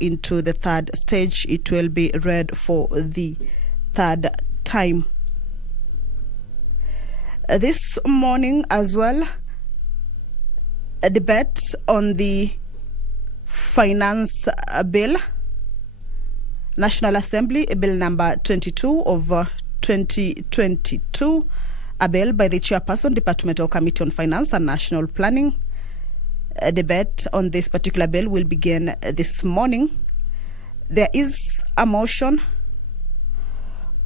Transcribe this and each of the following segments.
into the third stage. It will be read for the third time. This morning as well, a debate on the finance bill, National Assembly, Bill number 22 of 2022, a bill by the Chairperson, Departmental Committee on Finance and National Planning. A debate on this particular bill will begin this morning. There is a motion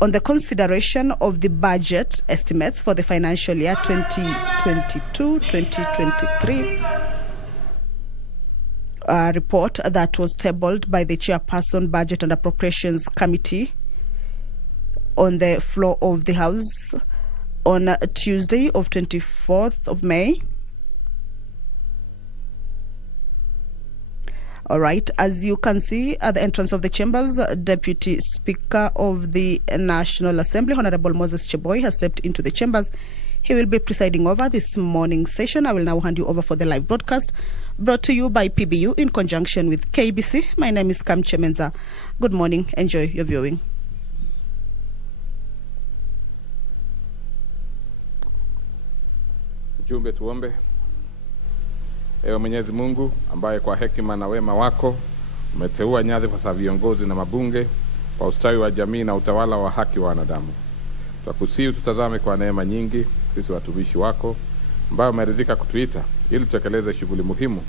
on the consideration of the budget estimates for the financial year 2022-2023. A report that was tabled by the Chairperson, Budget and Appropriations Committee on the floor of the House on Tuesday of 24th of May. All right, as you can see at the entrance of the chambers, Deputy Speaker of the National Assembly, Honorable Moses Cheboy, has stepped into the chambers. He will be presiding over this morning's session. I will now hand you over for the live broadcast brought to you by PBU in conjunction with KBC. My name is Kamche Menza. Good morning. Enjoy your viewing. Jumbe tuombe. Ewe Mwenyezi Mungu ambaye kwa hekima na wema wako umeteua nyadhifa za viongozi na mabunge kwa ustawi wa jamii na utawala wa haki wa wanadamu. Tutakusihi tutazame kwa neema nyingi sisi watumishi wako ambao umeridhika kutuita ili tutekeleze shughuli muhimu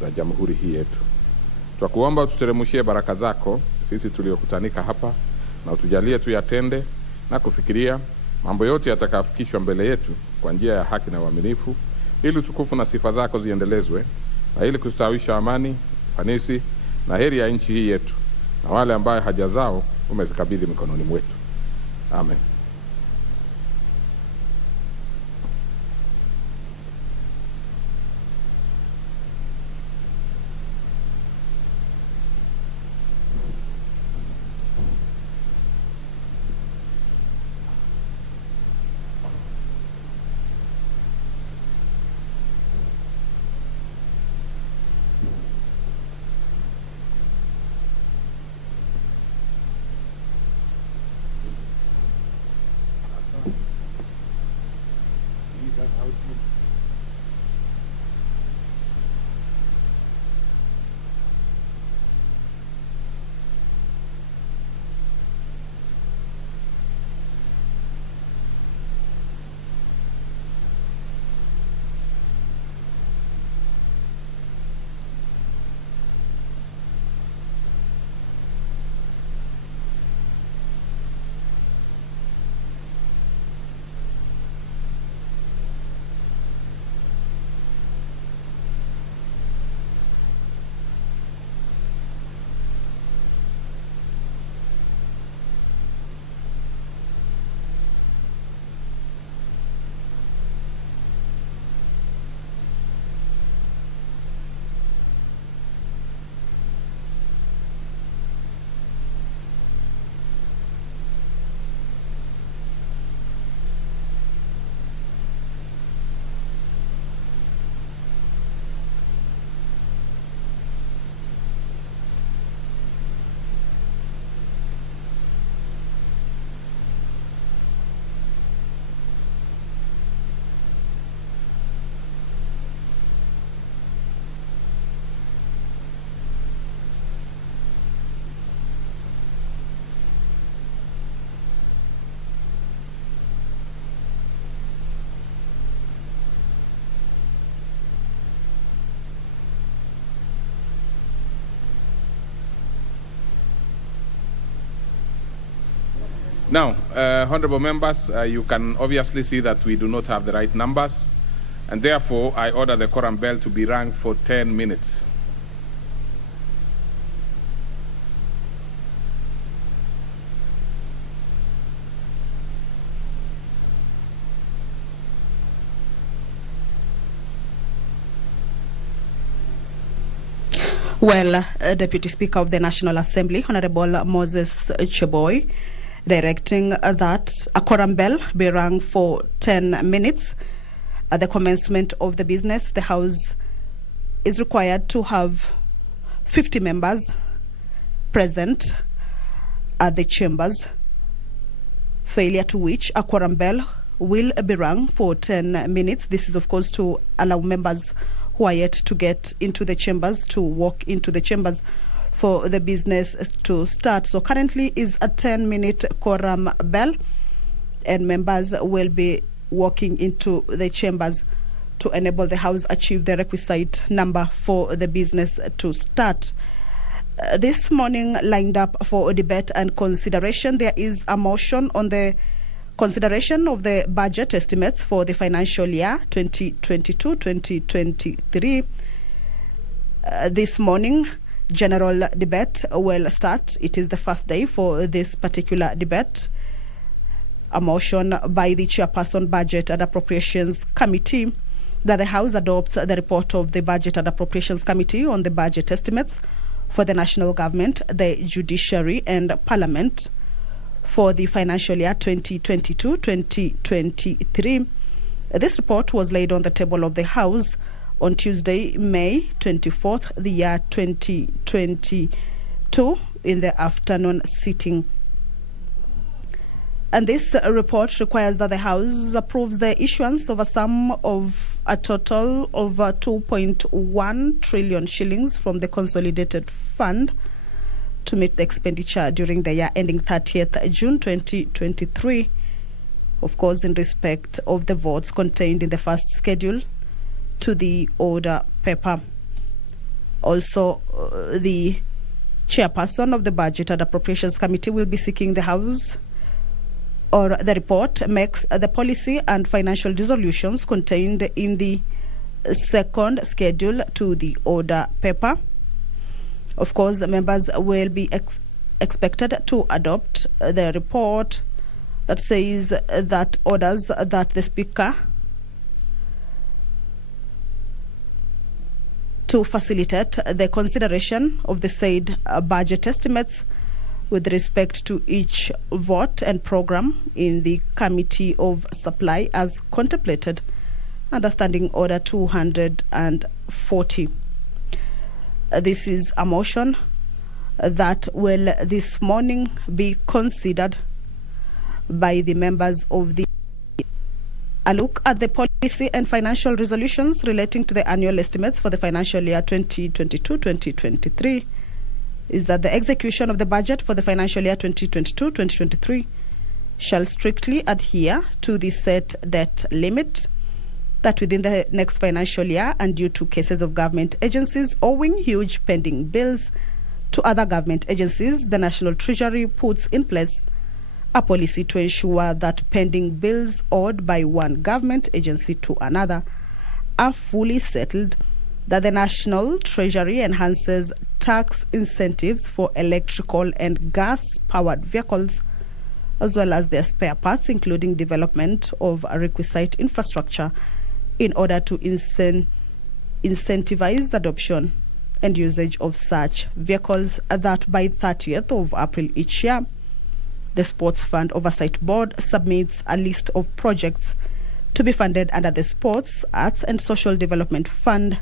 za jamhuri hii yetu. Tutakuomba ututeremshie baraka zako sisi tuliokutanika hapa na utujalie tuyatende na kufikiria mambo yote yatakayofikishwa mbele yetu kwa njia ya haki na uaminifu, ili utukufu na sifa zako ziendelezwe na ili kustawisha amani, ufanisi na heri ya nchi hii yetu na wale ambao haja zao umezikabidhi mikononi mwetu. Amen. Now, honorable members, you can obviously see that we do not have the right numbers, and therefore I order the quorum bell to be rung for 10 minutes. Well, Deputy Speaker of the National Assembly, Honorable Moses Cheboy, directing that a quorum bell be rung for 10 minutes. At the commencement of the business, the House is required to have 50 members present at the chambers, failure to which a quorum bell will be rung for 10 minutes. This is, of course, to allow members who are yet to get into the chambers to walk into the chambers for the business to start. So currently is a 10-minute quorum bell, and members will be walking into the chambers to enable the House achieve the requisite number for the business to start. This morning, lined up for debate and consideration, there is a motion on the consideration of the budget estimates for the financial year 2022-2023. This morning, general debate will start. It is the first day for this particular debate. A motion by the Chairperson Budget and Appropriations Committee that the House adopts the report of the Budget and Appropriations Committee on the budget estimates for the national government, the judiciary and parliament for the financial year 2022-2023. This report was laid on the table of the House on Tuesday, May 24th, the year 2022, in the afternoon sitting. And this report requires that the House approves the issuance of a sum of a total of 2.1 trillion shillings from the Consolidated Fund to meet the expenditure during the year ending 30th June 2023, of course, in respect of the votes contained in the first schedule to the order paper. Also, the Chairperson of the Budget and Appropriations Committee will be seeking the House, or the report makes the policy and financial resolutions contained in the second schedule to the order paper. Of course, the members will be expected to adopt the report that says that orders that the Speaker to facilitate the consideration of the said budget estimates with respect to each vote and program in the Committee of Supply as contemplated under Standing Order 240. This is a motion that will this morning be considered by the members of the. A look at the policy and financial resolutions relating to the annual estimates for the financial year 2022-2023 is that the execution of the budget for the financial year 2022-2023 shall strictly adhere to the set debt limit, that within the next financial year, and due to cases of government agencies owing huge pending bills to other government agencies, the National Treasury puts in place a policy to ensure that pending bills owed by one government agency to another are fully settled, that the National Treasury enhances tax incentives for electrical and gas-powered vehicles, as well as their spare parts, including development of a requisite infrastructure in order to incentivize adoption and usage of such vehicles, that by 30th of April each year, the Sports Fund Oversight Board submits a list of projects to be funded under the Sports, Arts and Social Development Fund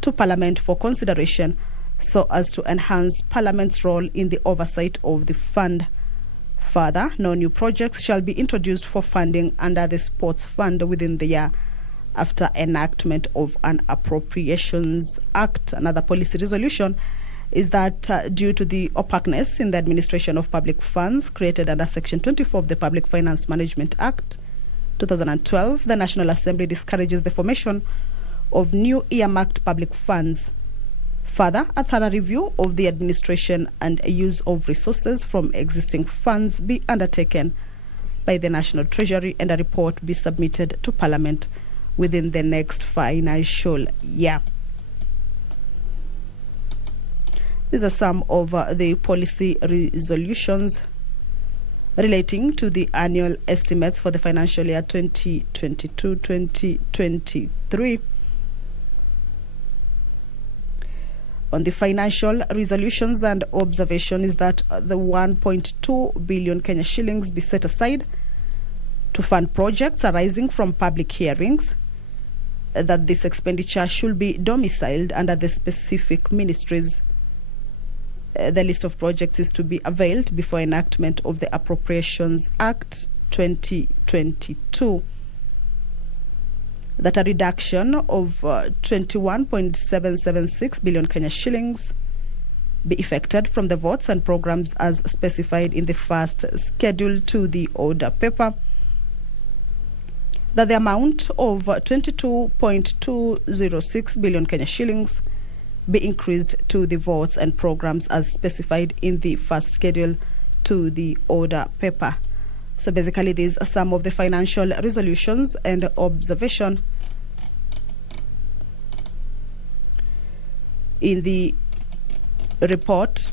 to Parliament for consideration, so as to enhance Parliament's role in the oversight of the fund. Further, no new projects shall be introduced for funding under the Sports Fund within the year after enactment of an Appropriations Act. Another policy resolution is that due to the opaqueness in the administration of public funds created under Section 24 of the Public Finance Management Act 2012, the National Assembly discourages the formation of new earmarked public funds. Further, a thorough review of the administration and use of resources from existing funds be undertaken by the National Treasury, and a report be submitted to Parliament within the next financial year. These are some of the policy resolutions relating to the annual estimates for the financial year 2022-2023. On the financial resolutions and observation is that the 1.2 billion Kenya shillings be set aside to fund projects arising from public hearings, that this expenditure should be domiciled under the specific ministries The list of projects is to be availed before enactment of the Appropriations Act 2022. That a reduction of 21.776 billion Kenya shillings be effected from the votes and programs as specified in the first schedule to the order paper. That the amount of 22.206 billion Kenya shillings be increased to the votes and programs as specified in the first schedule to the order paper. So basically, these are some of the financial resolutions and observation in the report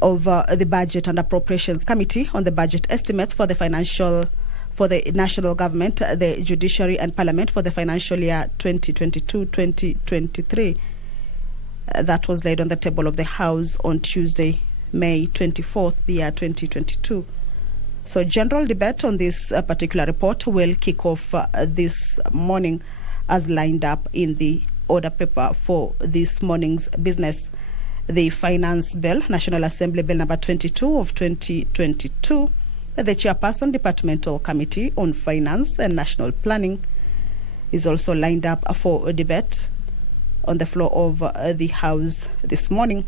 of the Budget and Appropriations Committee on the budget estimates for the national government, the judiciary and parliament for the financial year 2022-2023. That was laid on the table of the House on Tuesday, May 24th, the year 2022. So general debate on this particular report will kick off this morning as lined up in the order paper for this morning's business. The Finance Bill, National Assembly Bill number 22 of 2022, the Chairperson, Departmental Committee on Finance and National Planning, is also lined up for a debate on the floor of the House this morning.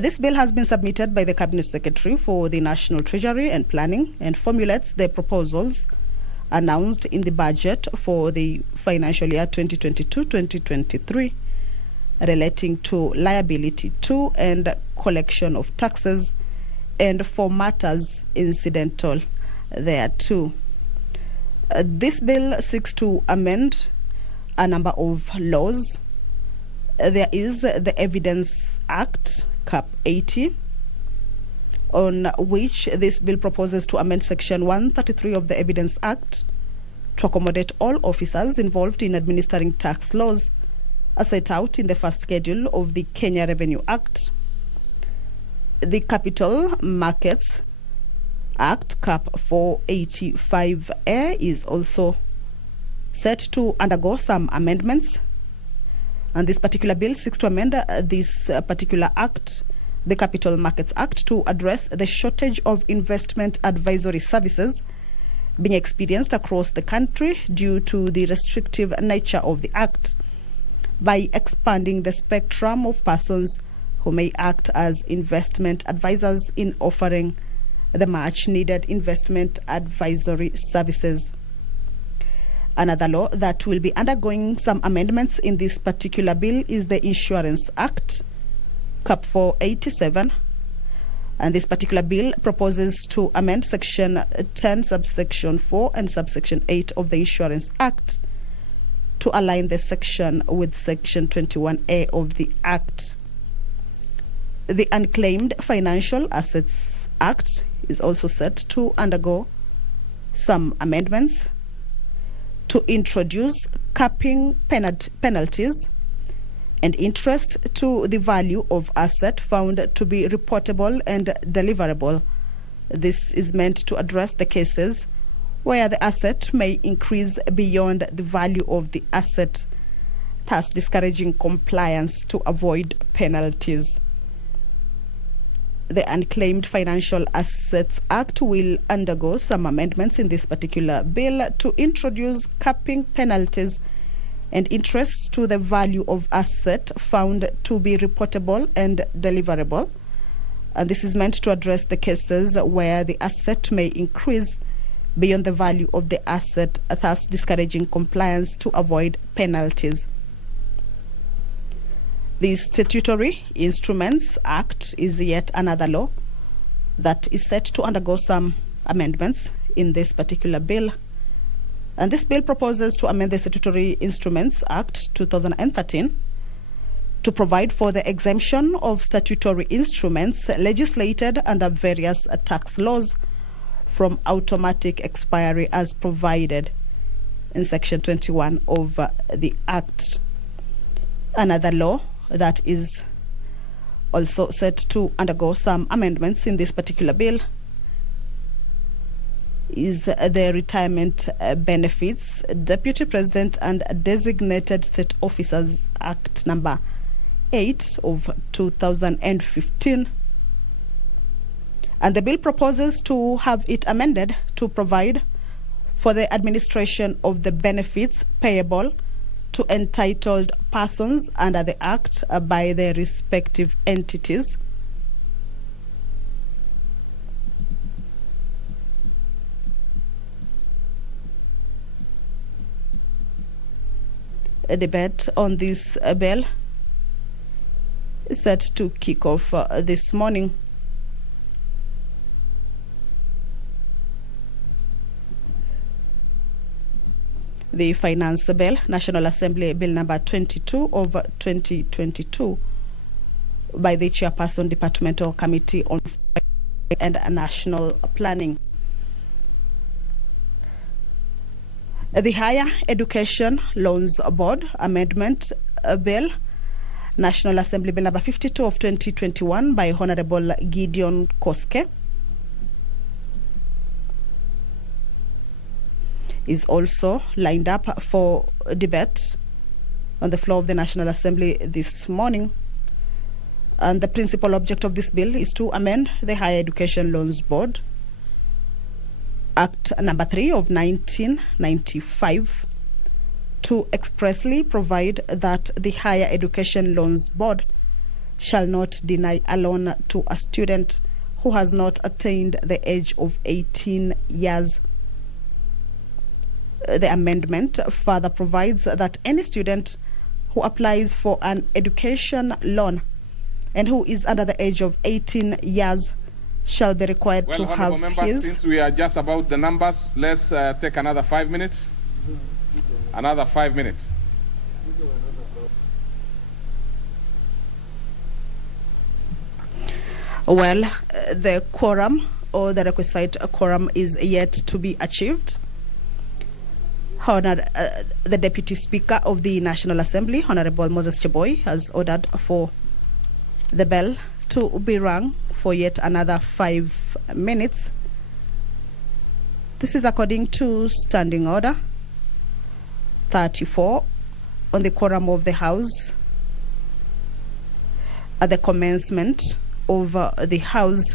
This bill has been submitted by the Cabinet Secretary for the National Treasury and Planning and formulates the proposals announced in the budget for the financial year 2022-2023 relating to liability to and collection of taxes and for matters incidental thereto. This bill seeks to amend a number of laws. There is the Evidence Act, Cap 80, on which this bill proposes to amend Section 133 of the Evidence Act to accommodate all officers involved in administering tax laws as set out in the first schedule of the Kenya Revenue Act. The Capital Markets Act, Cap 485A, is also set to undergo some amendments. And this particular bill seeks to amend this particular act, the Capital Markets Act, to address the shortage of investment advisory services being experienced across the country due to the restrictive nature of the act, by expanding the spectrum of persons who may act as investment advisors in offering the much needed investment advisory services. Another law that will be undergoing some amendments in this particular bill is the Insurance Act, Cap 487. And this particular bill proposes to amend Section 10, Subsection 4 and Subsection 8 of the Insurance Act to align the section with Section 21A of the Act. The Unclaimed Financial Assets Act is also set to undergo some amendments to introduce capping penalties and interest to the value of asset found to be reportable and deliverable. This is meant to address the cases where the asset may increase beyond the value of the asset, thus discouraging compliance to avoid penalties. The Unclaimed Financial Assets Act will undergo some amendments in this particular bill to introduce capping penalties and interest to the value of asset found to be reportable and deliverable. And this is meant to address the cases where the asset may increase beyond the value of the asset, thus discouraging compliance to avoid penalties. The Statutory Instruments Act is yet another law that is set to undergo some amendments in this particular bill. And this bill proposes to amend the Statutory Instruments Act 2013 to provide for the exemption of statutory instruments legislated under various tax laws from automatic expiry as provided in Section 21 of the Act. Another law that is also set to undergo some amendments in this particular bill is the Retirement Benefits, Deputy President and Designated State Officers Act number 8 of 2015. And the bill proposes to have it amended to provide for the administration of the benefits payable to entitled persons under the Act by their respective entities. A debate on this bill is set to kick off this morning. The Finance Bill, National Assembly Bill number 22 of 2022, by the Chairperson, Departmental Committee on Finance and National Planning. The Higher Education Loans Board Amendment Bill, National Assembly Bill number 52 of 2021, by Honorable Gideon Koske, is also lined up for debate on the floor of the National Assembly this morning. And the principal object of this bill is to amend the Higher Education Loans Board Act number 3 of 1995 to expressly provide that the Higher Education Loans Board shall not deny a loan to a student who has not attained the age of 18 years. The amendment further provides that any student who applies for an education loan and who is under the age of 18 years shall be required to have members, his... Since we are just about the numbers, let's take another 5 minutes. Another 5 minutes. Well, the quorum or the requisite quorum is yet to be achieved. The Deputy Speaker of the National Assembly, Honorable Moses Cheboy, has ordered for the bell to be rung for yet another 5 minutes. This is according to Standing Order 34 on the quorum of the House at the commencement of the House,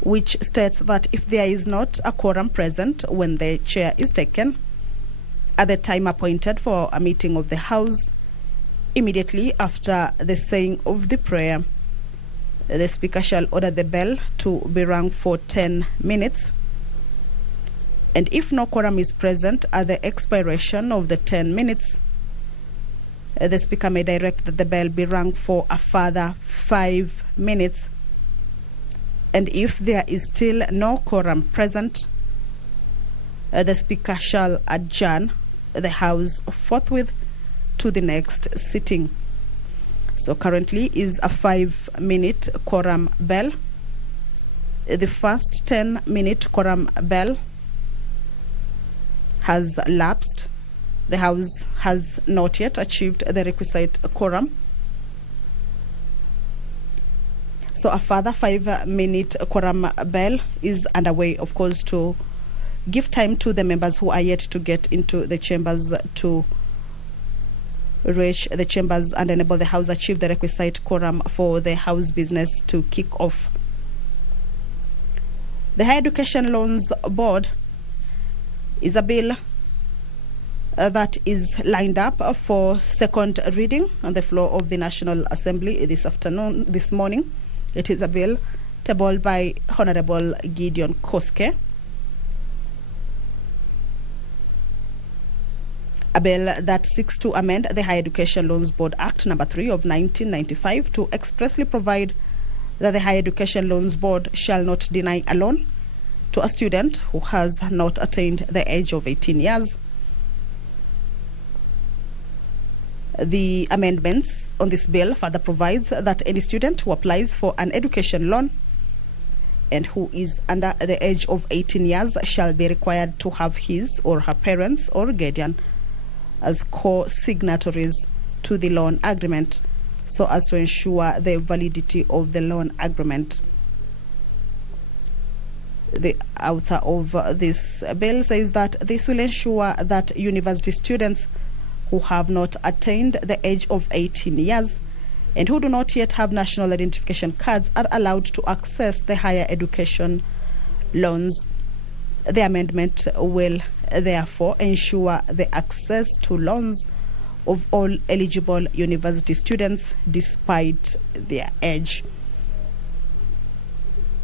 which states that if there is not a quorum present when the chair is taken at the time appointed for a meeting of the House, immediately after the saying of the prayer, the Speaker shall order the bell to be rung for 10 minutes. And if no quorum is present at the expiration of the 10 minutes, the Speaker may direct that the bell be rung for a further 5 minutes. And if there is still no quorum present, the Speaker shall adjourn the House forthwith to the next sitting. So currently is a 5-minute quorum bell. The first 10-minute quorum bell has lapsed. The House has not yet achieved the requisite quorum. So a further 5-minute quorum bell is underway, of course, to give time to the members who are yet to get into the chambers to reach the chambers and enable the House achieve the requisite quorum for the House business to kick off. The Higher Education Loans Board is a bill that is lined up for second reading on the floor of the National Assembly this morning. It is a bill tabled by Honorable Gideon Koske. A bill that seeks to amend the Higher Education Loans Board Act number 3 of 1995 to expressly provide that the Higher Education Loans Board shall not deny a loan to a student who has not attained the age of 18 years. The amendments on this bill further provides that any student who applies for an education loan and who is under the age of 18 years shall be required to have his or her parents or guardian as co-signatories to the loan agreement so as to ensure the validity of the loan agreement. The author of this bill says that this will ensure that university students who have not attained the age of 18 years and who do not yet have national identification cards are allowed to access the higher education loans. The amendment will therefore ensure the access to loans of all eligible university students despite their age.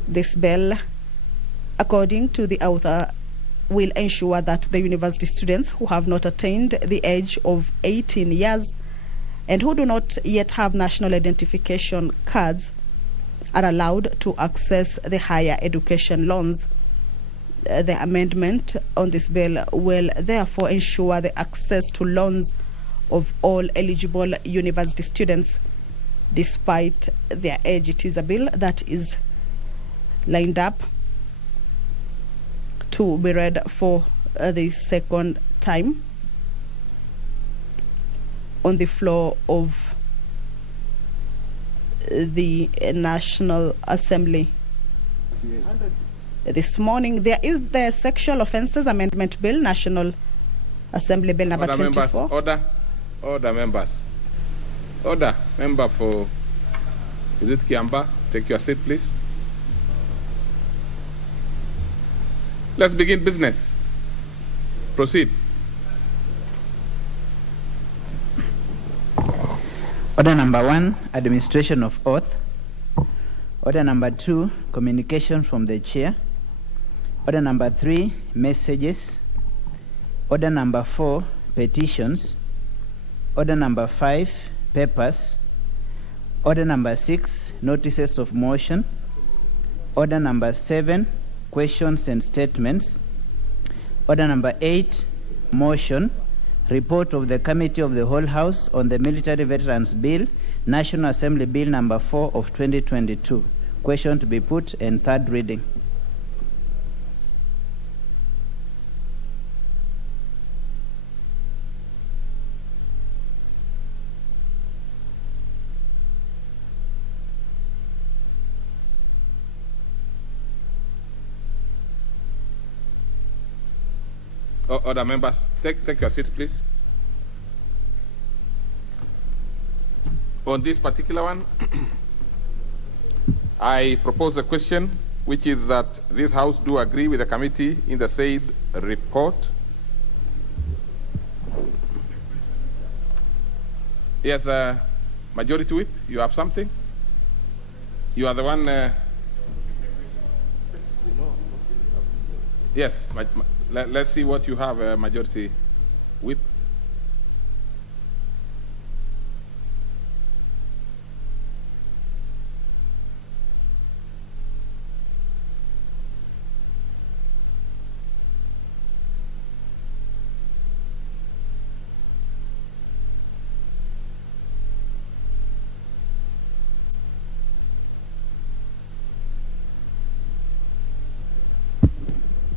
This bill, according to the author, will ensure that the university students who have not attained the age of 18 years and who do not yet have national identification cards are allowed to access the higher education loans. The amendment on this bill will therefore ensure the access to loans of all eligible university students despite their age. It is a bill that is lined up to be read for the second time on the floor of the National Assembly this morning. There is the Sexual Offences Amendment Bill, National Assembly Bill number 24. Order, members. Order. Member for, is it Kiamba? Take your seat, please. Let's begin business. Proceed. Order number 1, administration of oath. Order number 2, communication from the chair. Order number 3, messages. Order number 4, petitions. Order number 5, papers. Order number 6, notices of motion. Order number 7, questions and statements. Order number 8, motion. Report of the Committee of the Whole House on the Military Veterans Bill, National Assembly Bill number 4 of 2022. Question to be put and third reading. Order, members. Take your seats, please. On this particular one, I propose a question, which is that this House do agree with the committee in the said report. Yes, Majority Whip, you have something? You are the one... Yes, let's see what you have, Majority Whip.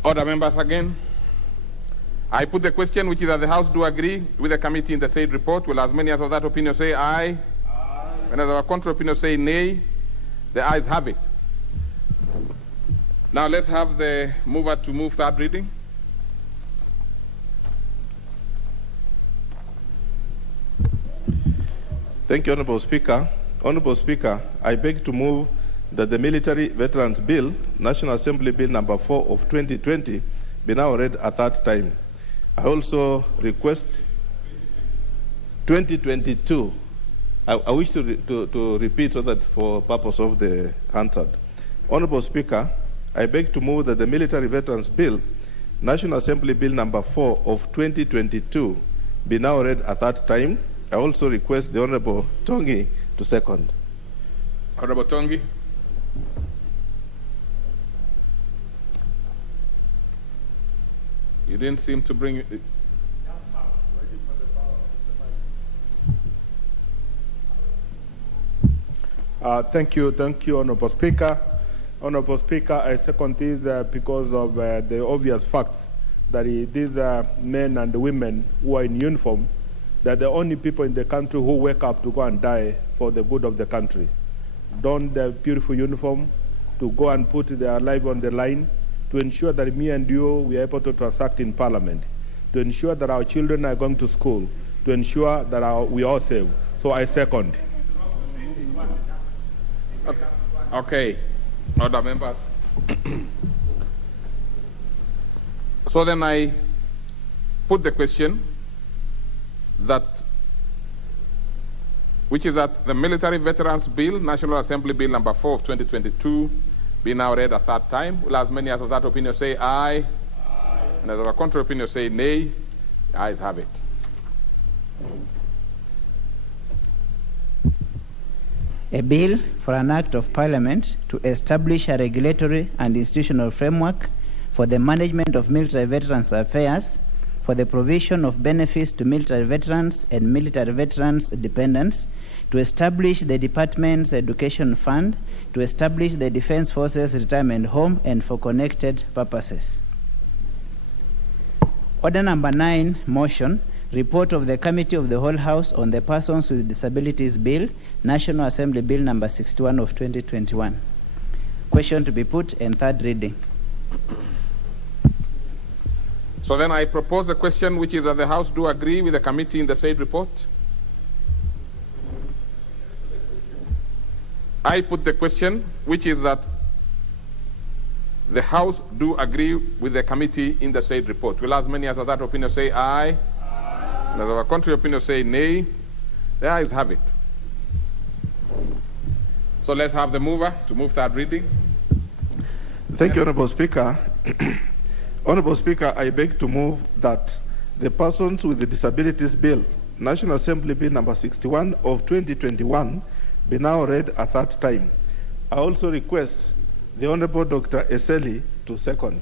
Order, members, again. I put the question, which is that the House do agree with the committee in the said report. Will as many as of that opinion say aye? Aye. And as our contrary opinion say nay? The ayes have it. Now let's have the mover to move third reading. Thank you, Honorable Speaker. Honorable Speaker, I beg to move that the Military Veterans Bill, National Assembly Bill number 4 of 2020, be now read a third time. I also request 2022. I wish to repeat so that for purpose of the answered. Honorable Speaker, I beg to move that the Military Veterans Bill, National Assembly Bill number 4 of 2022, be now read a third time. I also request the Honorable Tongi to second. Honorable Tongi. You didn't seem to bring it. Thank you, Honorable Speaker. Honorable Speaker, I second this because of the obvious facts that these men and women who are in uniform, they're the only people in the country who wake up to go and die for the good of the country. Don the beautiful uniform to go and put their life on the line to ensure that me and you, we are able to transact in Parliament, to ensure that our children are going to school, to ensure that we are safe. So I second. Okay. Other members. So then I put the question which is that the Military Veterans Bill, National Assembly Bill number 4 of 2022, be now read a third time. Will as many as of that opinion say aye? Aye. And as of a contrary opinion say nay? The ayes have it. A bill for an act of Parliament to establish a regulatory and institutional framework for the management of military veterans' affairs, for the provision of benefits to military veterans and military veterans' dependents, to establish the Department's Education Fund, to establish the Defense Forces Retirement Home, and for connected purposes. Order number 9, motion, report of the Committee of the Whole House on the Persons with Disabilities Bill, National Assembly Bill number 61 of 2021. Question to be put and third reading. So then I propose a question which is that the House do agree with the committee in the said report. I put the question which is that the House do agree with the committee in the said report. Will as many as of that opinion say aye? Aye. And as of a contrary opinion say nay? The ayes have it. So let's have the mover to move third reading. Thank you, Honorable Speaker. Honorable Speaker, I beg to move that the Persons with the Disabilities Bill, National Assembly Bill number 61 of 2021, be now read a third time. I also request the Honorable Dr. Eseli to second.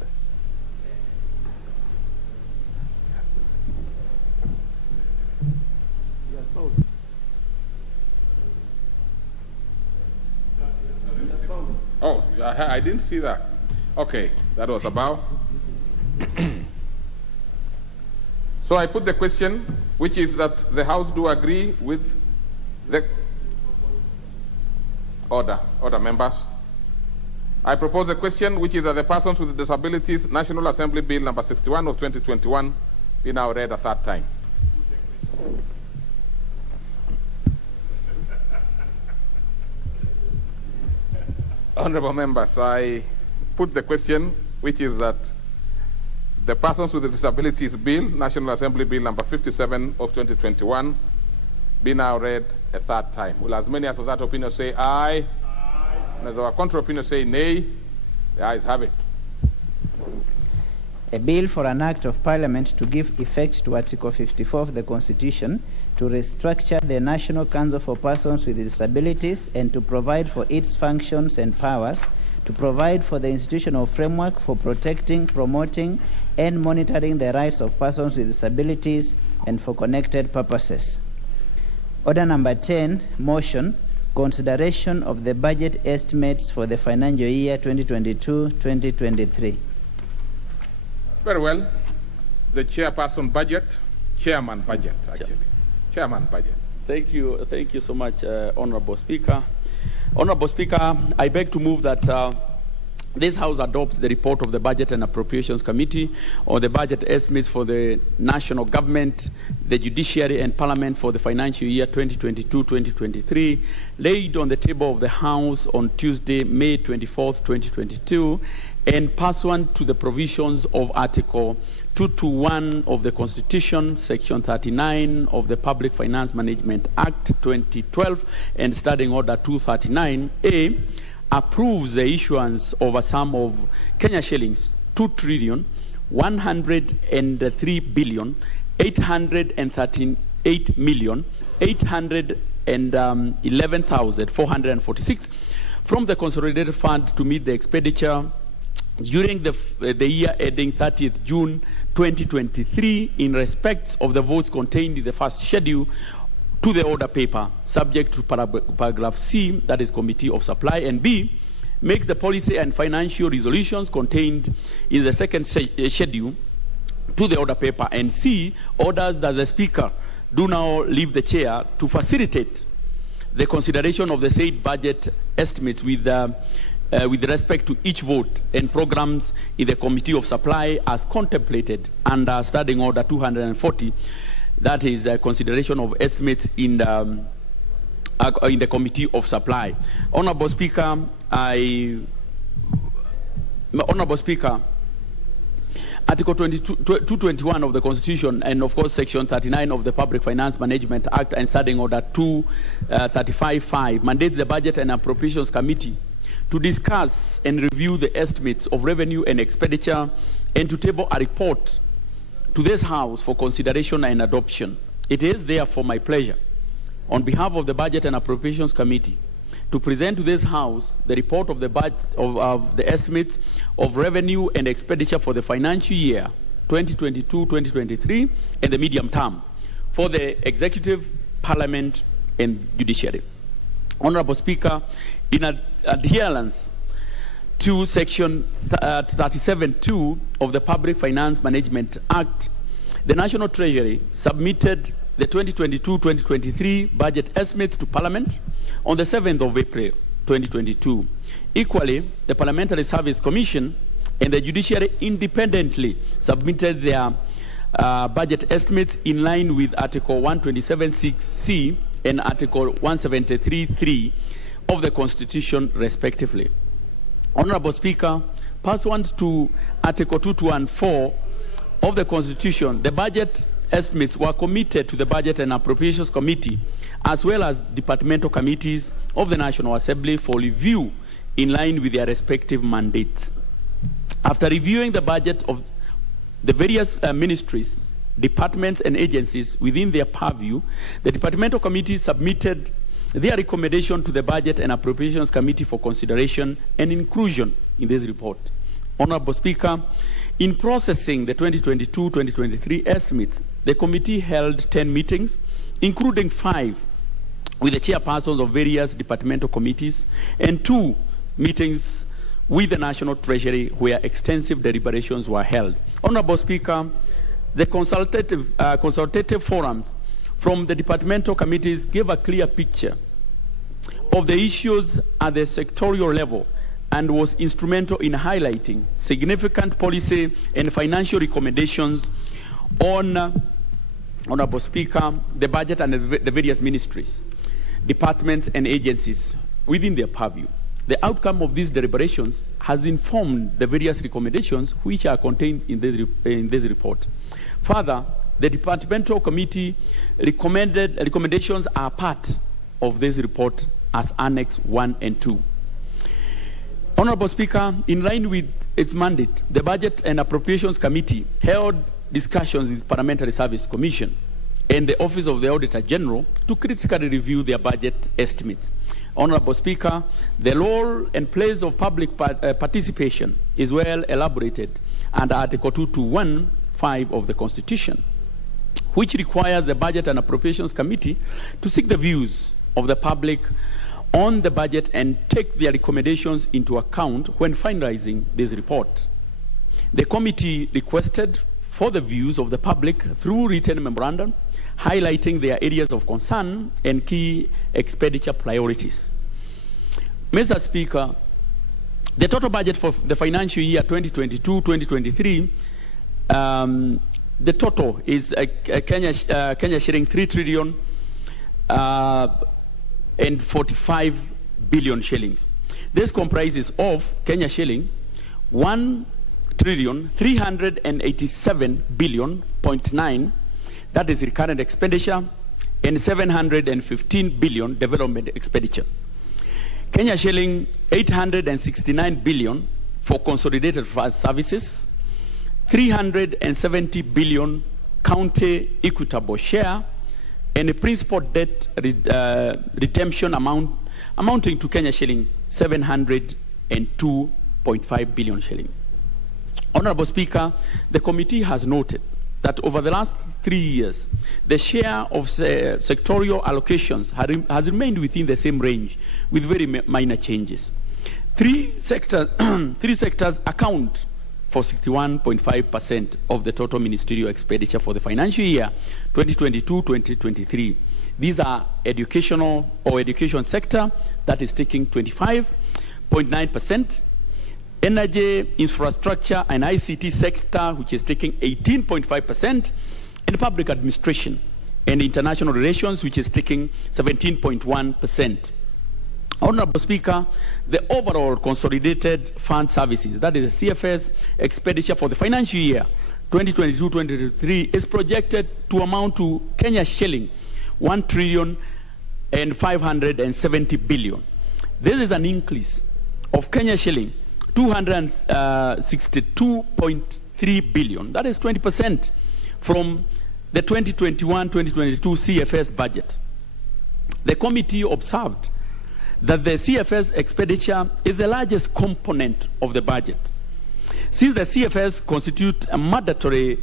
Oh, I didn't see that. Okay, that was about. So I put the question, which is that the House do agree with the order members. I propose a question, which is that the Persons with Disabilities National Assembly Bill number 61 of 2021 be now read a third time. Honorable members, I put the question, which is that the Persons with Disabilities Bill, National Assembly Bill number 57 of 2021, be now read a third time. Will as many as of that opinion say aye? Aye. And as of a contrary opinion say nay? The ayes have it. A bill for an act of Parliament to give effect to Article 54 of the Constitution, to restructure the National Council for Persons with Disabilities and to provide for its functions and powers, to provide for the institutional framework for protecting, promoting, and monitoring the rights of persons with disabilities and for connected purposes. Order number 10, motion, consideration of the budget estimates for the financial year 2022-2023. Very well. The chairman budget, actually. Chairman budget. Thank you so much, Honorable Speaker. Honorable Speaker, I beg to move that this House adopts the report of the Budget and Appropriations Committee on the budget estimates for the national government, the judiciary, and Parliament for the financial year 2022-2023, laid on the table of the House on Tuesday, May 24th, 2022, and pursuant to the provisions of Article 221 of the Constitution, Section 39 of the Public Finance Management Act 2012, and Standing Order 239A, approves the issuance of a sum of Kenya shillings 2,103,838,811,446 from the Consolidated Fund to meet the expenditure during the year ending 30th June 2023 in respect of the votes contained in the first schedule to the order paper, subject to paragraph C, that is Committee of Supply, and B, makes the policy and financial resolutions contained in the second schedule to the order paper, and C, orders that the Speaker do now leave the chair to facilitate the consideration of the said budget estimates with with respect to each vote and programs in the Committee of Supply as contemplated under Standing Order 240, that is consideration of estimates in the Committee of Supply. Honorable Speaker, Article 221 of the Constitution and of course Section 39 of the Public Finance Management Act and Standing Order 235.5 mandates the Budget and Appropriations Committee to discuss and review the estimates of revenue and expenditure and to table a report to this House for consideration and adoption. It is therefore my pleasure, on behalf of the Budget and Appropriations Committee, to present to this House the report of the budget of the estimates of revenue and expenditure for the financial year 2022-2023 and the medium term for the Executive, Parliament, and Judiciary. Honorable Speaker, in adherence to Section 37.2 of the Public Finance Management Act, the National Treasury submitted the 2022-2023 budget estimates to Parliament on the 7th of April 2022. Equally, the Parliamentary Service Commission and the Judiciary independently submitted their budget estimates in line with Article 127.6c and Article 173.3 of the Constitution, respectively. Honorable Speaker, pursuant to Article 2214 of the Constitution, the budget estimates were committed to the Budget and Appropriations Committee as well as departmental committees of the National Assembly for review in line with their respective mandates. After reviewing the budget of the various ministries, departments, and agencies within their purview, the departmental committees submitted their recommendation to the Budget and Appropriations Committee for consideration and inclusion in this report. Honorable Speaker, in processing the 2022-2023 estimates, the committee held 10 meetings, including 5 with the chairpersons of various departmental committees and 2 meetings with the National Treasury where extensive deliberations were held. Honorable Speaker, the consultative forums from the departmental committees gave a clear picture of the issues at the sectorial level and was instrumental in highlighting significant policy and financial recommendations on, Honorable Speaker, the budget and the various ministries, departments, and agencies within their purview. The outcome of these deliberations has informed the various recommendations which are contained in this report. Further, the departmental committee recommendations are part of this report as Annex 1 and 2. Honorable Speaker, in line with its mandate, the Budget and Appropriations Committee held discussions with Parliamentary Service Commission and the Office of the Auditor General to critically review their budget estimates. Honorable Speaker, the role and place of public participation is well elaborated under Article 221(5) of the Constitution, which requires the Budget and Appropriations Committee to seek the views of the public on the budget and take their recommendations into account when finalizing this report. The committee requested for the views of the public through written memorandum, highlighting their areas of concern and key expenditure priorities. Mr. Speaker, the total budget for the financial year 2022-2023, the total is Kenya shilling 3 trillion and 45 billion shillings. This comprises of Kenya shilling 1,387 billion.9, that is recurrent expenditure, and 715 billion development expenditure. Kenya shilling 869 billion for consolidated services, 370 billion county equitable share, and a principal debt redemption amounting to Kenya shilling 702.5 billion shilling. Honorable Speaker, the committee has noted that over the last 3 years, the share of sectorial allocations has remained within the same range with very minor changes. Three sectors account for 61.5% of the total ministerial expenditure for the financial year 2022-2023. These are education sector, that is taking 25%, 0.9%, energy, infrastructure, and ICT sector, which is taking 18.5%, and public administration and international relations, which is taking 17.1%. Honorable Speaker, the overall consolidated fund services, that is the CFS expenditure for the financial year 2022-2023, is projected to amount to Kenya shilling 1,570 billion. This is an increase of Kenya shilling 262.3 billion. That is 20% from the 2021-2022 CFS budget. The committee observed that the CFS expenditure is the largest component of the budget. Since the CFS constitutes a mandatory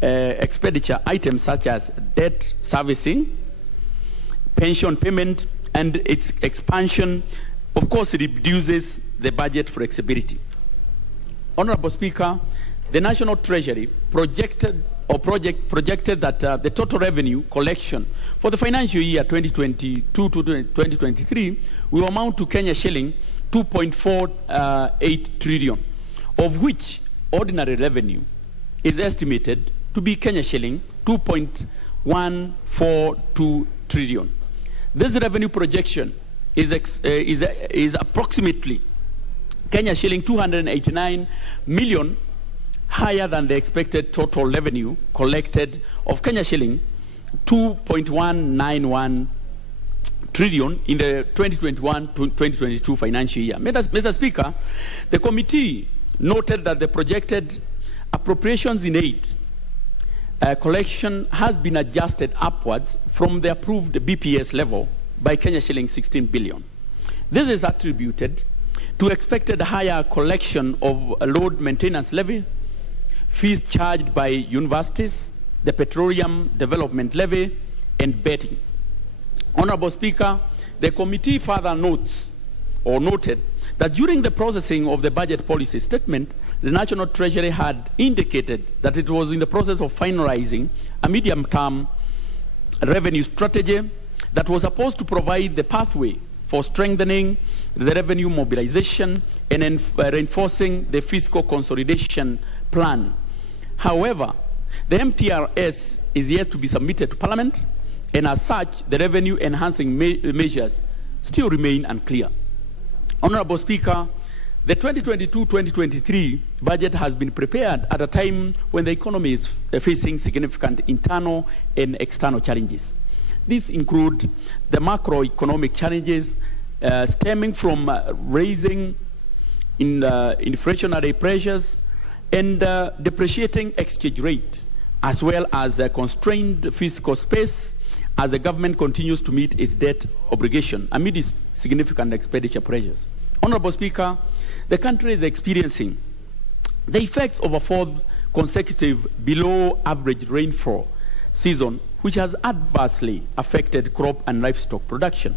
expenditure items such as debt servicing, pension payment, and its expansion, of course, it reduces the budget flexibility. Honorable Speaker, the National Treasury projected that the total revenue collection for the financial year 2022 to 2023 will amount to Kenya shilling 2.48 trillion, of which ordinary revenue is estimated to be Kenya shilling 2.142 trillion. This revenue projection is approximately Kenya shilling 289 million higher than the expected total revenue collected of Kenya shilling 2.191 trillion in the 2021-2022 financial year. Mr. Speaker, the committee noted that the projected appropriations in aid collection has been adjusted upwards from the approved BPS level by Kenya shilling 16 billion. This is attributed to expected higher collection of load maintenance levy, fees charged by universities, the petroleum development levy, and betting. Honorable Speaker, the committee further noted that during the processing of the budget policy statement, the National Treasury had indicated that it was in the process of finalizing a medium-term revenue strategy that was supposed to provide the pathway for strengthening the revenue mobilization and reinforcing the fiscal consolidation plan. However, the MTRS is yet to be submitted to Parliament, and as such, the revenue-enhancing measures still remain unclear. Honorable Speaker, the 2022-2023 budget has been prepared at a time when the economy is facing significant internal and external challenges. These include the macroeconomic challenges stemming from raising inflationary pressures and depreciating exchange rate, as well as a constrained fiscal space as the government continues to meet its debt obligation amidst significant expenditure pressures. Honorable Speaker, the country is experiencing the effects of a fourth consecutive below average rainfall season, which has adversely affected crop and livestock production.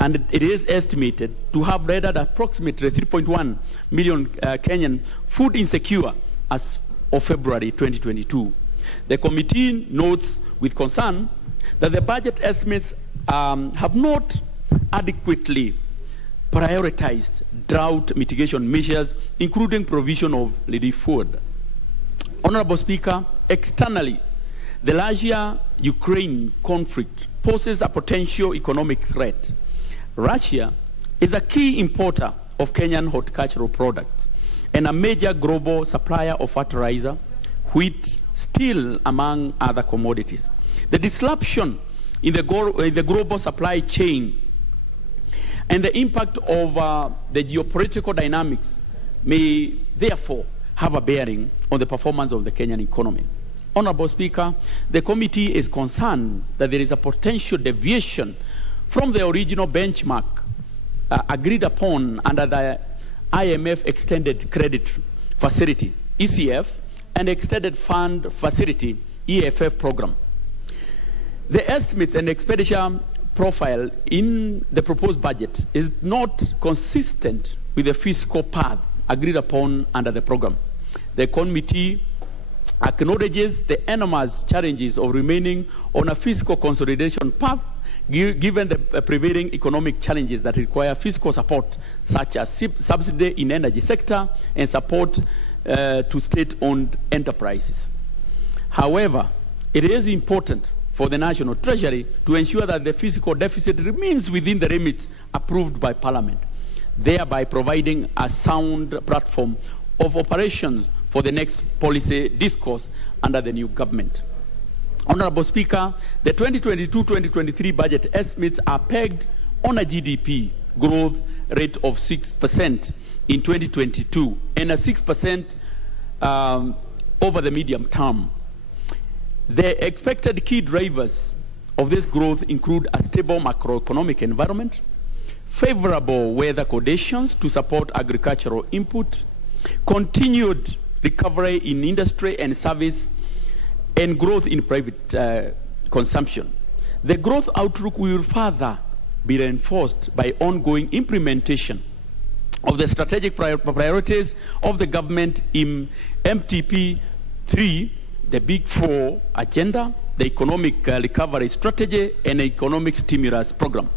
And it is estimated to have rendered approximately 3.1 million Kenyan food insecure as of February 2022. The committee notes with concern that the budget estimates have not adequately prioritized drought mitigation measures, including provision of relief food. Honorable Speaker, externally, the Russia-Ukraine conflict poses a potential economic threat. Russia is a key importer of Kenyan horticultural products and a major global supplier of fertilizer, wheat, steel, among other commodities. The disruption in the global supply chain and the impact of the geopolitical dynamics may therefore have a bearing on the performance of the Kenyan economy. Honorable Speaker, the committee is concerned that there is a potential deviation from the original benchmark agreed upon under the IMF Extended Credit Facility, ECF, and Extended Fund Facility, EFF program. The estimates and expenditure profile in the proposed budget is not consistent with the fiscal path agreed upon under the program. The committee acknowledges the enormous challenges of remaining on a fiscal consolidation path given the prevailing economic challenges that require fiscal support, such as subsidy in energy sector and support to state-owned enterprises. However, it is important for the National Treasury to ensure that the fiscal deficit remains within the limits approved by Parliament, thereby providing a sound platform of operations for the next policy discourse under the new government. Honorable Speaker, the 2022-2023 budget estimates are pegged on a GDP growth rate of 6% in 2022 and a 6% over the medium term. The expected key drivers of this growth include a stable macroeconomic environment, favorable weather conditions to support agricultural input, continued recovery in industry and service, and growth in private consumption. The growth outlook will further be reinforced by ongoing implementation of the strategic priorities of the government in MTP 3, the Big Four agenda, the economic recovery strategy, and economic stimulus program.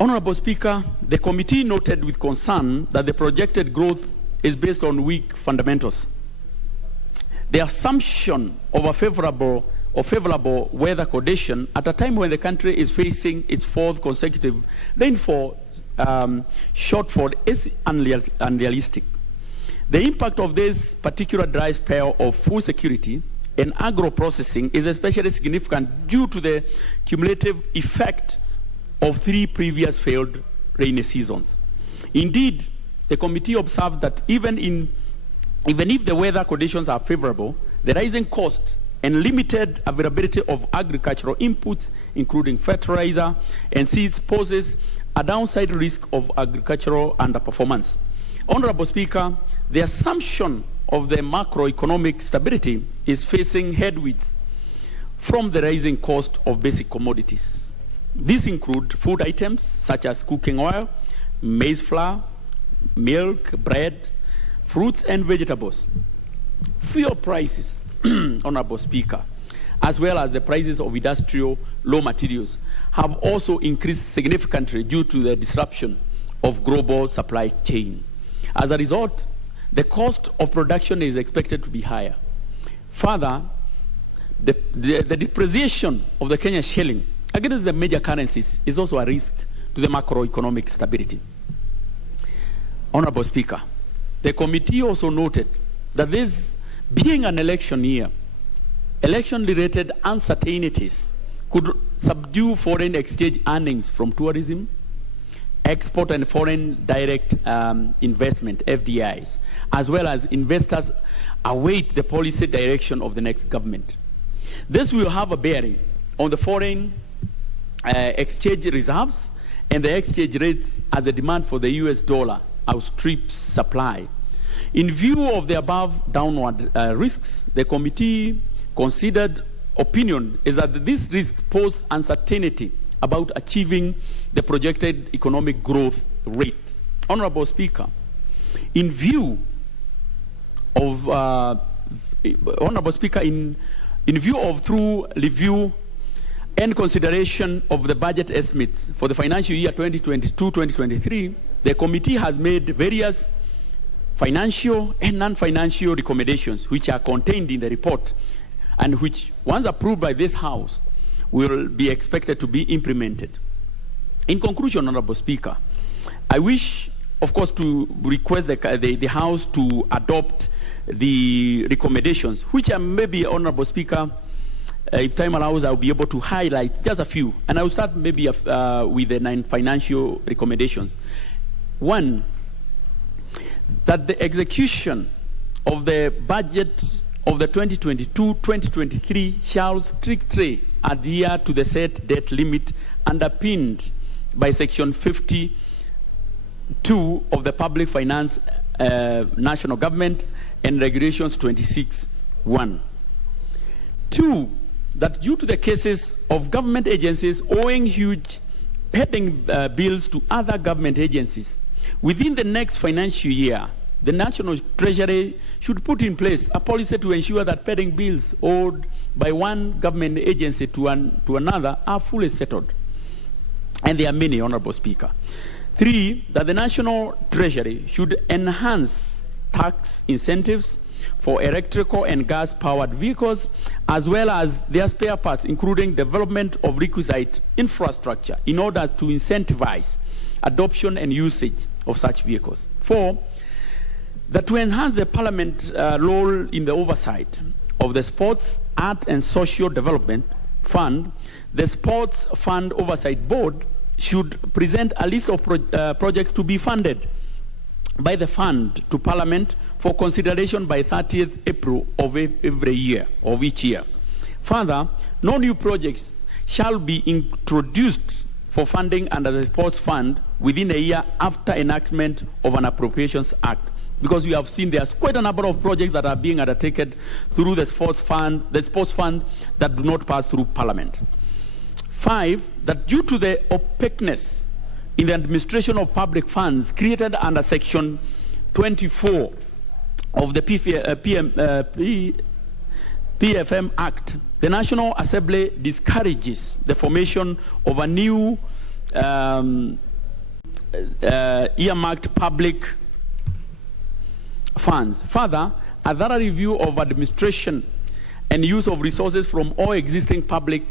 Honorable Speaker, the committee noted with concern that the projected growth is based on weak fundamentals. The assumption of a favorable weather condition at a time when the country is facing its fourth consecutive rainfall shortfall is unrealistic. The impact of this particular dry spell of food security and agro-processing is especially significant due to the cumulative effect of 3 previous failed rainy seasons. Indeed, the committee observed that even if the weather conditions are favorable, the rising costs and limited availability of agricultural inputs, including fertilizer and seeds, poses a downside risk of agricultural underperformance. Honorable Speaker, the assumption of the macroeconomic stability is facing headwinds from the rising cost of basic commodities. These include food items such as cooking oil, maize flour, milk, bread, fruits and vegetables. Fuel prices, Honorable Speaker, as well as the prices of industrial raw materials have also increased significantly due to the disruption of global supply chain. As a result, the cost of production is expected to be higher. Further, the depreciation of the Kenyan shilling against the major currencies is also a risk to the macroeconomic stability. Honorable Speaker, the committee also noted that this being an election year, election-related uncertainties could subdue foreign exchange earnings from tourism, export and foreign direct investment, FDIs, as well as investors await the policy direction of the next government. This will have a bearing on the foreign exchange reserves and the exchange rates as the demand for the US dollar outstrips supply. In view of the above downward risks, the committee considered opinion is that these risks pose uncertainty about achieving the projected economic growth rate. Honorable Speaker, in view of through review and consideration of the budget estimates for the financial year 2022-2023, the committee has made various financial and non-financial recommendations which are contained in the report and which, once approved by this House, will be expected to be implemented. In conclusion, Honorable Speaker, I wish, of course, to request the House to adopt the recommendations, which are maybe, Honorable Speaker, if time allows, I'll be able to highlight just a few. And I will start maybe with the non-financial recommendations. One, that the execution of the budget of the 2022-2023 shall strictly adhere to the set debt limit underpinned by Section 52 of the Public Finance National Government and Regulations 26(1). 2, that due to the cases of government agencies owing huge pending bills to other government agencies, within the next financial year, the National Treasury should put in place a policy to ensure that pending bills owed by one government agency to another are fully settled. And there are many, Honorable Speaker. 3, that the National Treasury should enhance tax incentives for electrical and gas-powered vehicles, as well as their spare parts, including development of requisite infrastructure in order to incentivize adoption and usage of such vehicles. 4, that to enhance the Parliament's role in the oversight of the Sports, Art and Social Development Fund, the Sports Fund Oversight Board should present a list of projects to be funded by the fund to Parliament for consideration by 30th April of every year, of each year. Further, no new projects shall be introduced for funding under the Sports Fund within a year after enactment of an Appropriations Act, because we have seen there's quite a number of projects that are being undertaken through the Sports Fund that do not pass through Parliament. 5, that due to the opaqueness in the administration of public funds created under Section 24 of the PFM Act, the National Assembly discourages the formation of a new earmarked public funds. Further, a thorough review of administration and use of resources from all existing public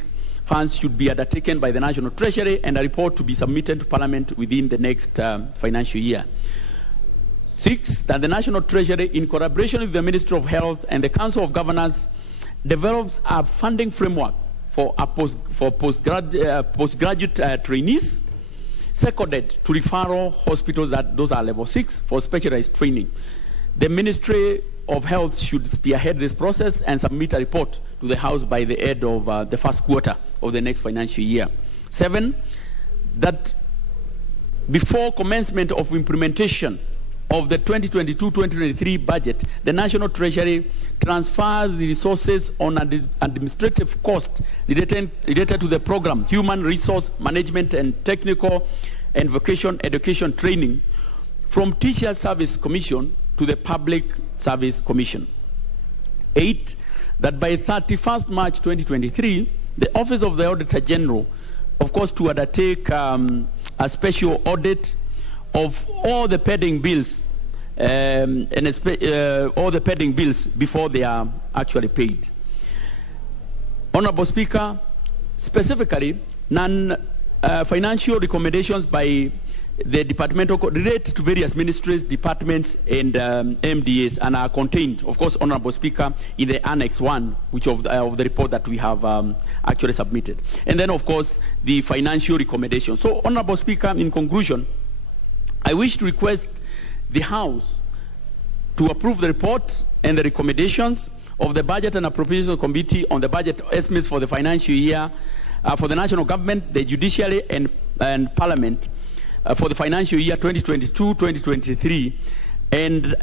funds should be undertaken by the National Treasury, and a report to be submitted to Parliament within the next financial year. 6, that the National Treasury, in collaboration with the Ministry of Health and the Council of Governors, develops a funding framework for postgraduate trainees, seconded to referral hospitals, that those are level 6, for specialized training. The Ministry of Health should spearhead this process and submit a report to the House by the end of the first quarter of the next financial year. 7, that before commencement of implementation of the 2022-2023 budget, the National Treasury transfers the resources on administrative costs related to the program, Human Resource Management and Technical and Vocational Education Training, from Teacher Service Commission to the Public Service Commission. 8, that by 31st March 2023, the Office of the Auditor General, of course, to undertake a special audit of all the pending bills, all the pending bills before they are actually paid. Honorable Speaker, specifically, non-financial recommendations by the departmental relate to various ministries, departments, and MDAs, and are contained, of course, Honorable Speaker, in the Annex 1, which of the report that we have actually submitted. And then, of course, the financial recommendations. So, Honorable Speaker, in conclusion, I wish to request the House to approve the report and the recommendations of the Budget and Appropriations Committee on the budget estimates for the financial year for the national government, the judiciary, and Parliament for the financial year 2022-2023, and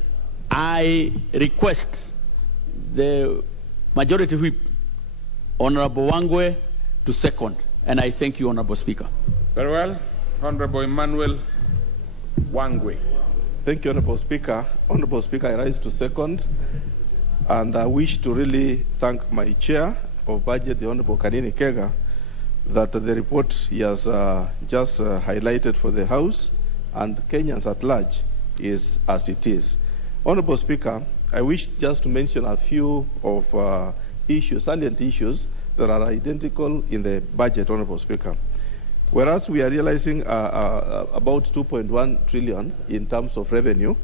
I request the Majority Whip, Honorable Wangwe, to second, and I thank you, Honorable Speaker. Very well. Honorable Emmanuel Wangwe. Thank you, Honorable Speaker. Honorable Speaker, I rise to second, and I wish to really thank my chair of budget, the Honorable Kanini Kega, that the report he has just highlighted for the House and Kenyans at large is as it is. Honorable Speaker, I wish just to mention a few of issues, salient issues that are identical in the budget, Honorable Speaker. Whereas we are realizing about 2.1 trillion in terms of revenue,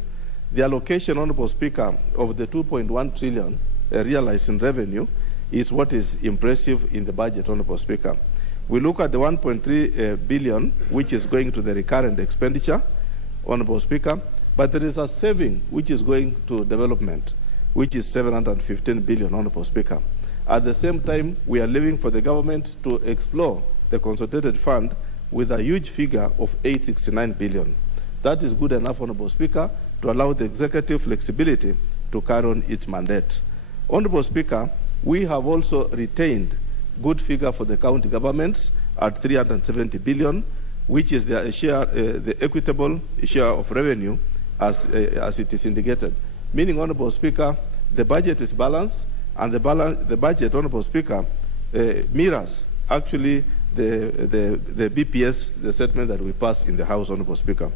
the allocation, Honorable Speaker, of the 2.1 trillion realized in revenue is what is impressive in the budget, Honorable Speaker. We look at the 1.3 billion, which is going to the recurrent expenditure, Honorable Speaker, but there is a saving which is going to development, which is 715 billion, Honorable Speaker. At the same time, we are leaving for the government to explore the consolidated fund with a huge figure of 869 billion. That is good enough, Honorable Speaker, to allow the executive flexibility to carry on its mandate. Honorable Speaker, we have also retained good figure for the county governments at 370 billion, which is their share, the equitable share of revenue as it is indicated. Meaning, Honorable Speaker, the budget is balanced, and the budget, Honorable Speaker, mirrors actually the BPS, the statement that we passed in the House, Honorable Speaker.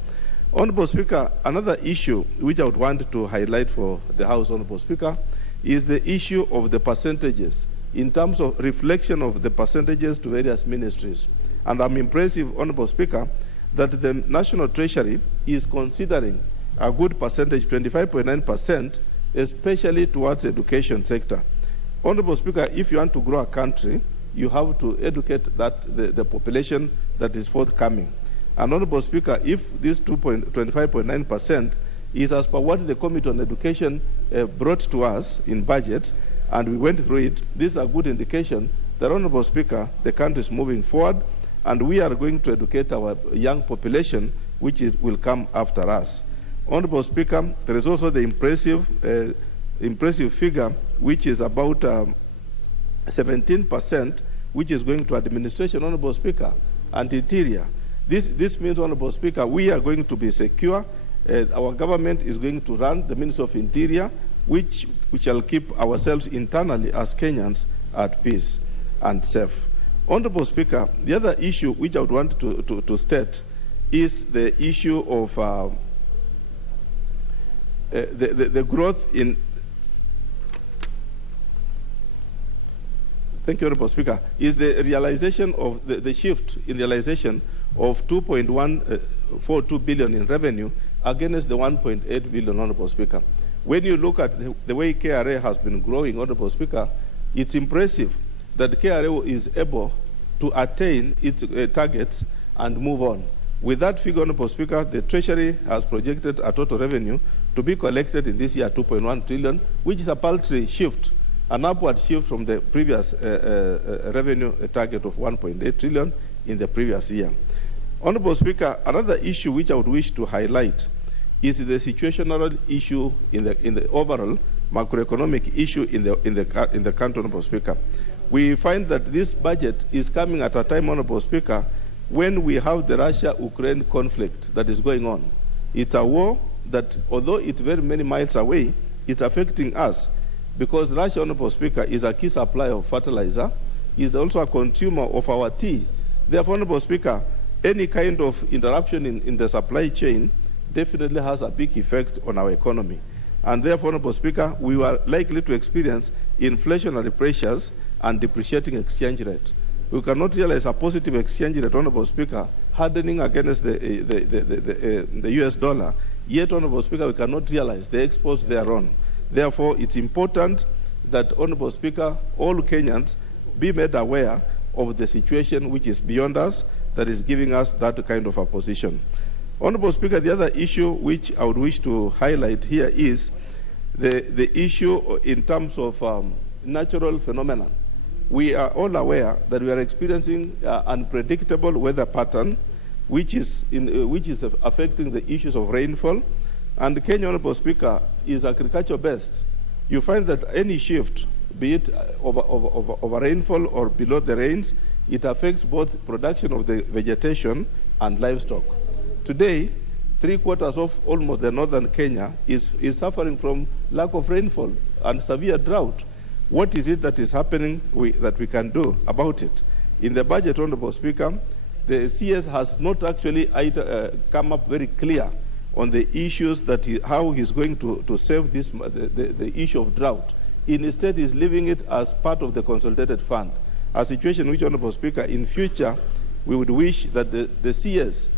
Honorable Speaker, another issue which I would want to highlight for the House, Honorable Speaker, is the issue of the percentages in terms of reflection of the percentages to various ministries. And I'm impressed, Honorable Speaker, that the National Treasury is considering a good percentage, 25.9%, especially towards education sector. Honorable Speaker, if you want to grow a country, you have to educate the population that is forthcoming. And Honorable Speaker, if this 25.9% is as per what the Committee on Education brought to us in budget, and we went through it, this is a good indication that, Honorable Speaker, the country is moving forward, and we are going to educate our young population, which will come after us. Honorable Speaker, there is also the impressive figure, which is about 17%, which is going to administration, Honorable Speaker, and interior. This means, Honorable Speaker, we are going to be secure. Our government is going to run the Ministry of Interior, which shall keep ourselves internally as Kenyans at peace and safe. Honorable Speaker, the other issue which I would want to state is the issue of the growth in. Thank you, Honorable Speaker. Is the realization of the shift in realization of 2.142 billion in revenue against the 1.8 billion, Honorable Speaker. When you look at the way KRA has been growing, Honorable Speaker, it's impressive that KRA is able to attain its targets and move on. With that figure, Honorable Speaker, the Treasury has projected a total revenue to be collected in this year 2.1 trillion, which is a paltry shift, an upward shift from the previous revenue target of 1.8 trillion in the previous year. Honorable Speaker, another issue which I would wish to highlight is the situational issue in the overall macroeconomic issue in the country, Honorable Speaker. We find that this budget is coming at a time, Honorable Speaker, when we have the Russia-Ukraine conflict that is going on. It's a war that, although it's very many miles away, it's affecting us because Russia, Honorable Speaker, is a key supplier of fertilizer, is also a consumer of our tea. Therefore, Honorable Speaker, any kind of interruption in the supply chain definitely has a big effect on our economy. And therefore, Honorable Speaker, we were likely to experience inflationary pressures and depreciating exchange rate. We cannot realize a positive exchange rate, Honorable Speaker, hardening against the US dollar. Yet, Honorable Speaker, we cannot realize the exports thereon. Therefore, it's important that, Honorable Speaker, all Kenyans be made aware of the situation which is beyond us that is giving us that kind of a position. Honorable Speaker, the other issue which I would wish to highlight here is the issue in terms of natural phenomena. We are all aware that we are experiencing unpredictable weather pattern, which is affecting the issues of rainfall. And Kenya, Honorable Speaker, is agriculture-based. You find that any shift, be it over rainfall or below the rains, it affects both production of the vegetation and livestock. Today, 3/4 of almost the northern Kenya is suffering from lack of rainfall and severe drought. What is it that is happening that we can do about it? In the budget, Honorable Speaker, the CS has not actually come up very clear on the issues that how he's going to save this the issue of drought. Instead, he's leaving it as part of the consolidated fund. A situation which, Honorable Speaker, in future, we would wish that the CS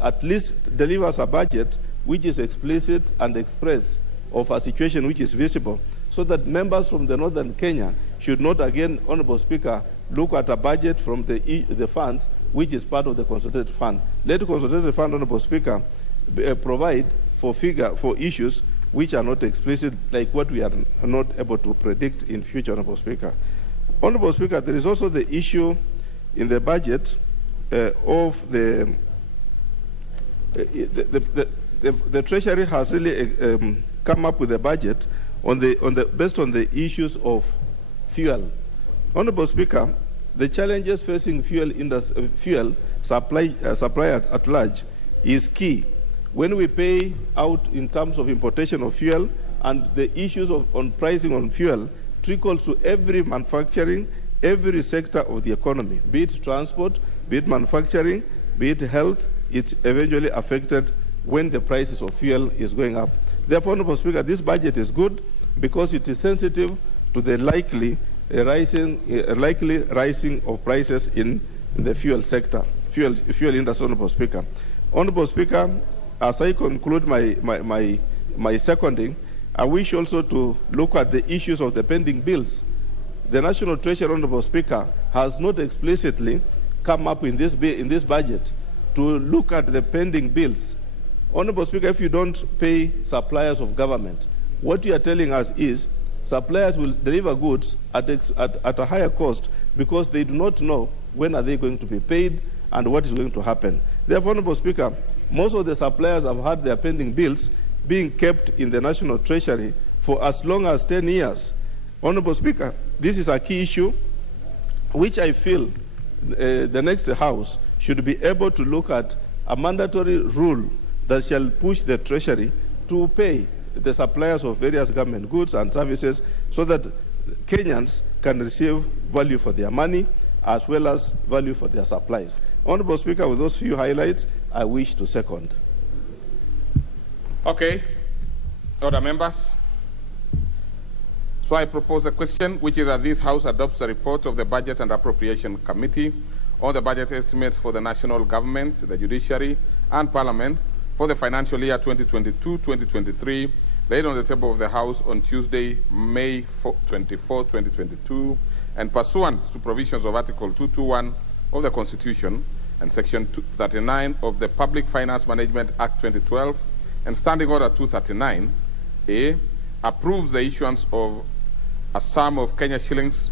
at least delivers a budget which is explicit and express of a situation which is visible, so that members from the northern Kenya should not again, Honorable Speaker, look at a budget from the funds which is part of the consolidated fund. Let the consolidated fund, Honorable Speaker, provide for issues which are not explicit, like what we are not able to predict in future, Honorable Speaker. Honorable Speaker, there is also the issue in the budget of the Treasury has really come up with a budget based on the issues of fuel. Honorable Speaker, the challenges facing fuel supply at large is key. When we pay out in terms of importation of fuel, and the issues on pricing on fuel trickles to every manufacturing, every sector of the economy, be it transport, be it manufacturing, be it health, it's eventually affected when the prices of fuel is going up. Therefore, Honorable Speaker, this budget is good because it is sensitive to the likely rising of prices in the fuel sector, fuel industry, Honorable Speaker. Honorable Speaker, as I conclude my seconding, I wish also to look at the issues of the pending bills. The National Treasury, Honorable Speaker, has not explicitly come up in this budget to look at the pending bills. Honorable Speaker, if you don't pay suppliers of government, what you are telling us is suppliers will deliver goods at a higher cost because they do not know when are they going to be paid and what is going to happen. Therefore, Honorable Speaker, most of the suppliers have had their pending bills being kept in the National Treasury for as long as 10 years. Honorable Speaker, this is a key issue which I feel the next House should be able to look at a mandatory rule that shall push the Treasury to pay the suppliers of various government goods and services so that Kenyans can receive value for their money as well as value for their supplies. Honorable Speaker, with those few highlights, I wish to second. Okay. Other members? So I propose a question, which is that this House adopts a report of the Budget and Appropriation Committee on the budget estimates for the national government, the judiciary, and Parliament for the financial year 2022-2023, laid on the table of the House on Tuesday, May 24, 2022, and pursuant to provisions of Article 221 of the Constitution and Section 39 of the Public Finance Management Act 2012 and Standing Order 239A, approves the issuance of a sum of Kenya shillings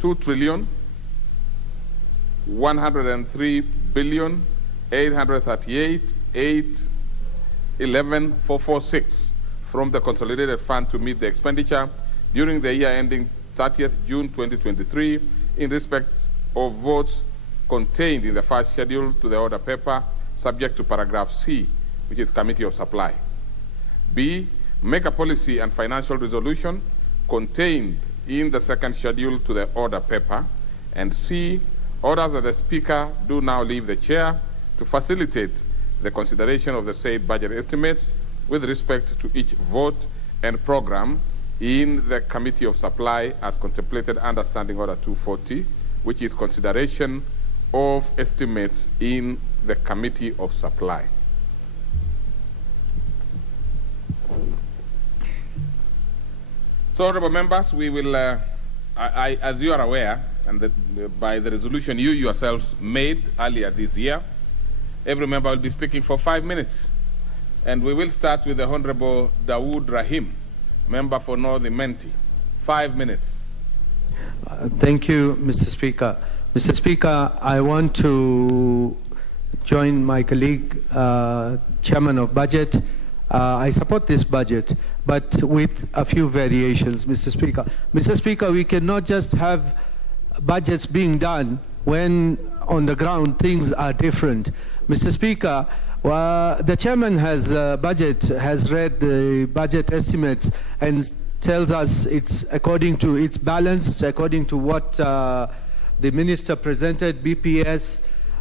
2,103,838,811,446 from the Consolidated Fund to meet the expenditure during the year ending 30th June 2023 in respect of votes contained in the first schedule to the order paper, subject to paragraph C, which is Committee of Supply. B, make a policy and financial resolution contained in the second schedule to the order paper. And C, orders that the Speaker do now leave the chair to facilitate the consideration of the said budget estimates with respect to each vote and program in the Committee of Supply as contemplated under Standing Order 240, which is consideration of estimates in the Committee of Supply. So, honorable members, we will, as you are aware, and by the resolution you yourselves made earlier this year, every member will be speaking for 5 minutes. And we will start with the Honorable Dawood Rahim, member for North Imenti. 5 minutes. Thank you, Mr. Speaker. Mr. Speaker, I want to join my colleague, Chairman of Budget. I support this budget, but with a few variations, Mr. Speaker. Mr. Speaker, we cannot just have budgets being done when on the ground things are different. Mr. Speaker, the chairman has read the budget estimates and tells us it's balanced according to what the minister presented, BPS,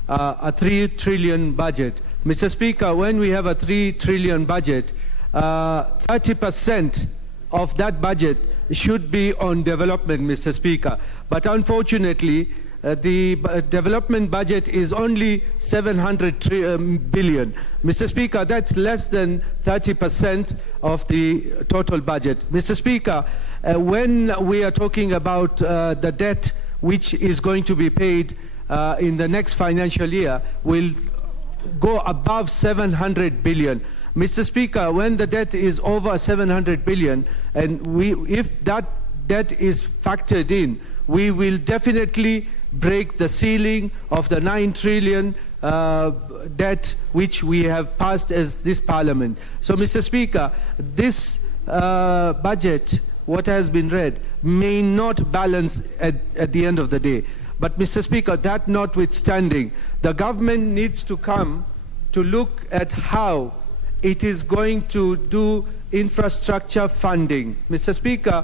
a 3 trillion budget. Mr. Speaker, when we have a 3 trillion budget, 30% of that budget should be on development, Mr. Speaker. But unfortunately, the development budget is only 700 billion. Mr. Speaker, that's less than 30% of the total budget. Mr. Speaker, when we are talking about the debt which is going to be paid in the next financial year, will go above 700 billion. Mr. Speaker, when the debt is over 700 billion, and if that debt is factored in, we will definitely break the ceiling of the 9 trillion debt which we have passed as this parliament. So, Mr. Speaker, this budget, what has been read, may not balance at the end of the day. But, Mr. Speaker, that notwithstanding, the government needs to come to look at how it is going to do infrastructure funding. Mr. Speaker,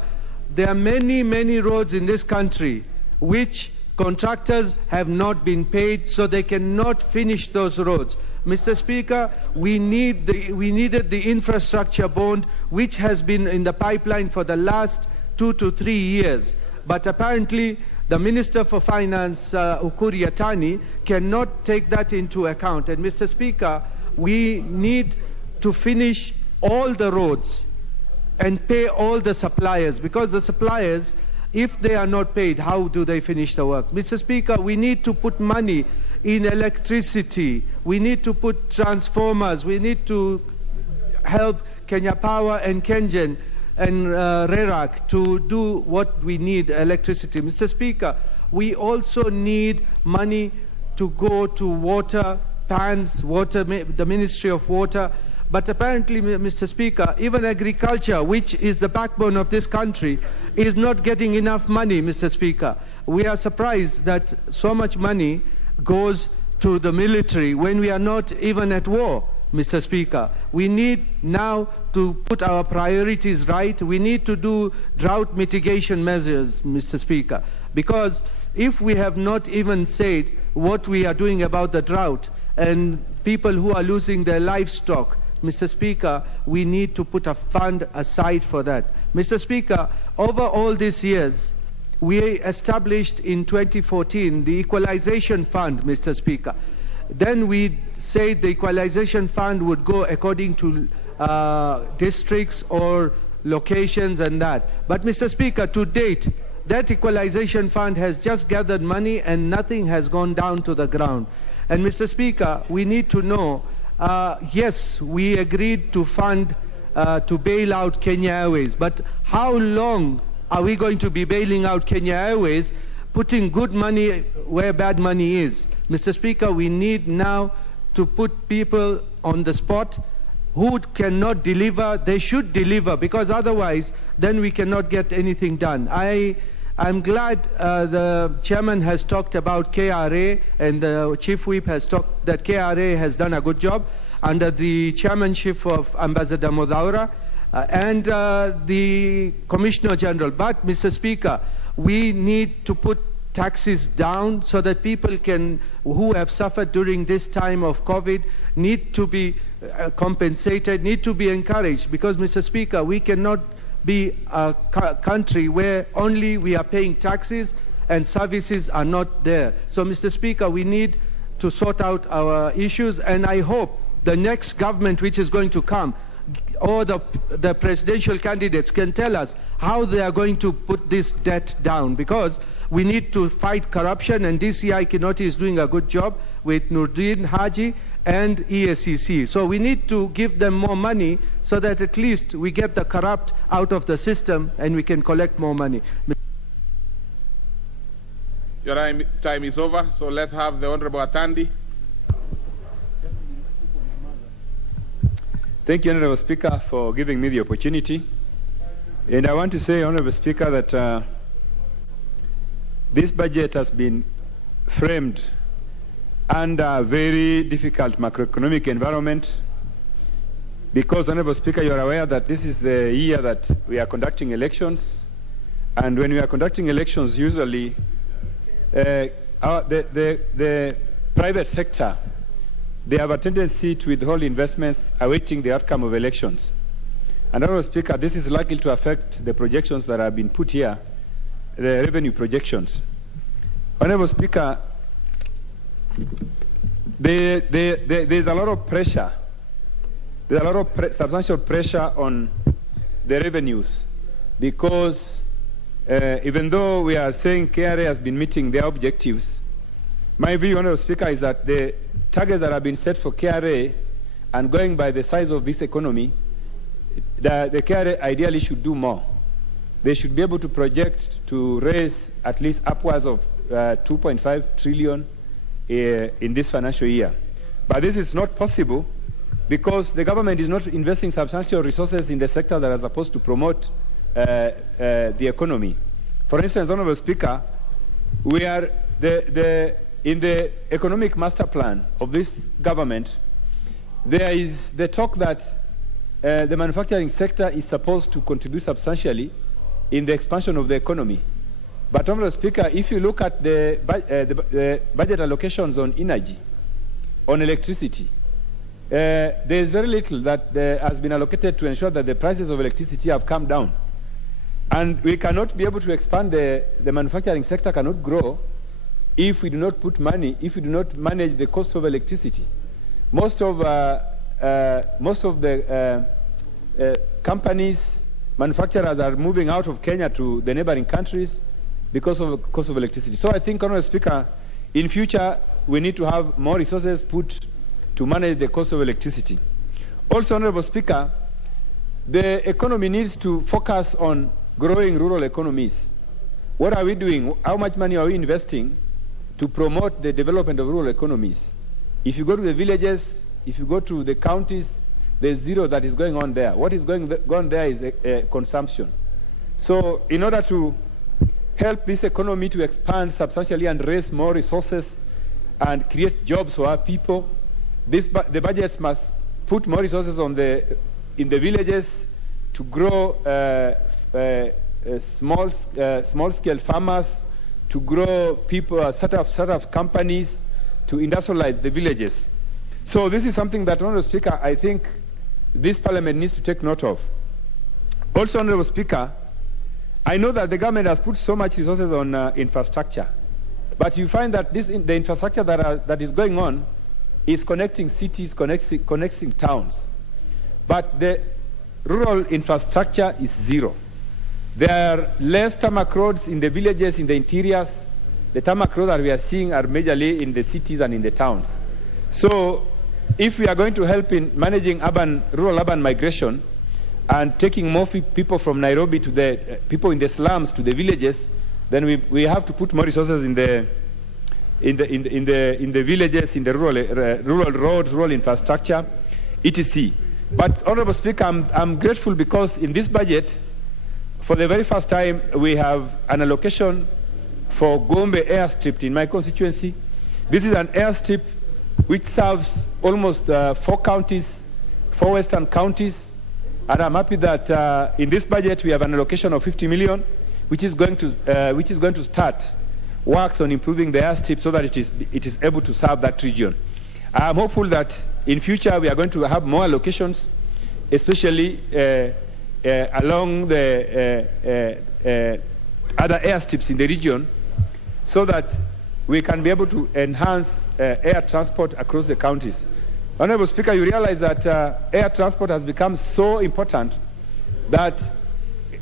there are many, many roads in this country which contractors have not been paid, so they cannot finish those roads. Mr. Speaker, we needed the infrastructure bond, which has been in the pipeline for the last 2 to 3 years. But apparently, the Minister for Finance, Ukur Yatani, cannot take that into account. And Mr. Speaker, we need to finish all the roads and pay all the suppliers, because the suppliers, if they are not paid, how do they finish the work? Mr. Speaker, we need to put money in electricity. We need to put transformers. We need to help Kenya Power and Kengen and RERAC to do what we need, electricity. Mr. Speaker, we also need money to go to water, PANS, water, the Ministry of Water. But apparently, Mr. Speaker, even agriculture, which is the backbone of this country, is not getting enough money, Mr. Speaker. We are surprised that so much money goes to the military when we are not even at war, Mr. Speaker. We need now to put our priorities right. We need to do drought mitigation measures, Mr. Speaker, because if we have not even said what we are doing about the drought and people who are losing their livestock, Mr. Speaker, we need to put a fund aside for that. Mr. Speaker, over all these years, we established in 2014 the Equalization Fund, Mr. Speaker. Then we said the Equalization Fund would go according to districts or locations and that. But Mr. Speaker, to date, that Equalization Fund has just gathered money and nothing has gone down to the ground. And Mr. Speaker, we need to know, yes, we agreed to fund to bail out Kenya Airways, but how long are we going to be bailing out Kenya Airways, putting good money where bad money is? Mr. Speaker, we need now to put people on the spot who cannot deliver. They should deliver, because otherwise then we cannot get anything done. I'm glad the chairman has talked about KRA, and the chief whip has talked that KRA has done a good job under the chairmanship of Ambassador Modaura and the Commissioner General. But, Mr. Speaker, we need to put taxes down so that people who have suffered during this time of COVID need to be compensated, need to be encouraged, because, Mr. Speaker, we cannot be a country where only we are paying taxes and services are not there. So, Mr. Speaker, we need to sort out our issues, and I hope the next government which is going to come, or the presidential candidates, can tell us how they are going to put this debt down, because we need to fight corruption, and DCI Kinoti is doing a good job with Nurdin Haji and EACC. So we need to give them more money so that at least we get the corrupt out of the system and we can collect more money. Your time is over, so let's have the Honorable Atandi. Thank you, Honorable Speaker, for giving me the opportunity. And I want to say, Honorable Speaker, that this budget has been framed under a very difficult macroeconomic environment because, Honorable Speaker, you are aware that this is the year that we are conducting elections. And when we are conducting elections, usually the private sector, they have a tendency to withhold investments awaiting the outcome of elections. And, Honorable Speaker, this is likely to affect the projections that have been put here, the revenue projections. Honorable Speaker, there's a lot of pressure. There's a lot of substantial pressure on the revenues because even though we are saying KRA has been meeting their objectives, my view, Honorable Speaker, is that the targets that have been set for KRA and going by the size of this economy, the KRA ideally should do more. They should be able to project to raise at least upwards of 2.5 trillion in this financial year. But this is not possible because the government is not investing substantial resources in the sector that are supposed to promote the economy. For instance, Honorable Speaker, we are in the economic master plan of this government, there is the talk that the manufacturing sector is supposed to contribute substantially in the expansion of the economy. But, Honorable Speaker, if you look at the budget allocations on energy, on electricity, there is very little that has been allocated to ensure that the prices of electricity have come down. And we cannot be able to expand, the manufacturing sector cannot grow if we do not put money, if we do not manage the cost of electricity. Most of the companies, manufacturers are moving out of Kenya to the neighboring countries because of the cost of electricity. So I think, Honourable Speaker, in future we need to have more resources put to manage the cost of electricity. Also, Honourable Speaker, the economy needs to focus on growing rural economies. What are we doing? How much money are we investing to promote the development of rural economies? If you go to the villages, if you go to the counties, there's zero that is going on there. What is going on there is consumption. So in order to help this economy to expand substantially and raise more resources and create jobs for our people, the budgets must put more resources in the villages to grow small-scale farmers, to grow people, set up companies, to industrialize the villages. So this is something that, Honourable Speaker, I think this Parliament needs to take note of. Also, Honourable Speaker, I know that the government has put so much resources on infrastructure, but you find that the infrastructure that is going on is connecting cities, connecting towns. But the rural infrastructure is zero. There are less tarmac roads in the villages, in the interiors. The tarmac roads that we are seeing are majorly in the cities and in the towns. So if we are going to help in managing rural-urban migration and taking more people from Nairobi to the people in the slums to the villages, then we have to put more resources in the villages, in the rural roads, rural infrastructure, etc. But, Honourable Speaker, I'm grateful because in this budget, for the very first time, we have an allocation for Gombe airstrip in my constituency. This is an airstrip which serves almost 4 counties, 4 western counties. And I'm happy that in this budget we have an allocation of 50 million, which is going to start works on improving the airstrip so that it is able to serve that region. I'm hopeful that in future we are going to have more allocations, especially along the other airstrips in the region, so that we can be able to enhance air transport across the counties. Honourable Speaker, you realize that air transport has become so important that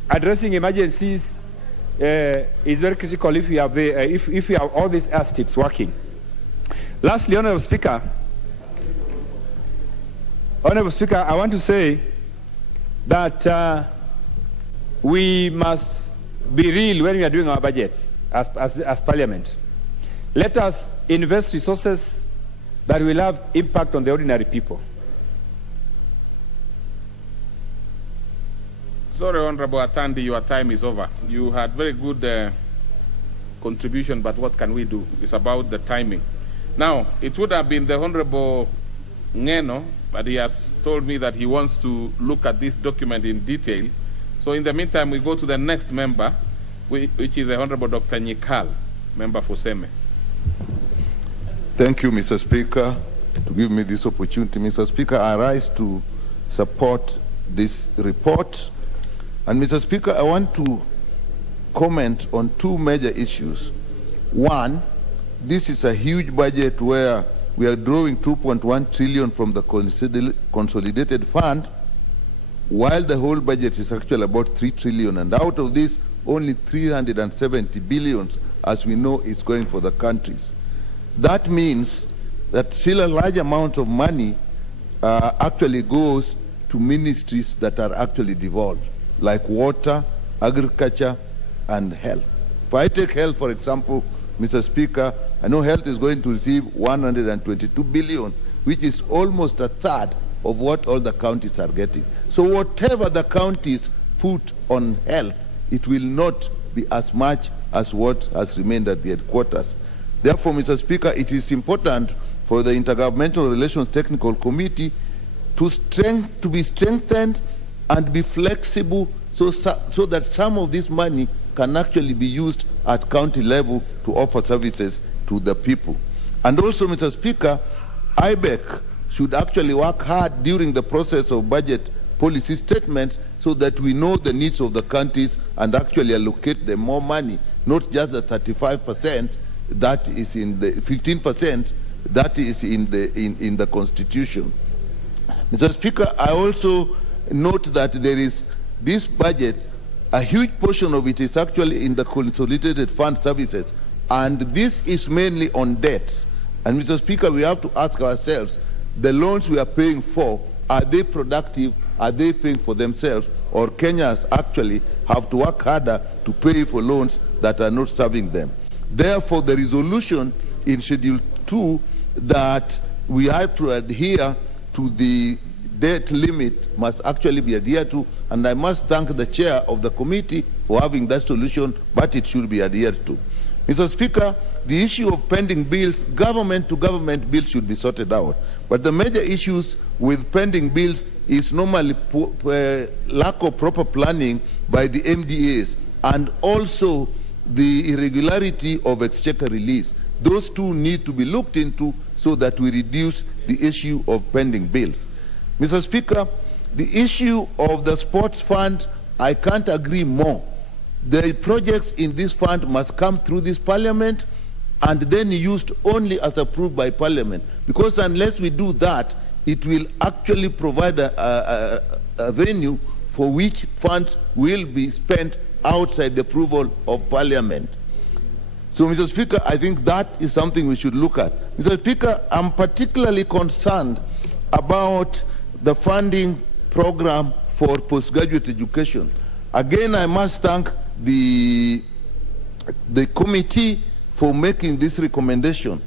addressing emergencies is very critical if we have if we have all these airstrips working. Lastly, Honourable Speaker, I want to say that we must be real when we are doing our budgets as Parliament. Let us invest resources that will have impact on the ordinary people. Sorry, Honorable Atandi, your time is over. You had very good contribution, but what can we do? It's about the timing. Now, it would have been the Honorable Ngeno, but he has told me that he wants to look at this document in detail. So in the meantime, we go to the next member, which is the Honorable Dr. Nyikal, member for Seme. Thank you, Mr. Speaker, to give me this opportunity. Mr. Speaker, I rise to support this report. And Mr. Speaker, I want to comment on 2 major issues. One, this is a huge budget where we are drawing 2.1 trillion from the consolidated fund, while the whole budget is actually about 3 trillion. And out of this, only 370 billions, as we know, is going for the countries. That means that still a large amount of money actually goes to ministries that are actually devolved, like water, agriculture, and health. If I take health, for example, Mr. Speaker, I know health is going to receive 122 billion, which is almost a third of what all the counties are getting. So whatever the counties put on health, it will not be as much as what has remained at the headquarters. Therefore, Mr. Speaker, it is important for the Intergovernmental Relations Technical Committee to be strengthened and be flexible so that some of this money can actually be used at county level to offer services to the people. And also, Mr. Speaker, IBEC should actually work hard during the process of budget policy statements so that we know the needs of the counties and actually allocate them more money, not just the 35% that is in the 15% that is in the Constitution. Mr. Speaker, I also note that there is this budget, a huge portion of it is actually in the consolidated fund services, and this is mainly on debts. And Mr. Speaker, we have to ask ourselves, the loans we are paying for, are they productive? Are they paying for themselves? Or Kenyans actually have to work harder to pay for loans that are not serving them? Therefore, the resolution in Schedule 2 that we have to adhere to the debt limit must actually be adhered to, and I must thank the chair of the committee for having that solution, but it should be adhered to. Mr. Speaker, the issue of pending bills, government-to-government bills should be sorted out. But the major issues with pending bills is normally lack of proper planning by the MDAs and also the irregularity of exchequer release. Those two need to be looked into so that we reduce the issue of pending bills. Mr. Speaker, the issue of the sports fund, I can't agree more. The projects in this fund must come through this parliament and then used only as approved by parliament, because unless we do that, it will actually provide a venue for which funds will be spent outside the approval of parliament. So, Mr. Speaker, I think that is something we should look at. Mr. Speaker, I'm particularly concerned about the funding program for postgraduate education. Again, I must thank the committee for making this recommendation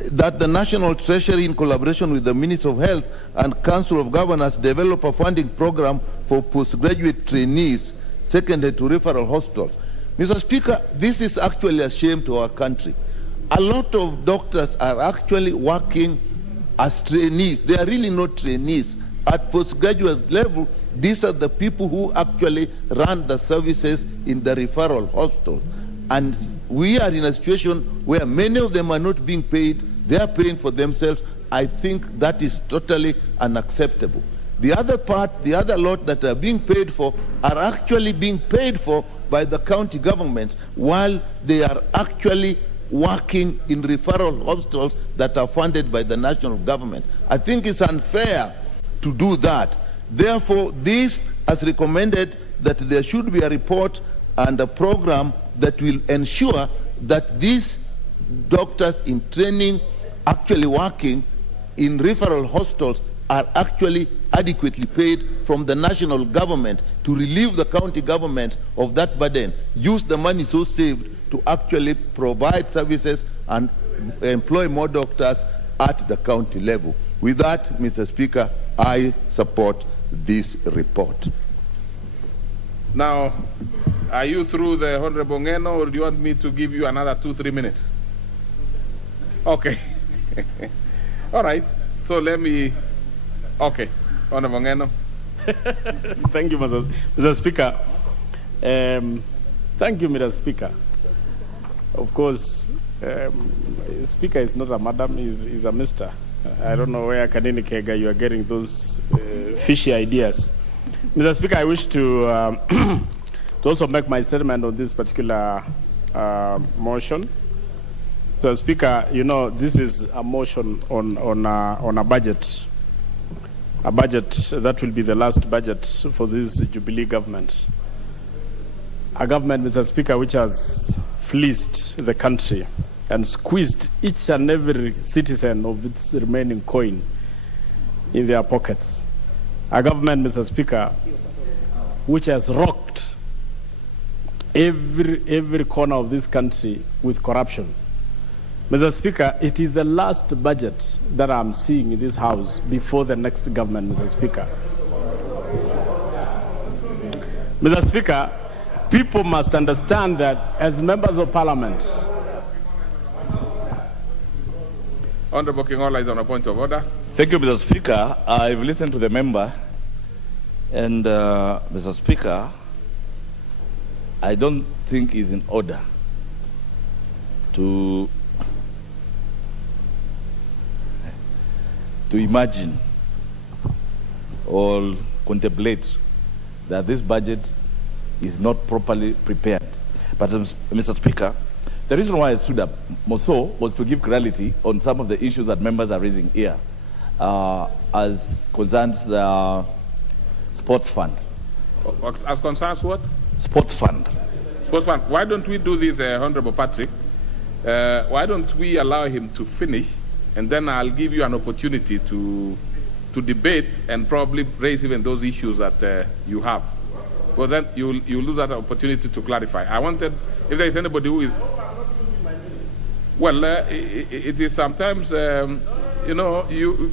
that the National Treasury, in collaboration with the Ministry of Health and Council of Governors, develop a funding program for postgraduate trainees secondary to referral hospitals. Mr. Speaker, this is actually a shame to our country. A lot of doctors are actually working as trainees. They are really not trainees. At postgraduate level, these are the people who actually run the services in the referral hospital. And we are in a situation where many of them are not being paid. They are paying for themselves. I think that is totally unacceptable. The other part, the other lot that are being paid for are actually being paid for by the county governments while they are actually working in referral hospitals that are funded by the national government. I think it's unfair to do that. Therefore, this has recommended that there should be a report and a program that will ensure that these doctors in training actually working in referral hospitals are actually adequately paid from the national government to relieve the county government of that burden. Use the money so saved to actually provide services and employ more doctors at the county level. With that, Mr. Speaker, I support this report. Now, are you through the Honorable Ngeno, or do you want me to give you another 2-3 minutes? Okay. All right. So let me. Okay. Honorable Ngeno. Thank you, Mr. Speaker. Thank you, Mr. Speaker. Of course, Speaker is not a madam, he's a mister. I don't know where, Kanini Kega, you are getting those fishy ideas. Mr. Speaker, I wish to also make my statement on this particular motion. So, Speaker, you know, this is a motion on a budget that will be the last budget for this Jubilee government. A government, Mr. Speaker, which has fleeced the country and squeezed each and every citizen of its remaining coin in their pockets. A government, Mr. Speaker, which has rocked every corner of this country with corruption. Mr. Speaker, it is the last budget that I'm seeing in this House before the next government, Mr. Speaker. Mr. Speaker, people must understand that as members of Parliament. Honorable Kingola is on a point of order. Thank you, Mr. Speaker. I've listened to the member, and Mr. Speaker, I don't think is in order to imagine or contemplate that this budget is not properly prepared. But Mr. Speaker, the reason why I stood up more so was to give clarity on some of the issues that members are raising here as concerns the sports fund. As concerns what? Sports fund. Sports fund. Why don't we do this, Honorable Patrick? Why don't we allow him to finish, and then I'll give you an opportunity to debate and probably raise even those issues that you have. Because then you'll lose that opportunity to clarify. I wanted, if there is anybody who is... Well, it is sometimes,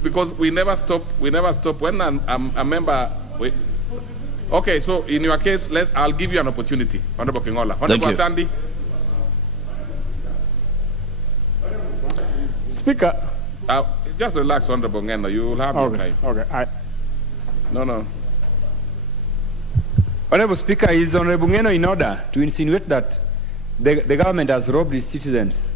because we never stop when a member... Okay, so in your case, I'll give you an opportunity, Honorable Kingola. Honorable Atandi. Speaker. Just relax, Honorable Ngeno. You will have your time. Okay. No. Honorable Speaker, is Honorable Ngeno in order to insinuate that the government has robbed its citizens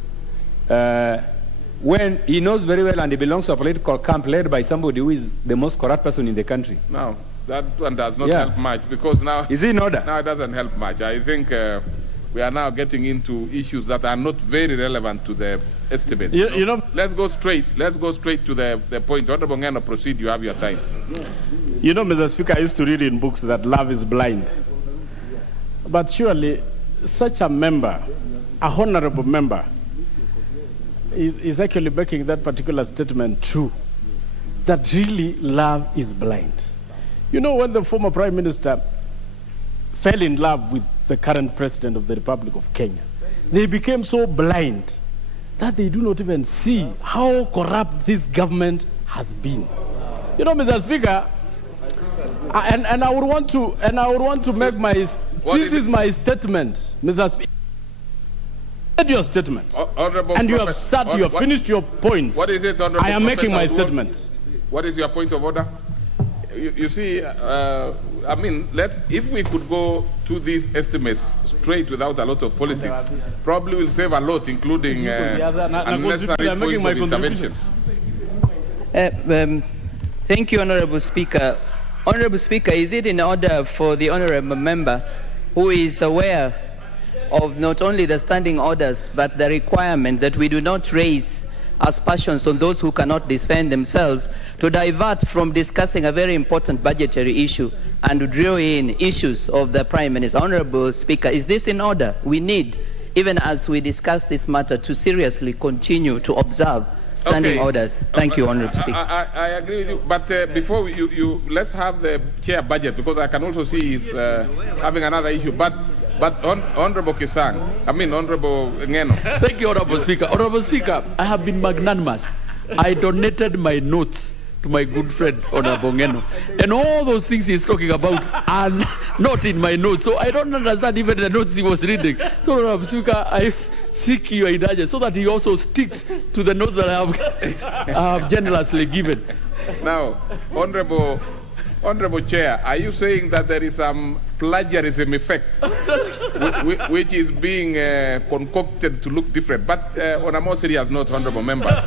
when he knows very well and he belongs to a political camp led by somebody who is the most corrupt person in the country? No, that one does not help much, because now... Is he in order? Now it doesn't help much. I think we are now getting into issues that are not very relevant to the estimates. Let's go straight to the point. Honorable Ngeno, proceed. You have your time. You know, Mr. Speaker, I used to read in books that love is blind. But surely, such a member, a honorable member, is actually making that particular statement true, that really love is blind. You know, when the former Prime Minister fell in love with the current President of the Republic of Kenya, they became so blind that they do not even see how corrupt this government has been. You know, Mr. Speaker, and I would want to make my... This is my statement, Mr. Speaker. Your statement, and you have sat, you have finished your points. What is it, Honorable? I am making my statement. What is your point of order? You see, I mean, if we could go to these estimates straight without a lot of politics, probably we'll save a lot, including unnecessary points of interventions. Thank you, Honorable Speaker. Honorable Speaker, is it in order for the honorable member who is aware of not only the standing orders, but the requirement that we do not raise aspersions on those who cannot defend themselves, to divert from discussing a very important budgetary issue and to drill in issues of the Prime Minister? Honorable Speaker, is this in order? We need, even as we discuss this matter, to seriously continue to observe standing orders. Thank you, Honorable Speaker. I agree with you, but before let's have the chair budget, because I can also see he's having another issue. But Honorable Honorable Ngeno. Thank you, Honorable Speaker. Honorable Speaker, I have been magnanimous. I donated my notes to my good friend, Honorable Ngeno. And all those things he's talking about are not in my notes. So I don't understand even the notes he was reading. So, Honorable Speaker, I seek your indulgence so that he also sticks to the notes that I have generously given. Now, Honorable Chair, are you saying that there is some plagiarism effect which is being concocted to look different? But on a more serious note, honorable members,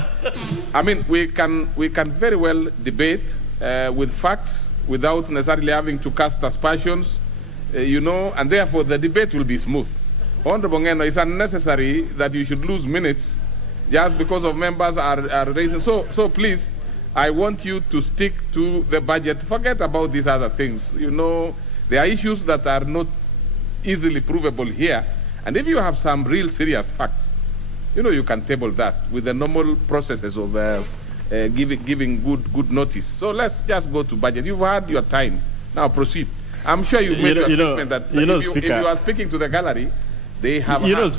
I mean, we can very well debate with facts without necessarily having to cast aspersions, and therefore the debate will be smooth. Honorable Ngeno, it's unnecessary that you should lose minutes just because of members are raising. So please, I want you to stick to the budget. Forget about these other things. There are issues that are not easily provable here. And if you have some real serious facts, you can table that with the normal processes of giving good notice. So let's just go to budget. You've had your time. Now proceed. I'm sure you've made a statement that if you are speaking to the gallery, they have Now let's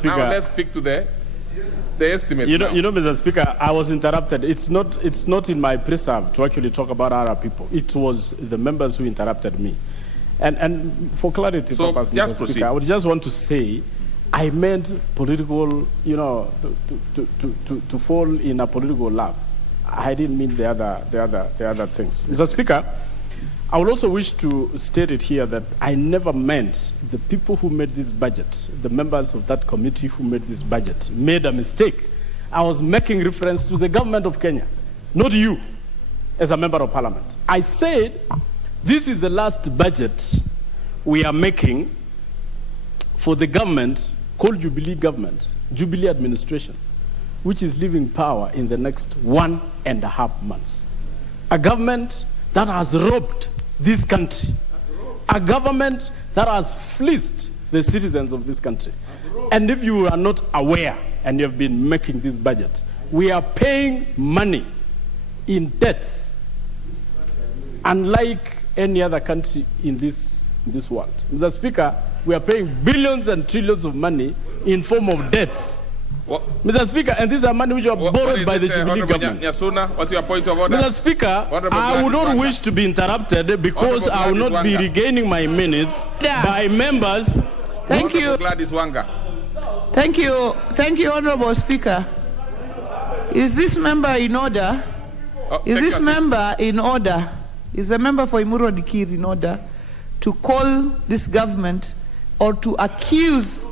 speak to the estimates. Mr. Speaker, I was interrupted. It's not in my preserve to actually talk about other people. It was the members who interrupted me. And for clarity purpose, Mr. Speaker, I would just want to say I meant political, to fall in a political love. I didn't mean the other things. Mr. Speaker, I would also wish to state it here that I never meant the people who made this budget, the members of that committee who made this budget, made a mistake. I was making reference to the government of Kenya, not you as a member of parliament. I said this is the last budget we are making for the government called Jubilee government, Jubilee administration, which is leaving power in the next 1.5 months. A government that has robbed this country. A government that has fleeced the citizens of this country. And if you are not aware and you have been making this budget, we are paying money in debts unlike any other country in this world. Mr. Speaker, we are paying billions and trillions of money in form of debts. What? Mr. Speaker, and these are money which are borrowed by the Jubilee government. Nyasuna, what's your point of order? Mr. Speaker, I would not wish to be interrupted because I will not be regaining my minutes by members. Thank you. Gladys Wanga. Thank you. Thank you, Honorable Speaker. Is this member in order? Is this member in order? Is the member for Imuru Dikir in order to call this government or to accuse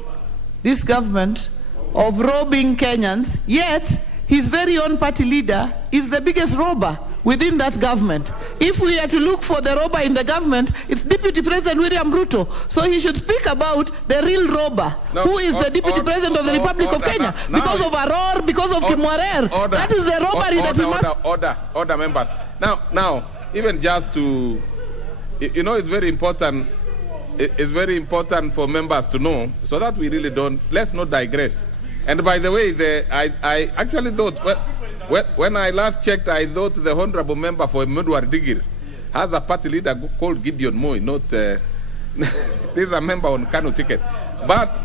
this government of robbing Kenyans, yet his very own party leader is the biggest robber within that government? If we are to look for the robber in the government, it's Deputy President William Ruto. So he should speak about the real robber, who is the Deputy President of the Republic of Kenya, because of Aror, because of Kimwarer. That is the robbery that we must... Order, members. Now, even just to, you know, it's very important. It's very important for members to know, so that we really don't. Let's not digress. And by the way, I actually thought, when I last checked, I thought the honorable member for Medwar Digir has a party leader called Gideon Moi, not this is a member on Kano ticket. But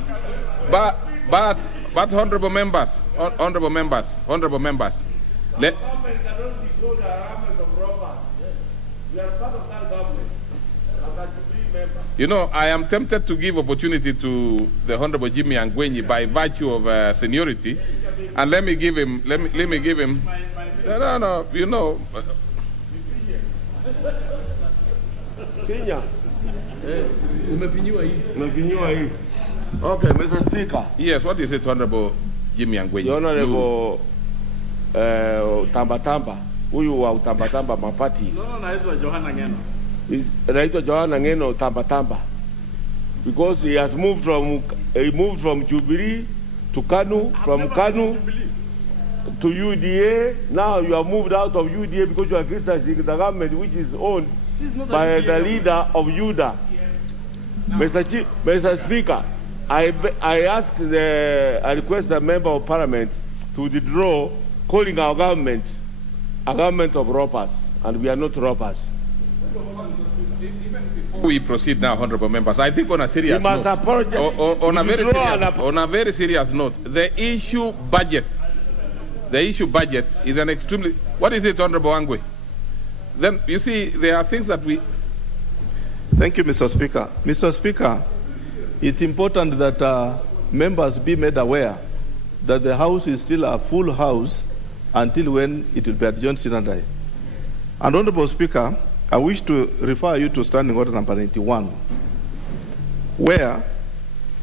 honorable members, you know, I am tempted to give opportunity to the Honorable Jimmy Angwenyi by virtue of seniority, and let me give him. No, you know. Okay, Mr. Speaker. Yes, what is it, Honorable Jimmy Angwenyi? The Honorable Tamba, huyu wa Tamba maparties. No, naitwa Johanna Ngeno. Naitwa Johanna Ngeno Tamba, because he has moved from Jubilee to Kanu, from Kanu to UDA. Now you are moved out of UDA because you are criticizing the government which is owned by the leader of UDA. Mr. Speaker, I request the member of parliament to withdraw calling our government a government of robbers, and we are not robbers. We proceed now, honorable members. I think on a serious note, on a very serious note, the issue budget is an extremely. What is it, Honorable Angwe? Then you see there are things that we. Thank you, Mr. Speaker. Mr. Speaker, it's important that members be made aware that the House is still a full House until when it will be adjourned Sinadai. And Honorable Speaker, I wish to refer you to Standing Order number 91, where,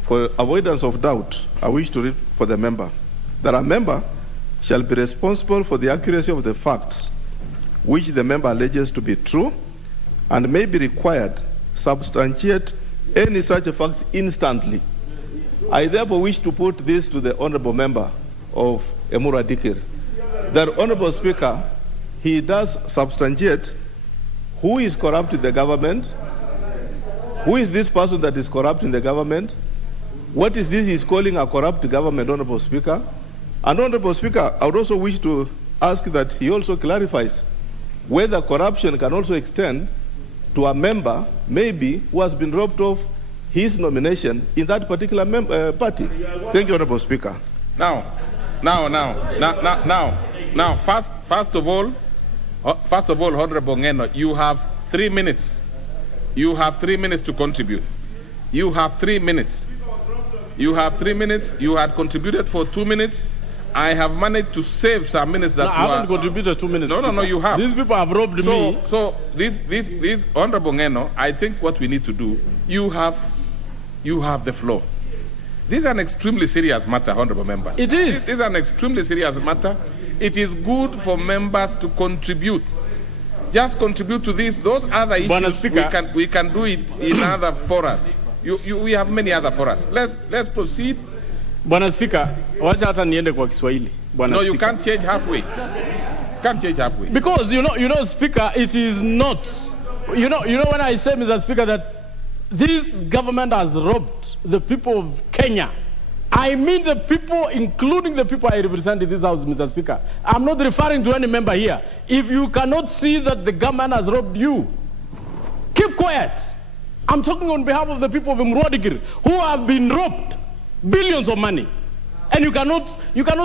for avoidance of doubt, I wish to read for the member that a member shall be responsible for the accuracy of the facts which the member alleges to be true and may be required substantiate any such facts instantly. I therefore wish to put this to the honorable member of Emura Dikir, that Honorable Speaker, he does substantiate who is corrupt in the government, who is this person that is corrupt in the government, what is this he's calling a corrupt government, Honorable Speaker. And Honorable Speaker, I would also wish to ask that he also clarifies whether corruption can also extend to a member, maybe, who has been robbed of his nomination in that particular party. Thank you, Honorable Speaker. Now, first of all, Honorable Ngeno, you have 3 minutes. You have 3 minutes to contribute. You have 3 minutes. You have 3 minutes. You had contributed for 2 minutes. I have managed to save some minutes that I haven't contributed 2 minutes. No, you have. These people have robbed me. So this Honorable Ngeno, I think what we need to do, you have the floor. This is an extremely serious matter, honorable members. It is. This is an extremely serious matter. It is good for members to contribute. Just contribute to this. Those other issues, we can do it in other forums. We have many other forums. Let's proceed. Bwana Speaker, wacha hata niende kwa Kiswahili. No, you can't change halfway. Because you know, Speaker, it is not. You know when I say, Mr. Speaker, that this government has robbed the people of Kenya. I mean the people, including the people I represent in this house, Mr. Speaker. I'm not referring to any member here. If you cannot see that the government has robbed you, keep quiet. I'm talking on behalf of the people of Mrodigiri who have been robbed billions of money. And you cannot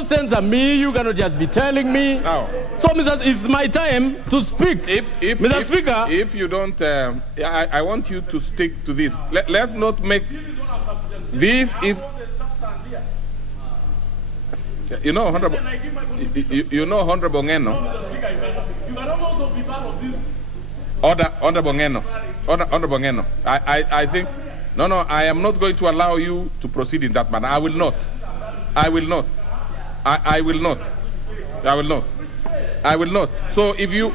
censor me, you cannot just be telling me. Now, so, it's my time to speak. Mr. Speaker. If you don't, I want you to stick to this. Let's not make this is. You know, Honorable Ngeno. You cannot also be part of this. Honorable Ngeno. I think. No, I am not going to allow you to proceed in that manner. I will not. So if you...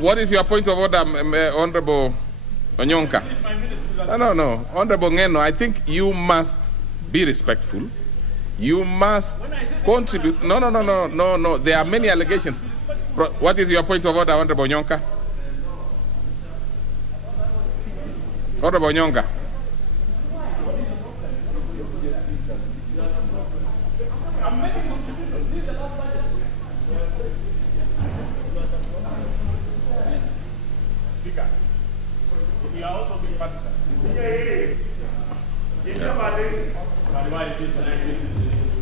what is your point of order, Honorable Onyonka? No. Honorable Ngeno, I think you must be respectful. You must contribute. No. There are many allegations. What is your point of order, Honorable Onyonka? Honorable Onyonka. Speaker, you are also being partisan.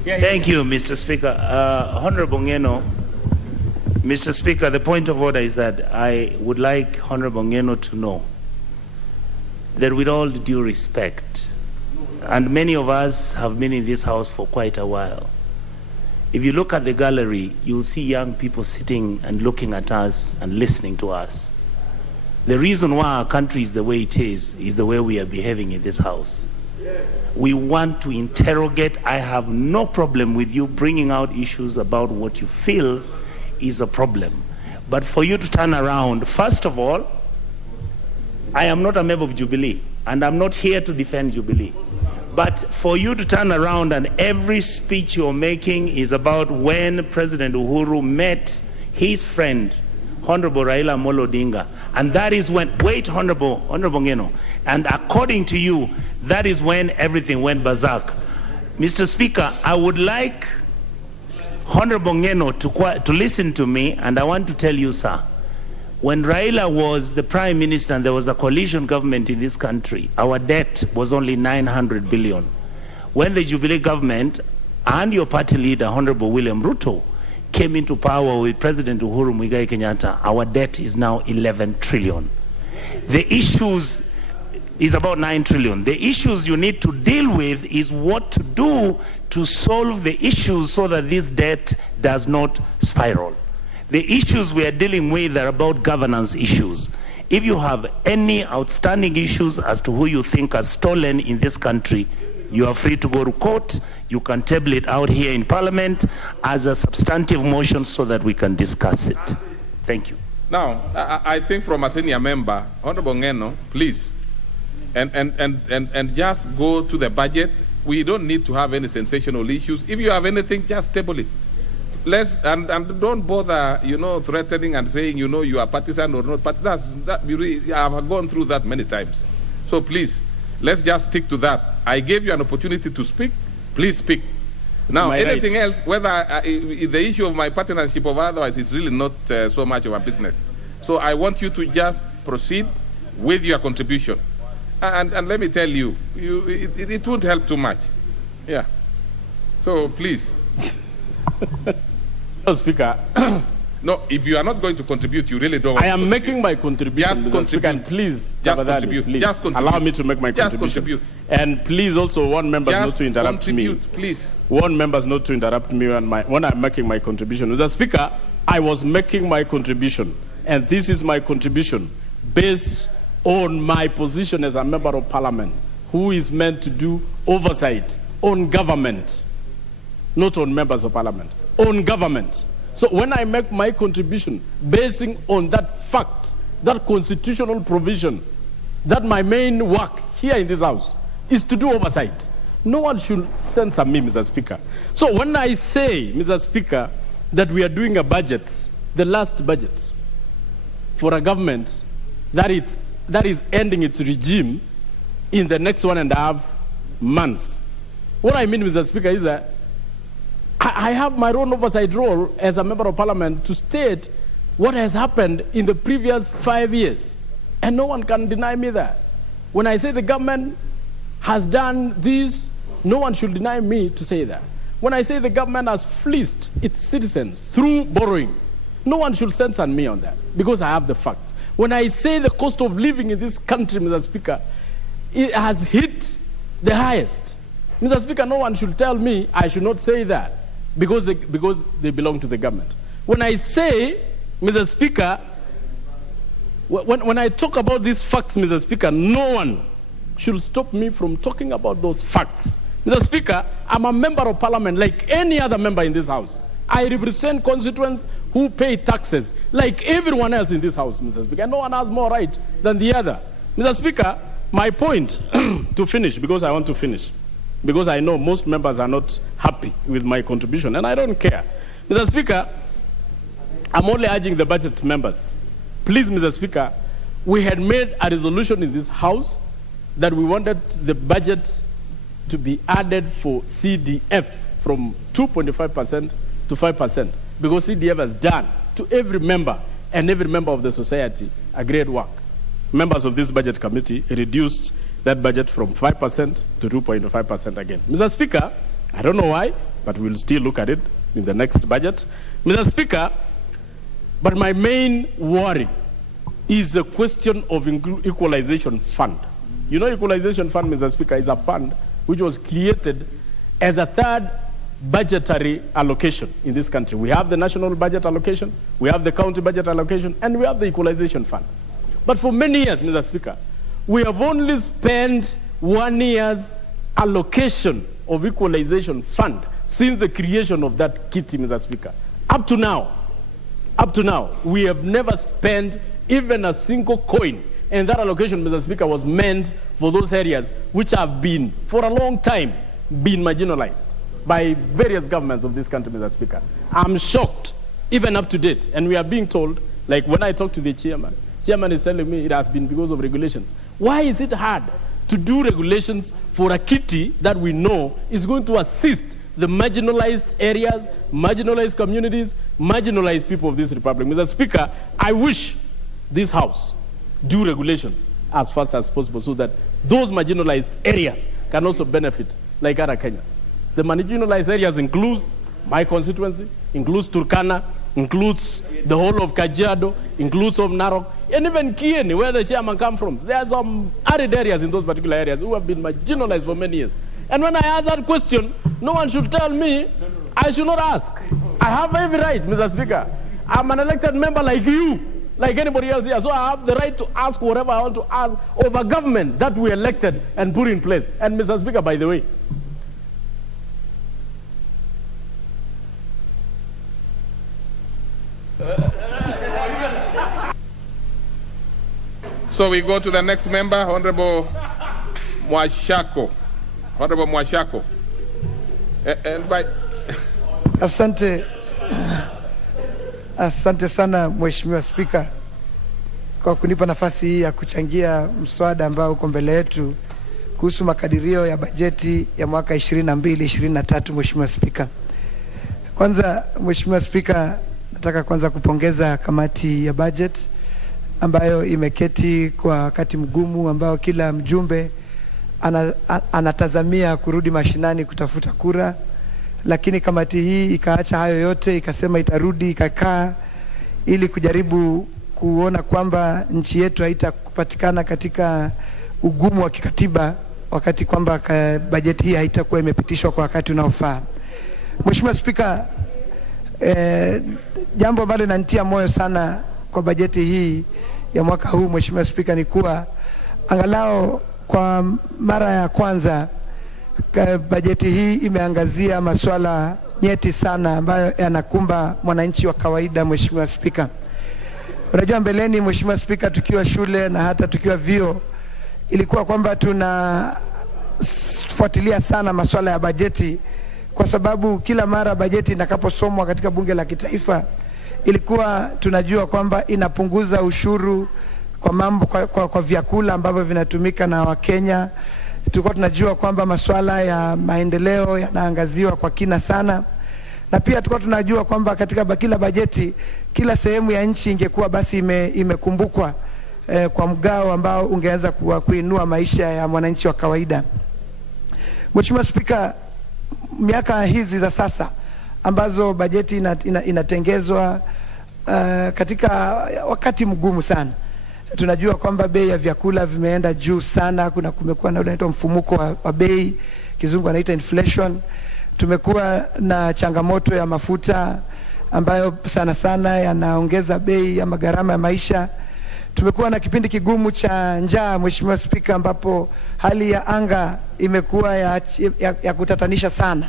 Thank you, Mr. Speaker. Honorable Ngeno, Mr. Speaker, the point of order is that I would like Honorable Ngeno to know that with all due respect, and many of us have been in this house for quite a while, if you look at the gallery, you'll see young people sitting and looking at us and listening to us. The reason why our country is the way it is the way we are behaving in this house. We want to interrogate. I have no problem with you bringing out issues about what you feel is a problem. But for you to turn around, first of all, I am not a member of Jubilee, and I'm not here to defend Jubilee. But for you to turn around and every speech you're making is about when President Uhuru met his friend, Honorable Raila Amolo Odinga, and that is when, Honorable Ngeno, and according to you, that is when everything went berserk. Mr. Speaker, I would like Honorable Ngeno to listen to me, and I want to tell you, sir, when Raila was the Prime Minister and there was a coalition government in this country, our debt was only 900 billion. When the Jubilee government and your party leader, Honorable William Ruto, came into power with President Uhuru Muigai Kenyatta, our debt is now 11 trillion. The issues is about 9 trillion. The issues you need to deal with is what to do to solve the issues so that this debt does not spiral. The issues we are dealing with are about governance issues. If you have any outstanding issues as to who you think has stolen in this country, you are free to go to court. You can table it out here in Parliament as a substantive motion so that we can discuss it. Thank you. Now, I think from a senior member, Honorable Ngeno, please, and just go to the budget. We don't need to have any sensational issues. If you have anything, just table it. And don't bother, threatening and saying, you are partisan or not. But I have gone through that many times. So please, let's just stick to that. I gave you an opportunity to speak. Please speak. Now, anything else, whether the issue of my partnership or otherwise, is really not so much of a business. So I want you to just proceed with your contribution. And let me tell you, it won't help too much. Yeah. So please. Speaker, No, if you are not going to contribute, you really don't want I am to making my contribution. Just Mr. contribute. Speaker, and please, Just Tabadani, contribute. please, Just contribute. allow me to make my Just contribution. contribute. And please also warn members Just not to interrupt contribute, me. please. Warn members not to interrupt me when I'm making my contribution. Mr. Speaker, I was making my contribution, and this is my contribution based on my position as a member of parliament who is meant to do oversight on government, not on members of parliament, on government. So when I make my contribution basing on that fact, that constitutional provision, that my main work here in this house is to do oversight, no one should censor me, Mr. Speaker. So when I say, Mr. Speaker, that we are doing a budget, the last budget, for a government that is ending its regime in the next 1.5 months, what I mean, Mr. Speaker, is that I have my own oversight role as a member of parliament to state what has happened in the previous 5 years. And no one can deny me that. When I say the government has done this, no one should deny me to say that. When I say the government has fleeced its citizens through borrowing, no one should censor me on that because I have the facts. When I say the cost of living in this country, Mr. Speaker, it has hit the highest. Mr. Speaker, no one should tell me I should not say that because they belong to the government. When I say, Mr. Speaker, when I talk about these facts, Mr. Speaker, no one should stop me from talking about those facts. Mr. Speaker, I'm a member of parliament like any other member in this house. I represent constituents who pay taxes like everyone else in this house, Mr. Speaker. No one has more right than the other. Mr. Speaker, my point to finish, because I want to finish, because I know most members are not happy with my contribution, and I don't care. Mr. Speaker, I'm only urging the budget members. Please, Mr. Speaker, we had made a resolution in this House that we wanted the budget to be added for CDF from 2.5% to 5%, because CDF has done to every member and every member of the society a great work. Members of this budget committee reduced that budget from 5% to 2.5% again. Mr. Speaker, I don't know why, but we'll still look at it in the next budget. Mr. Speaker, but my main worry is the question of equalization fund. You know, equalization fund, Mr. Speaker, is a fund which was created as a third budgetary allocation in this country. We have the national budget allocation, we have the county budget allocation, and we have the equalization fund. But for many years, Mr. Speaker, we have only spent 1 year's allocation of equalization fund since the creation of that kitty, Mr. Speaker. Up to now, we have never spent even a single coin. And that allocation, Mr. Speaker, was meant for those areas which have been, for a long time, been marginalized by various governments of this country, Mr. Speaker. I'm shocked, even up to date. And we are being told, like when I talk to the chairman is telling me it has been because of regulations. Why is it hard to do regulations for a kitty that we know is going to assist the marginalized areas, marginalized communities, marginalized people of this republic? Mr. Speaker, I wish this House do regulations as fast as possible so that those marginalized areas can also benefit like other Kenyans. The marginalized areas includes my constituency, includes Turkana, includes the whole of Kajiado, includes of Narok, and even Kieni, where the chairman comes from. There are some arid areas in those particular areas who have been marginalized for many years. And when I ask that question, no one should tell me I should not ask. I have every right, Mr. Speaker. I'm an elected member like you, like anybody else here. So I have the right to ask whatever I want to ask of a government that we elected and put in place. And Mr. Speaker, by the way, so we go to the next member, Honorable Mwashako. Honorable Mwashako. Asante sana Mheshimiwa Spika kwa kunipa nafasi hii ya kuchangia mswada ambao uko mbele yetu kuhusu makadirio ya bajeti ya mwaka 22-23. Mheshimiwa Spika, kwanza Mheshimiwa Spika, nataka kwanza kupongeza kamati ya budget ambayo imeketi kwa wakati mgumu ambao kila mjumbe anatazamia kurudi mashinani kutafuta kura, lakini kamati hii ikaacha hayo yote, ikasema itarudi, ikakaa ili kujaribu kuona kwamba nchi yetu haitakupatikana katika ugumu wa kikatiba wakati kwamba bajeti hii haitakuwa imepitishwa kwa wakati unaofaa. Mheshimiwa Spika, jambo ambalo linanitia moyo sana kwa bajeti hii ya mwaka huu Mheshimiwa Spika ni kuwa angalau kwa mara ya kwanza bajeti hii imeangazia masuala nyeti sana ambayo yanakumba mwananchi wa kawaida. Mheshimiwa Spika, unajua mbeleni Mheshimiwa Spika, tukiwa shule na hata tukiwa vyuo ilikuwa kwamba tunafuatilia sana masuala ya bajeti, kwa sababu kila mara bajeti inakaposomwa katika bunge la kitaifa ilikuwa tunajua kwamba inapunguza ushuru kwa mambo kwa vyakula ambavyo vinatumika na Wakenya. Tulikuwa tunajua kwamba masuala ya maendeleo yanaangaziwa kwa kina sana, na pia tulikuwa tunajua kwamba katika kila bajeti kila sehemu ya nchi ingekuwa basi imekumbukwa kwa mgao ambao ungeweza kuinua maisha ya mwananchi wa kawaida. Mheshimiwa Spika, miaka hizi za sasa ambazo bajeti inatengezwa katika wakati mgumu sana, tunajua kwamba bei ya vyakula vimeenda juu sana. Kumekuwa na unaitwa mfumuko wa bei, kizungu anaita inflation. Tumekuwa na changamoto ya mafuta ambayo sana sana yanaongeza bei ya gharama ya maisha. Tumekuwa na kipindi kigumu cha njaa Mheshimiwa Spika, ambapo hali ya anga imekuwa ya kutatanisha sana.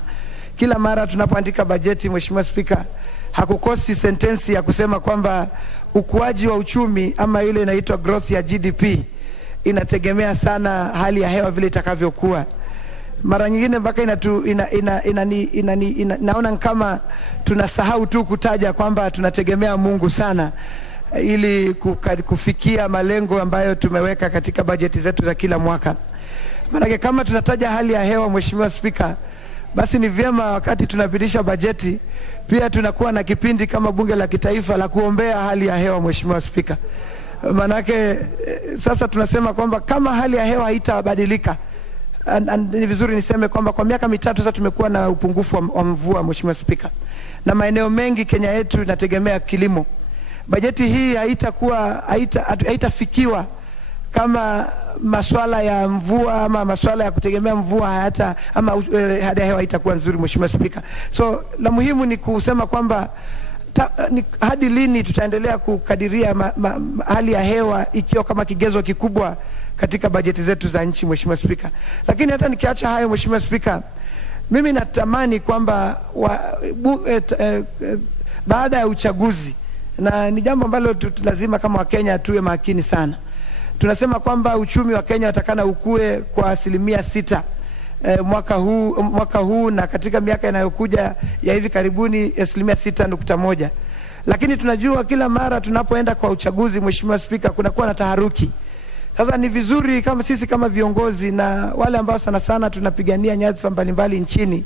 Kila mara tunapoandika bajeti Mheshimiwa Spika, hakukosi sentensi ya kusema kwamba ukuaji wa uchumi ama ile inaitwa growth ya GDP inategemea sana hali ya hewa vile itakavyokuwa. Mara nyingine mpaka naona kama tunasahau tu kutaja kwamba tunategemea Mungu sana ili kufikia malengo ambayo tumeweka katika bajeti zetu za kila mwaka. Maana kama tunataja hali ya hewa Mheshimiwa Spika, basi ni vyema wakati tunapitisha bajeti pia tunakuwa na kipindi kama bunge la kitaifa la kuombea hali ya hewa Mheshimiwa Spika. Manake sasa tunasema kwamba kama hali ya hewa haitabadilika, ni vizuri niseme kwamba kwa miaka mitatu sasa tumekuwa na upungufu wa mvua Mheshimiwa Spika, na maeneo mengi Kenya yetu inategemea kilimo. Bajeti hii haitafikiwa kama masuala ya mvua ama masuala ya kutegemea mvua hali ya hewa haitakuwa nzuri Mheshimiwa Spika. So la muhimu ni kusema kwamba hadi lini tutaendelea kukadiria hali ya hewa ikiwa kama kigezo kikubwa katika bajeti zetu za nchi Mheshimiwa Spika. Lakini hata nikiacha hayo Mheshimiwa Spika, mimi natamani kwamba baada ya uchaguzi, na ni jambo ambalo lazima kama Wakenya tuwe makini sana. Tunasema kwamba uchumi wa Kenya utakana ukue kwa 6% mwaka huu na katika miaka inayokuja ya hivi karibuni 6.1%. Lakini tunajua kila mara tunapoenda kwa uchaguzi Mheshimiwa Spika kunakuwa na taharuki. Sasa ni vizuri kama sisi kama viongozi na wale ambao sana sana tunapigania nyadhifa mbalimbali nchini,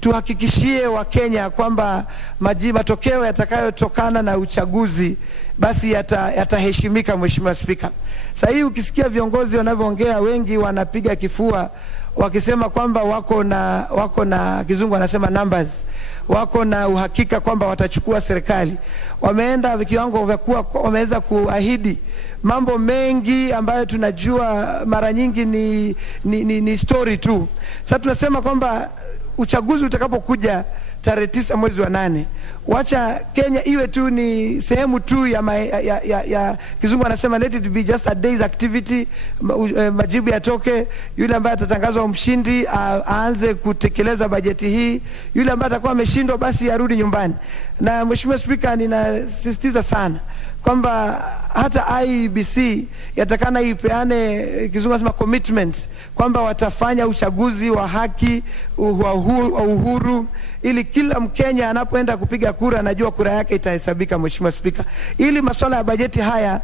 tuhakikishie Wakenya kwamba matokeo yatakayotokana na uchaguzi basi yataheshimika Mheshimiwa Spika. Sasa hii ukisikia viongozi wanavyoongea, wengi wanapiga kifua wakisema kwamba wako na kizungu wanasema numbers, wako na uhakika kwamba watachukua serikali. Wameenda vikiwango vya kuwa wameweza kuahidi mambo mengi ambayo tunajua mara nyingi ni story tu. Sasa tunasema kwamba uchaguzi utakapokuja tarehe 9 mwezi wa 8, wacha Kenya iwe tu ni sehemu tu ya kizungu anasema let it be just a day's activity. Majibu yatoke, yule ambaye atatangazwa mshindi aanze kutekeleza bajeti hii, yule ambaye atakuwa ameshindwa basi arudi nyumbani. Na Mheshimiwa Spika, ninasisitiza sana kwamba hata IBC yatakana ipeane kizungu nasema commitment kwamba watafanya uchaguzi wa haki, wa uhuru, ili kila Mkenya anapoenda kupiga kura anajua kura yake itahesabika Mheshimiwa Spika. Ili masuala ya bajeti haya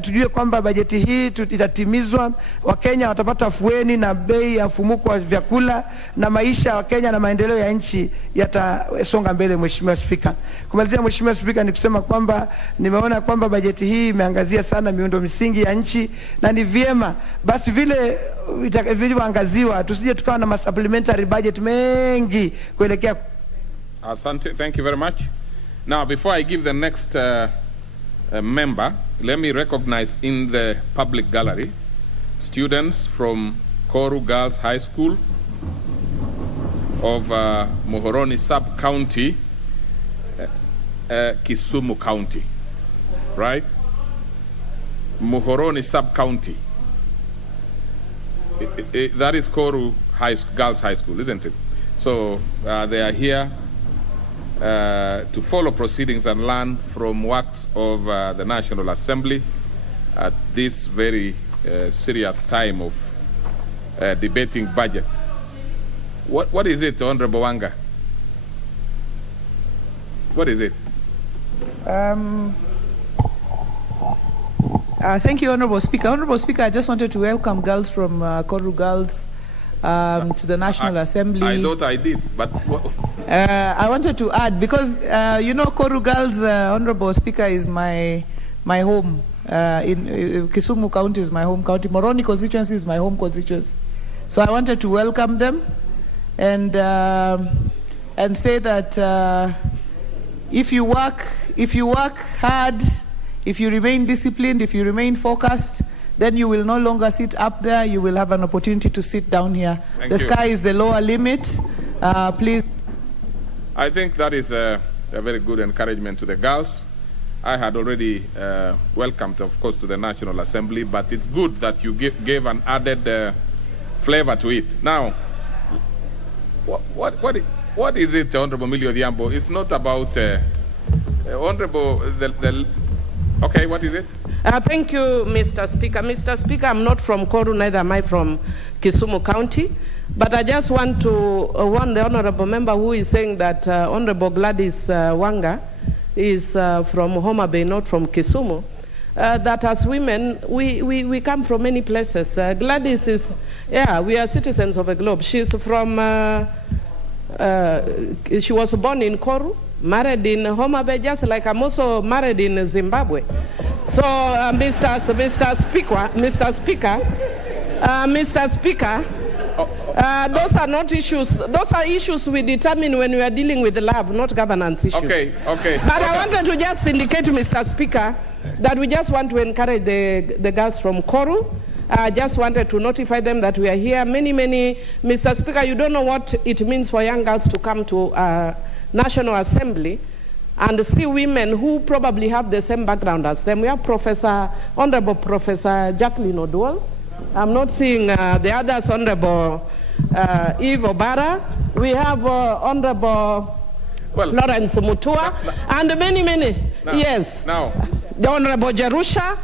tujue kwamba bajeti hii itatimizwa, Wakenya watapata afueni na bei ya mfumuko wa vyakula, na maisha ya Wakenya na maendeleo ya nchi yatasonga mbele Mheshimiwa Spika. Kumalizia Mheshimiwa Spika, ni kusema kwamba nimeona kwamba bajeti hii imeangazia sana miundo misingi ya nchi, na ni vyema basi vile vilivyoangaziwa tusije tukawa na supplementary budget mengi kuelekea. Asante, thank you very much. Now, before I give the next member, let me recognize in the public gallery students from Koru Girls High School of Muhoroni Sub-County, Kisumu County, right? Muhoroni Sub-County. That is Koru Girls High School, isn't it? So they are here to follow proceedings and learn from works of the National Assembly at this very serious time of debating budget. What is it, Honorable Wanga? What is it? Thank you, Honorable Speaker. Honorable Speaker, I just wanted to welcome girls from Koru Girls to the National Assembly. I thought I did, but I wanted to add, because Koru Girls, Honorable Speaker, is my home. In Kisumu County is my home county. Moroni constituency is my home constituency. So I wanted to welcome them and say that if you work hard, if you remain disciplined, if you remain focused, then you will no longer sit up there. You will have an opportunity to sit down here. The sky is the lower limit. Please. I think that is a very good encouragement to the girls. I had already welcomed, of course, to the National Assembly, but it's good that you gave an added flavor to it. Now, what is it, Honorable Millie Odhiambo? It's not about Honorable okay, what is it? Thank you, Mr. Speaker. Mr. Speaker, I'm not from Koru, neither am I from Kisumu County. But I just want to warn the honorable member who is saying that Honorable Gladys Wanga is from Homa Bay, not from Kisumu, that as women, we come from many places. Gladys is, we are citizens of a globe. She's from, she was born in Koru, married in Homa Bay, just like I'm also married in Zimbabwe. So, Mr. Speaker, those are not issues. Those are issues we determine when we are dealing with love, not governance issues. Okay. But I wanted to just indicate, Mr. Speaker, that we just want to encourage the girls from Koru. I just wanted to notify them that we are here. Many, Mr. Speaker, you don't know what it means for young girls to come to National Assembly and see women who probably have the same background as them. We have Honorable Professor Jacqueline O'Dwell. I'm not seeing the others, Honorable Eve Obara. We have Honorable Lawrence Mutua, and many. Yes. Now. The Honorable Jerusha.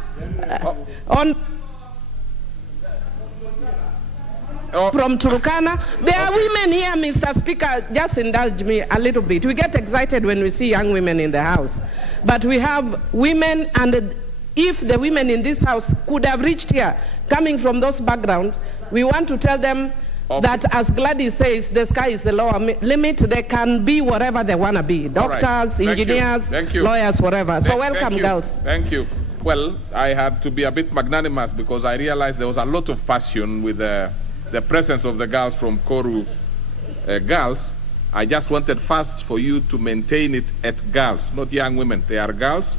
From Turkana. There are women here, Mr. Speaker, just indulge me a little bit. We get excited when we see young women in the house. But we have women, and if the women in this house could have reached here, coming from those backgrounds, we want to tell them that, as Gladys says, the sky is the lower limit. They can be whatever they want to be. Doctors, engineers, lawyers, whatever. So welcome, girls. Thank you. Well, I had to be a bit magnanimous because I realized there was a lot of passion with the presence of the girls from Koru girls. I just wanted first for you to maintain it at girls, not young women. They are girls.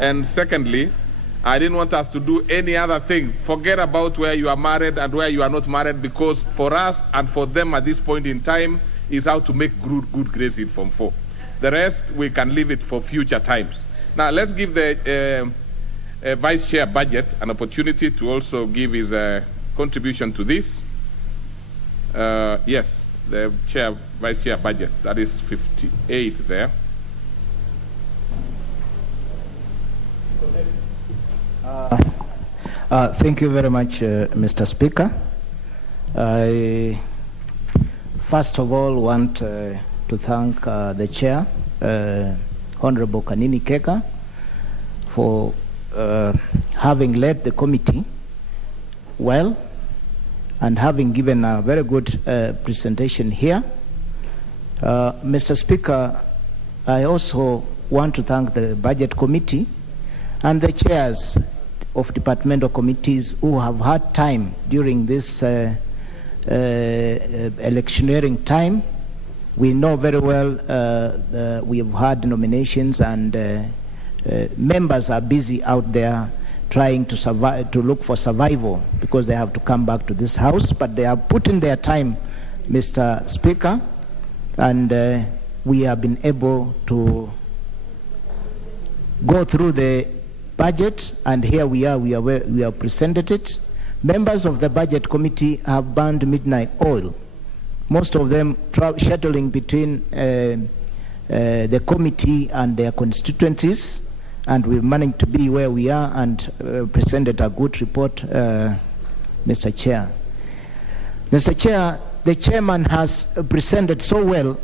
And secondly, I didn't want us to do any other thing. Forget about where you are married and where you are not married, because for us and for them at this point in time is how to make good grades in Form 4. The rest, we can leave it for future times. Now, let's give the Vice Chair Budget an opportunity to also give his contribution to this. Yes, the Vice Chair Budget, that is 58 there. Thank you very much, Mr. Speaker. I first of all want to thank the Chair, Honorable Kanini Keka, for having led the committee well and having given a very good presentation here. Mr. Speaker, I also want to thank the Budget Committee and the chairs of departmental committees who have had time during this electioneering time. We know very well we have had nominations and members are busy out there trying to survive, to look for survival, because they have to come back to this house, but they have put in their time, Mr. Speaker, and we have been able to go through the budget, and here we have presented it. Members of the budget committee have burned midnight oil, most of them shuttling between the committee and their constituencies, and we've managed to be where we are and presented a good report, Mr. Chair. Mr. Chair, the chairman has presented so well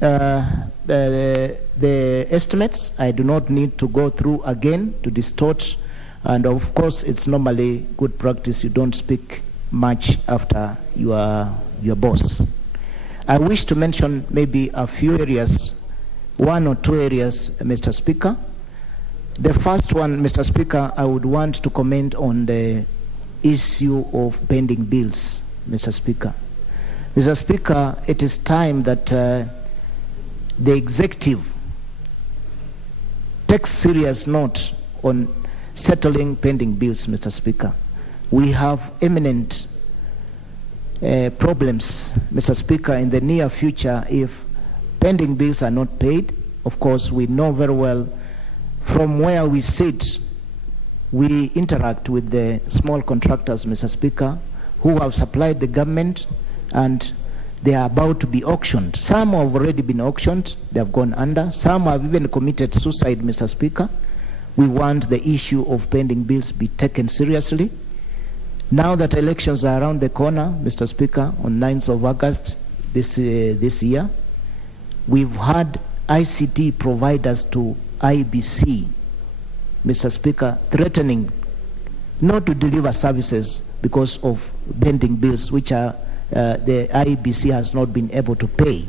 the estimates. I do not need to go through again to distort, and of course it's normally good practice, you don't speak much after your boss. I wish to mention maybe a few areas, one or two areas, Mr. Speaker. The first one, Mr. Speaker, I would want to comment on the issue of pending bills, Mr. Speaker. Mr. Speaker, it is time that the executive takes serious note on settling pending bills, Mr. Speaker. We have imminent problems, Mr. Speaker, in the near future if pending bills are not paid. Of course, we know very well from where we sit, we interact with the small contractors, Mr. Speaker, who have supplied the government, and they are about to be auctioned. Some have already been auctioned, they have gone under. Some have even committed suicide, Mr. Speaker. We want the issue of pending bills be taken seriously. Now that elections are around the corner, Mr. Speaker, on 9th of August this year, we've had ICT providers to IBC, Mr. Speaker, threatening not to deliver services because of pending bills which are the IBC has not been able to pay.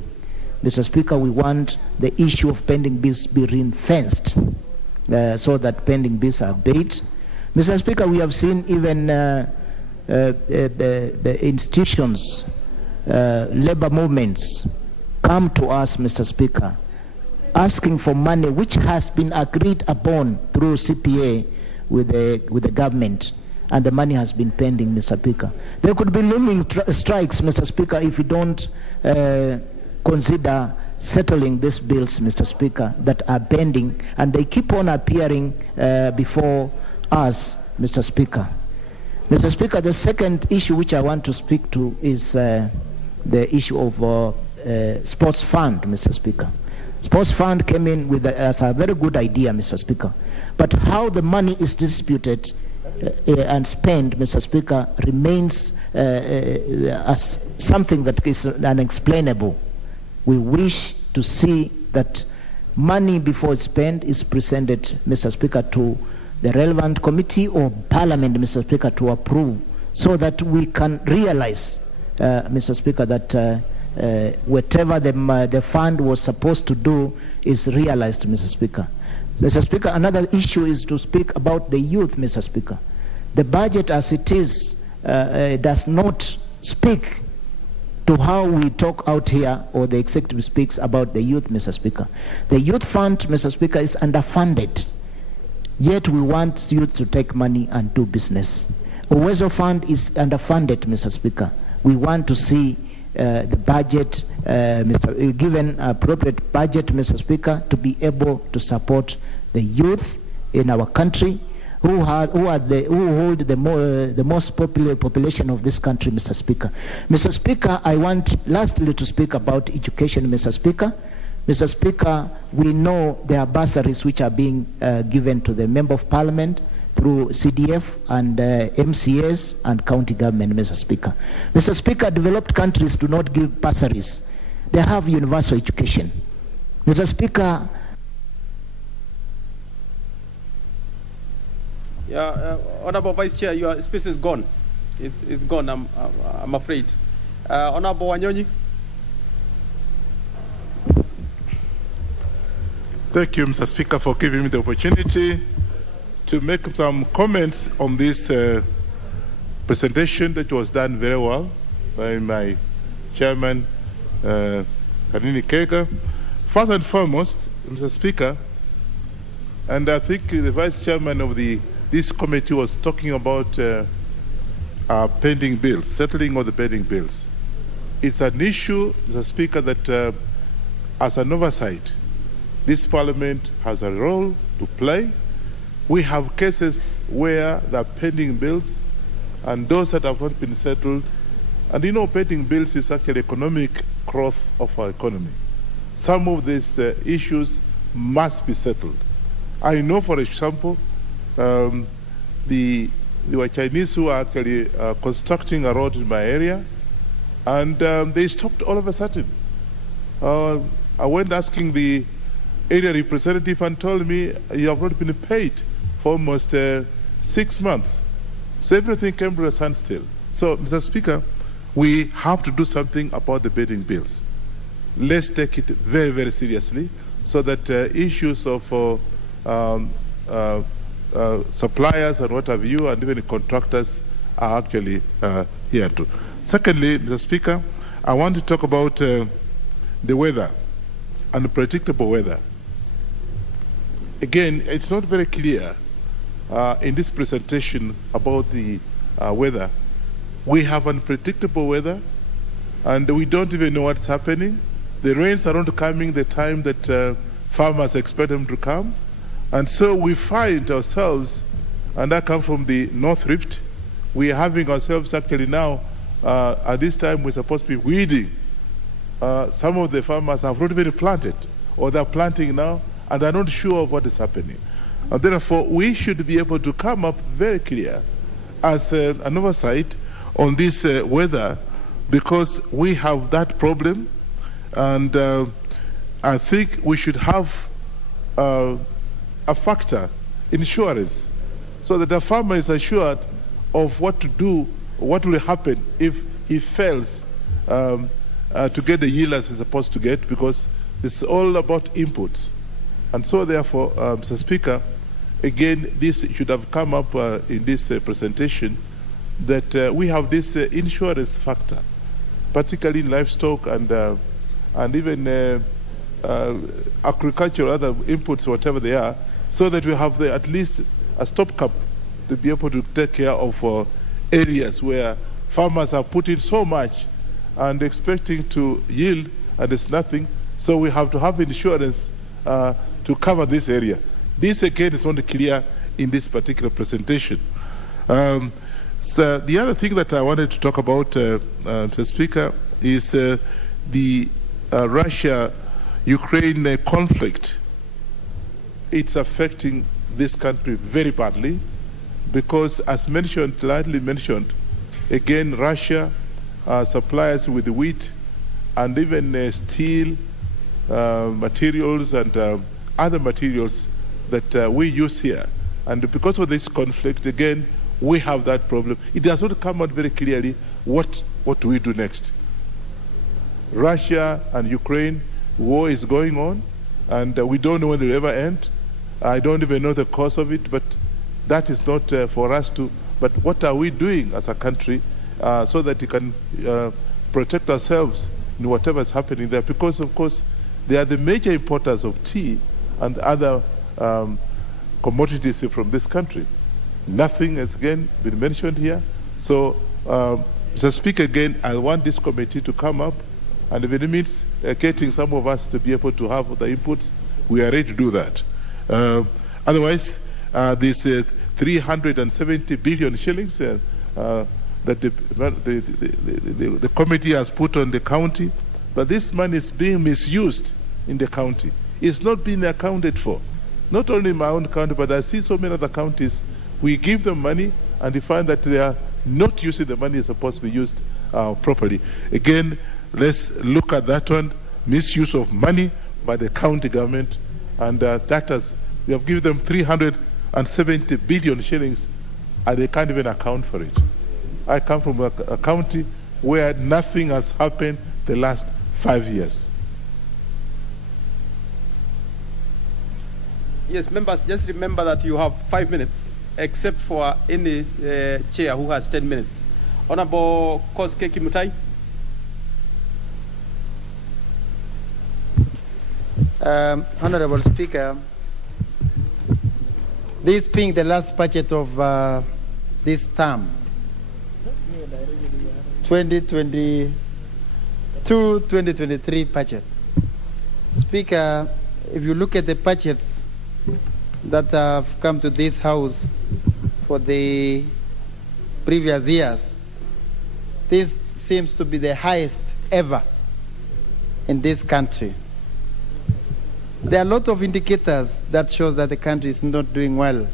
Mr. Speaker, we want the issue of pending bills be ring-fenced so that pending bills are paid. Mr. Speaker, we have seen even the institutions, labor movements come to us, Mr. Speaker, asking for money which has been agreed upon through CPA with the government, and the money has been pending, Mr. Speaker. There could be looming strikes, Mr. Speaker, if we don't consider settling these bills, Mr. Speaker, that are pending, and they keep on appearing before us, Mr. Speaker. Mr. Speaker, the second issue which I want to speak to is the issue of sports fund, Mr. Speaker. Sports fund came in with as a very good idea, Mr. Speaker. But how the money is distributed and spent, Mr. Speaker, remains as something that is unexplainable. We wish to see that money before it's spent is presented, Mr. Speaker, to the relevant committee or Parliament, Mr. Speaker, to approve, so that we can realize, Mr. Speaker, that whatever the fund was supposed to do is realized, Mr. Speaker. Mr. Speaker, another issue is to speak about the youth, Mr. Speaker. The budget as it is does not speak to how we talk out here, or the executive speaks about the youth, Mr. Speaker. The youth fund, Mr. Speaker, is underfunded, yet we want youth to take money and do business. Uwezo fund is underfunded, Mr. Speaker. We want to see the budget, given appropriate budget, Mr. Speaker, to be able to support the youth in our country, who hold the most popular population of this country, Mr. Speaker. Mr. Speaker, I want lastly to speak about education, Mr. Speaker. Mr. Speaker, we know there are bursaries which are being given to the Member of Parliament through CDF and MCAs and county government, Mr. Speaker. Mr. Speaker, developed countries do not give bursaries. They have universal education. Mr. Speaker. Yeah, Honorable Vice Chair, your space is gone. It's gone, I'm afraid. Honorable Wanyonyi. Thank you, Mr. Speaker, for giving me the opportunity to make some comments on this presentation that was done very well by my chairman, Kanini Kega. First and foremost, Mr. Speaker, And I think the vice chairman of this committee was talking about pending bills, settling of the pending bills. It's an issue, Mr. Speaker, that as an oversight, this Parliament has a role to play. We have cases where there are pending bills and those that have not been settled. And you know, pending bills is actually economic growth of our economy. Some of these issues must be settled. I know, for example, there were Chinese who are actually constructing a road in my area, and they stopped all of a sudden. I went asking the area representative and told me, you have not been paid for almost 6 months. So everything came to a standstill. So, Mr. Speaker, we have to do something about the pending bills. Let's take it very, very seriously so that issues of suppliers and what have you, and even contractors are actually here too. Secondly, Mr. Speaker, I want to talk about the weather, unpredictable weather. Again, it's not very clear in this presentation about the weather. We have unpredictable weather, and we don't even know what's happening. The rains are not coming the time that farmers expect them to come. And so we find ourselves, and I come from the North Rift, we are having ourselves actually now, at this time we're supposed to be weeding. Some of the farmers have not even planted, or they're planting now, and they're not sure of what is happening. And therefore, we should be able to come up very clear as an oversight on this weather, because we have that problem, and I think we should have a factor, insurance, so that the farmer is assured of what to do, what will happen if he fails to get the yield as he's supposed to get, because it's all about inputs. And so therefore, Mr. Speaker, again, this should have come up in this presentation, that we have this insurance factor, particularly in livestock and even agricultural, other inputs, whatever they are, so that we have at least a stopgap to be able to take care of areas where farmers are putting so much and expecting to yield, and there's nothing. So we have to have insurance to cover this area. This again is not clear in this particular presentation. So the other thing that I wanted to talk about, Mr. Speaker, is the Russia-Ukraine conflict. It's affecting this country very badly because, as mentioned, lightly mentioned, again, Russia supplies with wheat and even steel materials and other materials that we use here. And because of this conflict, again, we have that problem. It does not come out very clearly what do we do next. Russia and Ukraine, war is going on, and we don't know when it will ever end. I don't even know the cause of it, but that is not for us to. But what are we doing as a country so that we can protect ourselves in whatever is happening there? Because, of course, they are the major importers of tea and other commodities from this country. Nothing has, again, been mentioned here. So, Mr. Speaker, again, I want this committee to come up, and if it means getting some of us to be able to have the inputs, we are ready to do that. Otherwise, this 370 billion shillings that the committee has put on the county, but this money is being misused in the county. It's not being accounted for. Not only in my own county, but I see so many other counties. We give them money, and we find that they are not using the money is supposed to be used properly. Again, let's look at that one, misuse of money by the county government, and we have given them 370 billion shillings, and they can't even account for it. I come from a county where nothing has happened the last 5 years. Yes, members, just remember that you have 5 minutes, except for any chair who has 10 minutes. Honorable Koske Kimutai. Honorable Speaker, this being the last budget of this term, 2022-2023 budget. Speaker, if you look at the budgets that have come to this House for the previous years, this seems to be the highest ever in this country. There are a lot of indicators that shows that the country is not doing well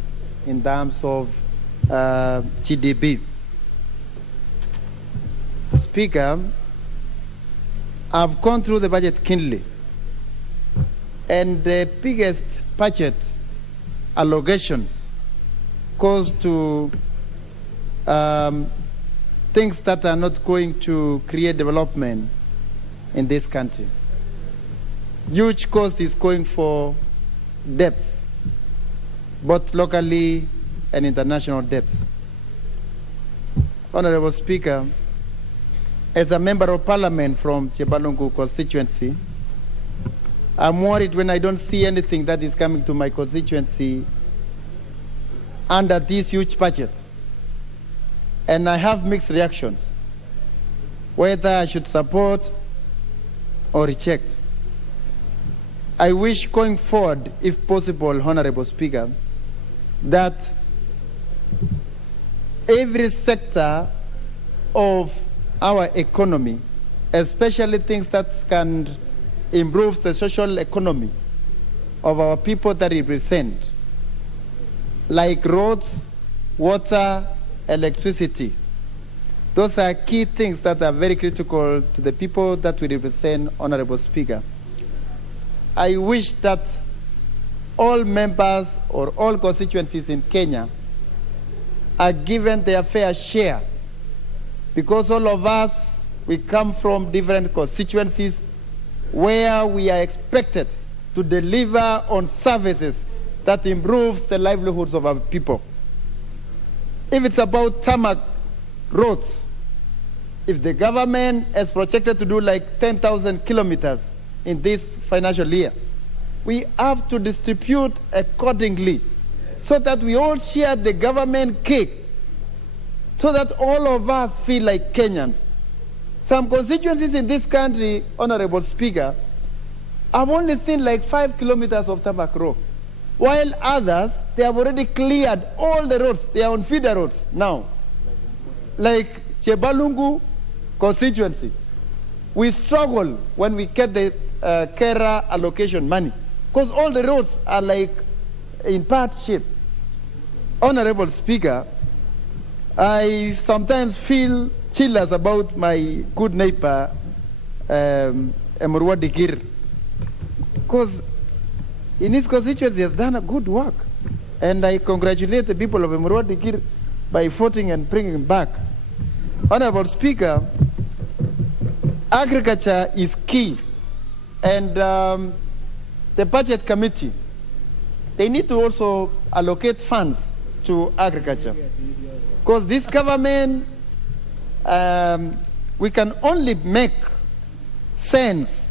in terms of GDP. Speaker, I've gone through the budget keenly, and the biggest budget allocations goes to things that are not going to create development in this country. Huge cost is going for debts, both locally and international debts. Honorable Speaker, as a member of parliament from Chebalungu constituency, I'm worried when I don't see anything that is coming to my constituency under this huge budget. And I have mixed reactions, whether I should support or reject. I wish going forward, if possible, Honorable Speaker, that every sector of our economy, especially things that can improve the social economy of our people that represent, like roads, water, electricity. Those are key things that are very critical to the people that we represent, Honorable Speaker. I wish that all members or all constituencies in Kenya are given their fair share, because all of us, we come from different constituencies where we are expected to deliver on services that improves the livelihoods of our people. If it's about tarmac roads, if the government is projected to do like 10,000 kilometers in this financial year, we have to distribute accordingly so that we all share the government cake, so that all of us feel like Kenyans. Some constituencies in this country, Honorable Speaker, I've only seen like 5 kilometers of tarmac road, while others, they have already cleared all the roads. They are on feeder roads now. Like Chebalungu constituency, we struggle when we get the Kera allocation money, because all the roads are like in bad shape. Honorable Speaker, I sometimes feel chillers about my good neighbor, Emurua Dikir, because in his constituency he has done a good work. And I congratulate the people of Emurua Dikir by voting and bringing him back. Honorable Speaker, agriculture is key. And the budget committee, they need to also allocate funds to agriculture. Because this government, we can only make sense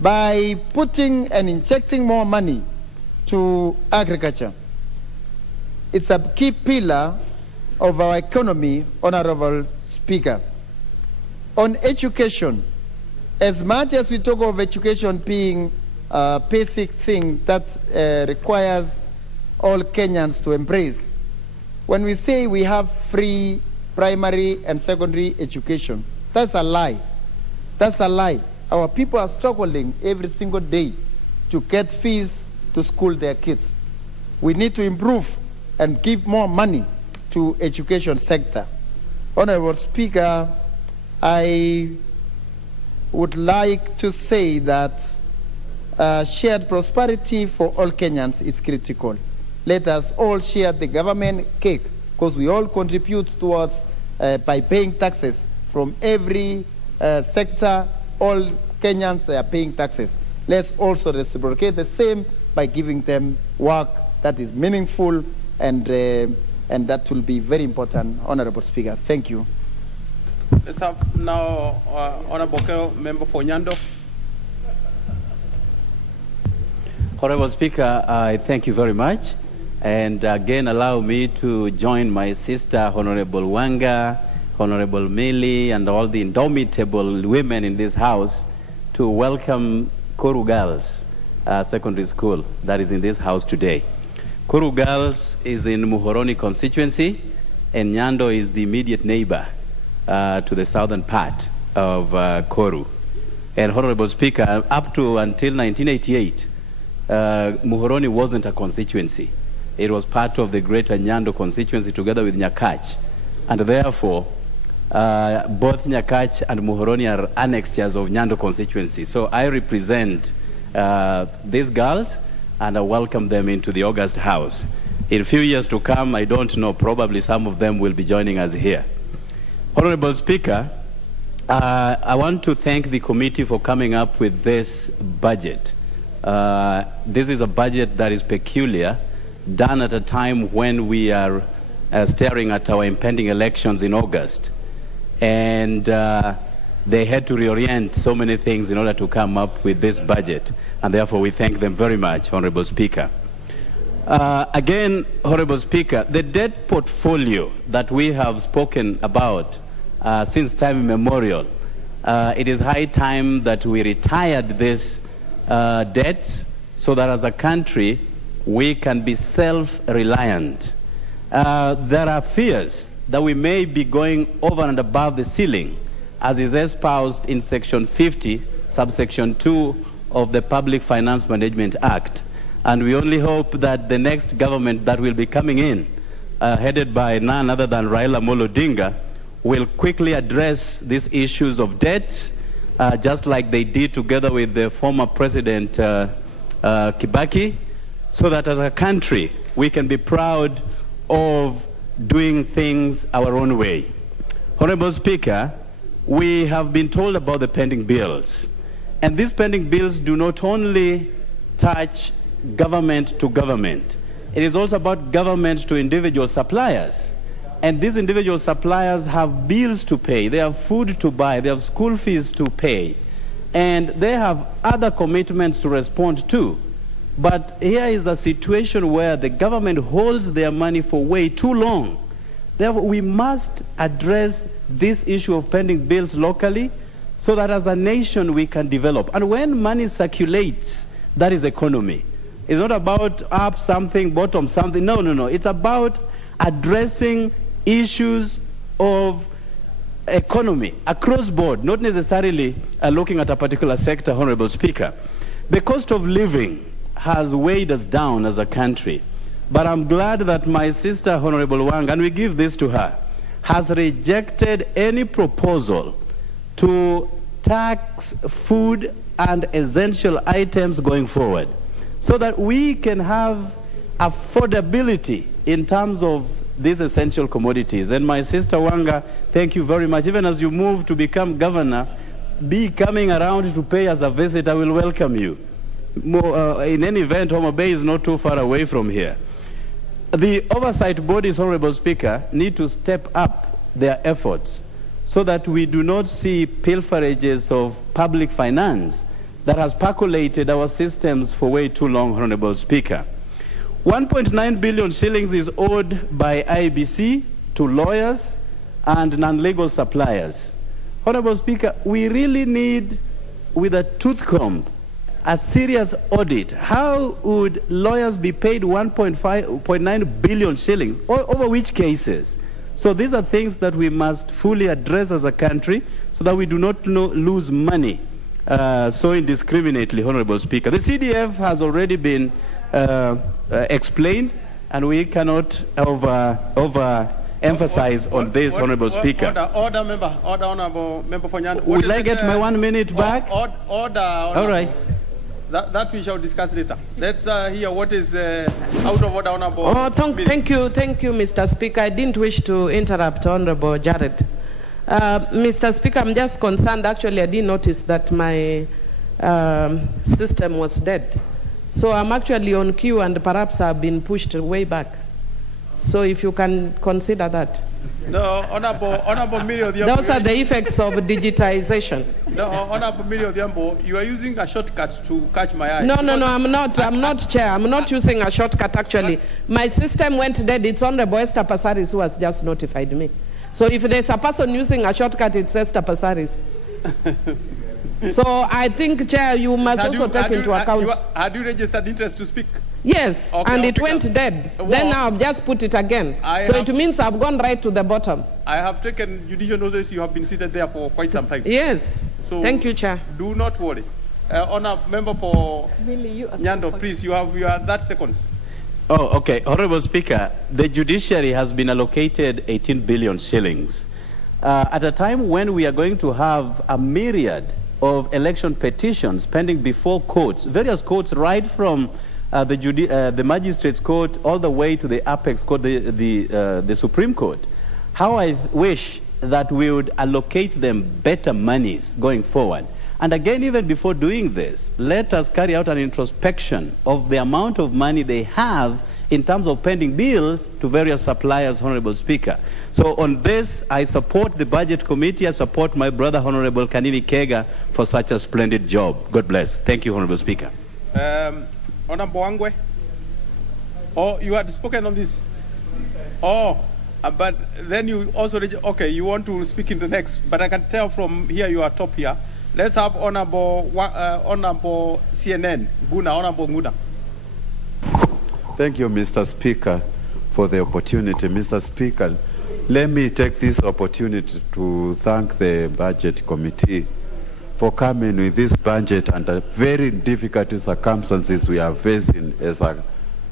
by putting and injecting more money to agriculture. It's a key pillar of our economy, Honorable Speaker. On education, as much as we talk of education being a basic thing that requires all Kenyans to embrace, when we say we have free primary and secondary education, that's a lie. That's a lie. Our people are struggling every single day to get fees to school their kids. We need to improve and give more money to education sector. Honorable Speaker, I would like to say that shared prosperity for all Kenyans is critical. Let us all share the government cake, because we all contribute towards by paying taxes from every sector. All Kenyans, they are paying taxes. Let's also reciprocate the same by giving them work that is meaningful, and that will be very important, Honorable Speaker. Thank you. Let's have now Honorable Bokeo, member for Nyando. Honorable Speaker, I thank you very much. And again, allow me to join my sister, Honorable Wanga, Honorable Millie, and all the indomitable women in this house to welcome Koru Girls Secondary School that is in this house today. Koru Girls is in Muhoroni constituency, and Nyando is the immediate neighbor to the southern part of Koru. And Honorable Speaker, up to until 1988, Muhoroni wasn't a constituency. It was part of the greater Nyando constituency together with Nyakach. And therefore, both Nyakach and Muhoroni are annexures of Nyando constituency. So I represent these girls and I welcome them into the August House. In a few years to come, I don't know, probably some of them will be joining us here. Honorable Speaker, I want to thank the committee for coming up with this budget. This is a budget that is peculiar, done at a time when we are staring at our impending elections in August. And they had to reorient so many things in order to come up with this budget. And therefore, we thank them very much, Honorable Speaker. Again, Honorable Speaker, the debt portfolio that we have spoken about since time immemorial, it is high time that we retired this debts so that as a country we can be self-reliant. There are fears that we may be going over and above the ceiling as is espoused in Section 50, subsection 2 of the Public Finance Management Act. And we only hope that the next government that will be coming in, headed by none other than Raila Amolo Odinga, will quickly address these issues of debt, just like they did together with the former President Kibaki, so that as a country we can be proud of doing things our own way. Honorable Speaker, we have been told about the pending bills. And these pending bills do not only touch government to government. It is also about government to individual suppliers. And these individual suppliers have bills to pay, they have food to buy, they have school fees to pay, and they have other commitments to respond to. But here is a situation where the government holds their money for way too long. Therefore, we must address this issue of pending bills locally so that as a nation we can develop. And when money circulates, that is economy. It's not about up something, bottom something. No, no, no. It's about addressing issues of economy across board, not necessarily looking at a particular sector, Honorable Speaker. The cost of living has weighed us down as a country. But I'm glad that my sister, Honorable Wang, and we give this to her, has rejected any proposal to tax food and essential items going forward, so that we can have affordability in terms of these essential commodities. And my sister Wanga, thank you very much. Even as you move to become governor, be coming around to pay us a visit, I will welcome you. In any event, Homa Bay is not too far away from here. The oversight bodies, Honorable Speaker, need to step up their efforts so that we do not see pilferages of public finance that has percolated our systems for way too long, Honorable Speaker. 1.9 billion shillings is owed by IBC to lawyers and non-legal suppliers. Honorable Speaker, we really need, with a tooth comb, a serious audit. How would lawyers be paid 1.9 billion shillings? Over which cases? So these are things that we must fully address as a country so that we do not lose money so indiscriminately, Honorable Speaker. The CDF has already been explained, and we cannot emphasize on this, Honorable Speaker. Order, member. Order, Honorable Member for Nyando. Will I get my 1 minute back? Order. All right. That we shall discuss later. Let's hear what is out of order, Honorable. Oh, thank you, Mr. Speaker. I didn't wish to interrupt Honorable Jared. Mr. Speaker, I'm just concerned. Actually, I didn't notice that my system was dead. So I'm actually on queue, and perhaps I've been pushed way back. So if you can consider that. No, Honorable Miri Odhiambo. Those are the effects of digitization. No, Honorable Miri Odhiambo, you are using a shortcut to catch my eye. No, I'm not. I'm not, Chair. I'm not using a shortcut, actually. My system went dead. It's Honorable Esther Passaris who has just notified me. So if there's a person using a shortcut, it's Esther Passaris. So I think, Chair, you must also take into account. Had you registered interest to speak? Yes, Okay, and okay, it went dead. Well, Then now I've just put it again. It means I've gone right to the bottom. I have taken judicial notice. You have been seated there for quite some time. Yes. So thank you, Chair. Do not worry. Honour Member for Nyando, please, you have that seconds. Oh, okay. Honorable Speaker, the judiciary has been allocated 18 billion shillings. At a time when we are going to have a myriad of election petitions pending before courts, various courts, right from the Magistrates Court all the way to the Apex Court, the Supreme Court, how I wish that we would allocate them better monies going forward. And again, even before doing this, let us carry out an introspection of the amount of money they have in terms of pending bills to various suppliers, Honorable Speaker. So on this, I support the Budget Committee. I support my brother, Honorable Kanini Kega, for such a splendid job. God bless. Thank you, Honorable Speaker. Honorable Wangwe? Oh, you had spoken on this? Oh, but then you also, okay, you want to speak in the next, but I can tell from here you are top here. Let's have Honorable CNN, Honorable Nguna. Thank you, Mr. Speaker, for the opportunity. Mr. Speaker, let me take this opportunity to thank the Budget Committee for coming with this budget under very difficult circumstances we are facing as a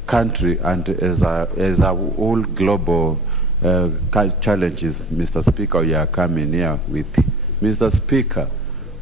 country and as a whole global challenges, Mr. Speaker, we are coming here with. Mr. Speaker,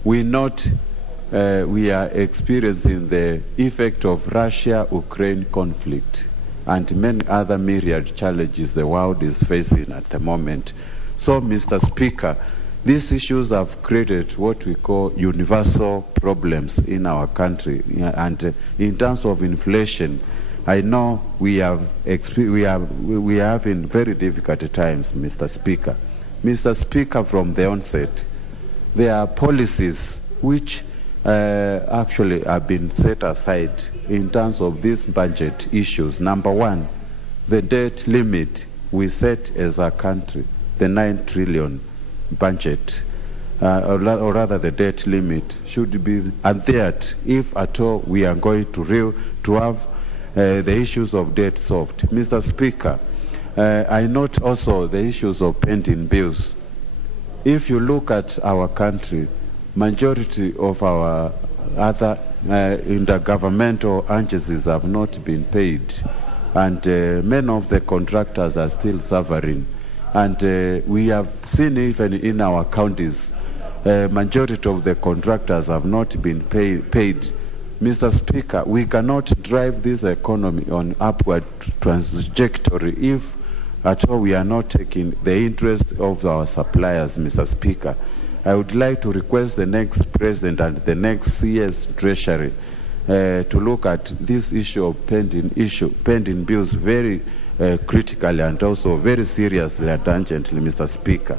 we are experiencing the effect of Russia-Ukraine conflict and many other myriad challenges the world is facing at the moment. So, Mr. Speaker, these issues have created what we call universal problems in our country. And in terms of inflation, I know we are in very difficult times, Mr. Speaker. Mr. Speaker, from the onset, there are policies which actually have been set aside in terms of these budget issues. Number one, the debt limit we set as a country, the 9 trillion budget, or rather the debt limit should be adhered if at all we are going to have the issues of debt solved. Mr. Speaker, I note also the issues of pending bills. If you look at our country, majority of our other intergovernmental agencies have not been paid, and many of the contractors are still suffering. And we have seen even in our counties, majority of the contractors have not been paid. Mr. Speaker, we cannot drive this economy on upward trajectory if at all we are not taking the interest of our suppliers, Mr. Speaker. I would like to request the next President and the next CS Treasury to look at this issue of pending bills very critically and also very seriously and urgently, Mr. Speaker.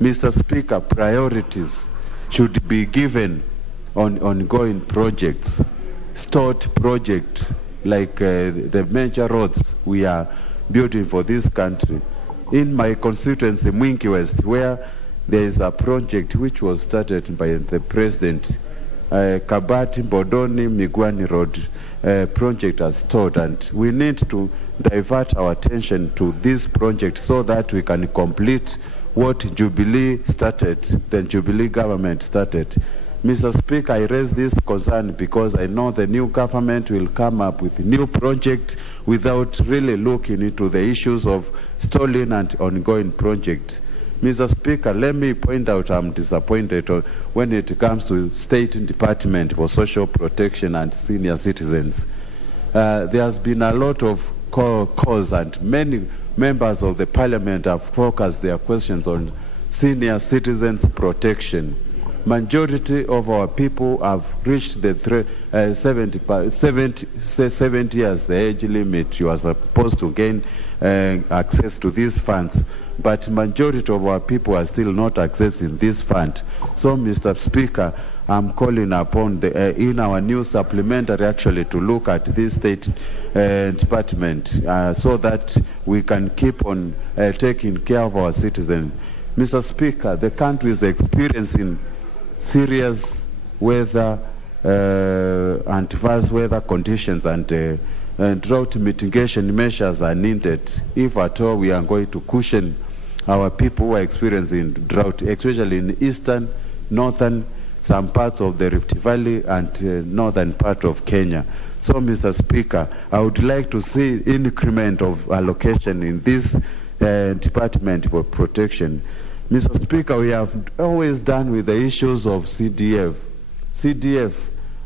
Mr. Speaker, priorities should be given on ongoing projects, stored projects like the major roads we are building for this country. In my constituency, Mwingi West, where there is a project which was started by the President, Kabati, Bodoni, Migwani Road project has stalled, and we need to divert our attention to this project so that we can complete what Jubilee started, the Jubilee government started. Mr. Speaker, I raise this concern because I know the new government will come up with a new project without really looking into the issues of stalling and ongoing projects. Mr. Speaker, let me point out I'm disappointed when it comes to State Department for Social Protection and Senior Citizens. There has been a lot of calls, and many members of the Parliament have focused their questions on senior citizens protection. majority of our people have reached the 70 years, the age limit. You are supposed to gain access to these funds, but majority of our people are still not accessing this fund. So, Mr. Speaker, I'm calling upon in our new supplementary actually to look at this state department so that we can keep on taking care of our citizens. Mr. Speaker, the country is experiencing serious weather, adverse weather conditions, and drought mitigation measures are needed if at all we are going to cushion our people who are experiencing drought, especially in eastern, northern, some parts of the Rift Valley and northern part of Kenya. So, Mr. Speaker, I would like to see increment of allocation in this Department for Protection. Mr. Speaker, we have always done with the issues of CDF. CDF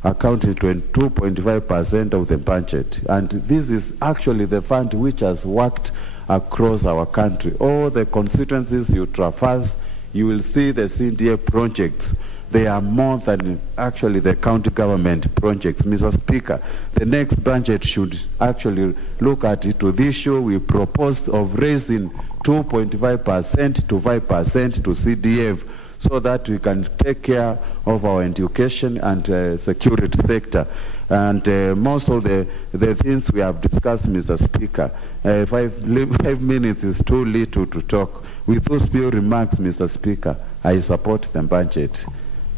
accounted to 2.5% of the budget, and this is actually the fund which has worked across our country. All the constituencies you traverse, you will see the CDF projects. They are more than actually the county government projects. Mr. Speaker, the next budget should actually look at it to the issue we proposed of raising 2.5% to 5% to CDF so that we can take care of our education and security sector. And most of the things we have discussed, Mr. Speaker, 5 minutes is too little to talk. With those few remarks, Mr. Speaker, I support the budget.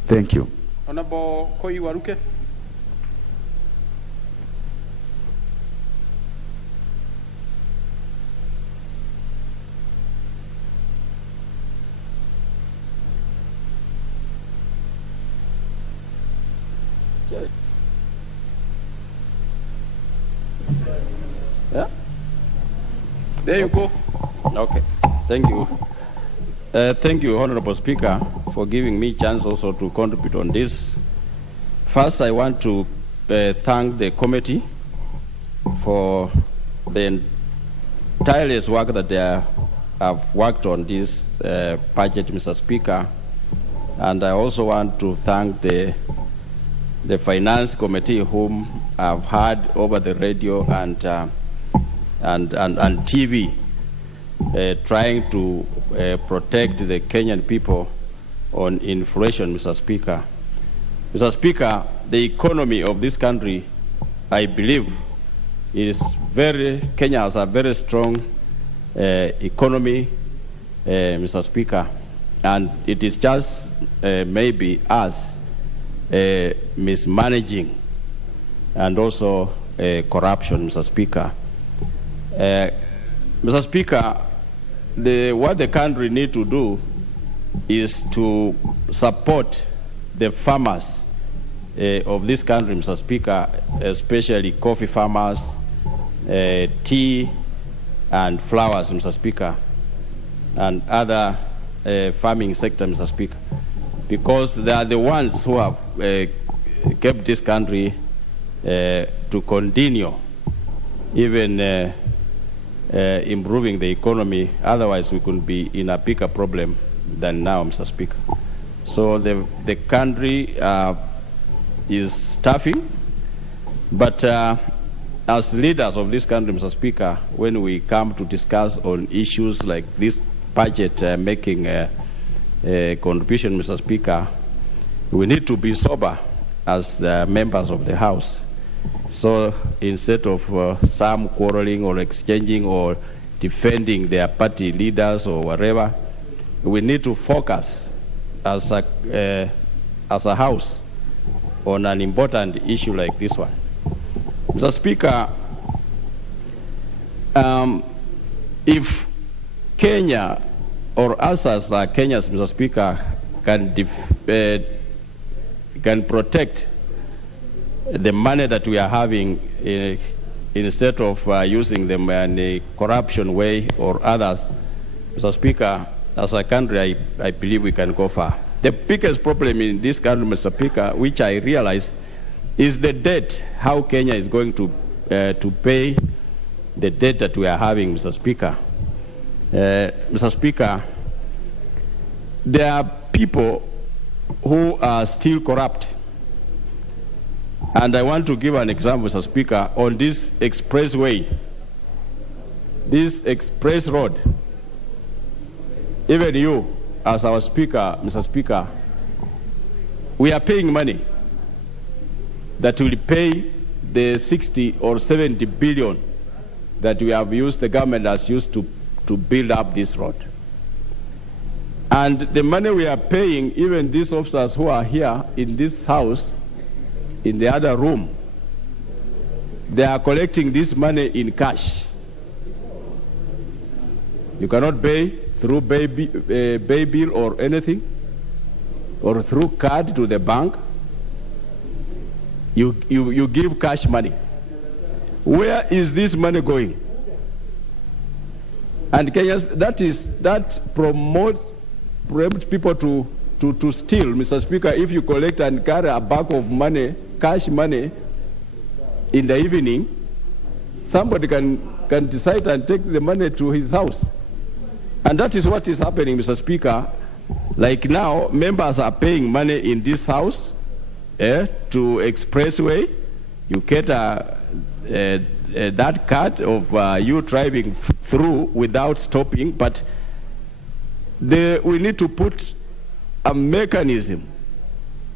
Thank you. Honorable Koi Waruke. Yeah? There you go. Okay. Thank you. Thank you, Honorable Speaker, for giving me a chance also to contribute on this. First, I want to thank the committee for the tireless work that they have worked on this budget, Mr. Speaker. And I also want to thank the Finance Committee, whom I've heard over the radio and TV, trying to protect the Kenyan people on inflation, Mr. Speaker. Mr. Speaker, the economy of this country, I believe, Kenya has a very strong economy, Mr. Speaker, and it is just maybe us mismanaging and also corruption, Mr. Speaker. Mr. Speaker, what the country needs to do is to support the farmers of this country, Mr. Speaker, especially coffee farmers, tea and flowers, Mr. Speaker, and other farming sector, Mr. Speaker, because they are the ones who have kept this country to continue even improving the economy. Otherwise, we could be in a bigger problem than now, Mr. Speaker. So the country is starving, but as leaders of this country, Mr. Speaker, when we come to discuss on issues like this budget making a contribution, Mr. Speaker, we need to be sober as members of the House. So instead of some quarreling or exchanging or defending their party leaders or whatever, we need to focus as a House on an important issue like this one. Mr. Speaker, if Kenya or us as Kenyans, Mr. Speaker, can protect the money that we are having instead of using them in a corruption way or others, Mr. Speaker, as a country, I believe we can go far. The biggest problem in this country, Mr. Speaker, which I realize, is the debt, how Kenya is going to pay the debt that we are having, Mr. Speaker. Mr. Speaker, there are people who are still corrupt. And I want to give an example, Mr. Speaker, on this expressway, this express road. Even you, as our speaker, Mr. Speaker, we are paying money that will pay the 60 or 70 billion that we have used, the government has used to build up this road. And the money we are paying, even these officers who are here in this house, in the other room, they are collecting this money in cash. You cannot pay through pay bill or anything, or through card to the bank. You give cash money. Where is this money going? And Kenyans, that promotes people to steal, Mr. Speaker. If you collect and carry a bag of money, cash money, in the evening, somebody can decide and take the money to his house. And that is what is happening, Mr. Speaker. Like now, members are paying money in this house to expressway. You get that card of you driving through without stopping, but we need to put a mechanism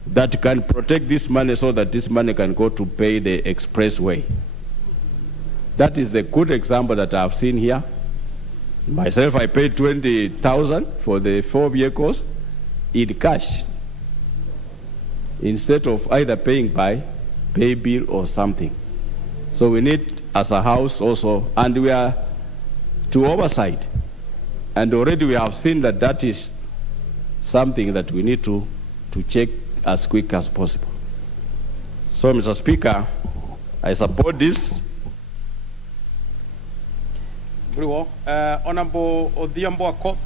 that can protect this money so that this money can go to pay the expressway. That is the good example that I've seen here. Myself, I paid 20,000 for the 4 vehicles in cash instead of either paying by pay bill or something. So we need, as a house also, and we are to oversight. And already we have seen that is something that we need to check as quick as possible. So, Mr. Speaker, I support this. Very well. Honorable Odhiambo Akot.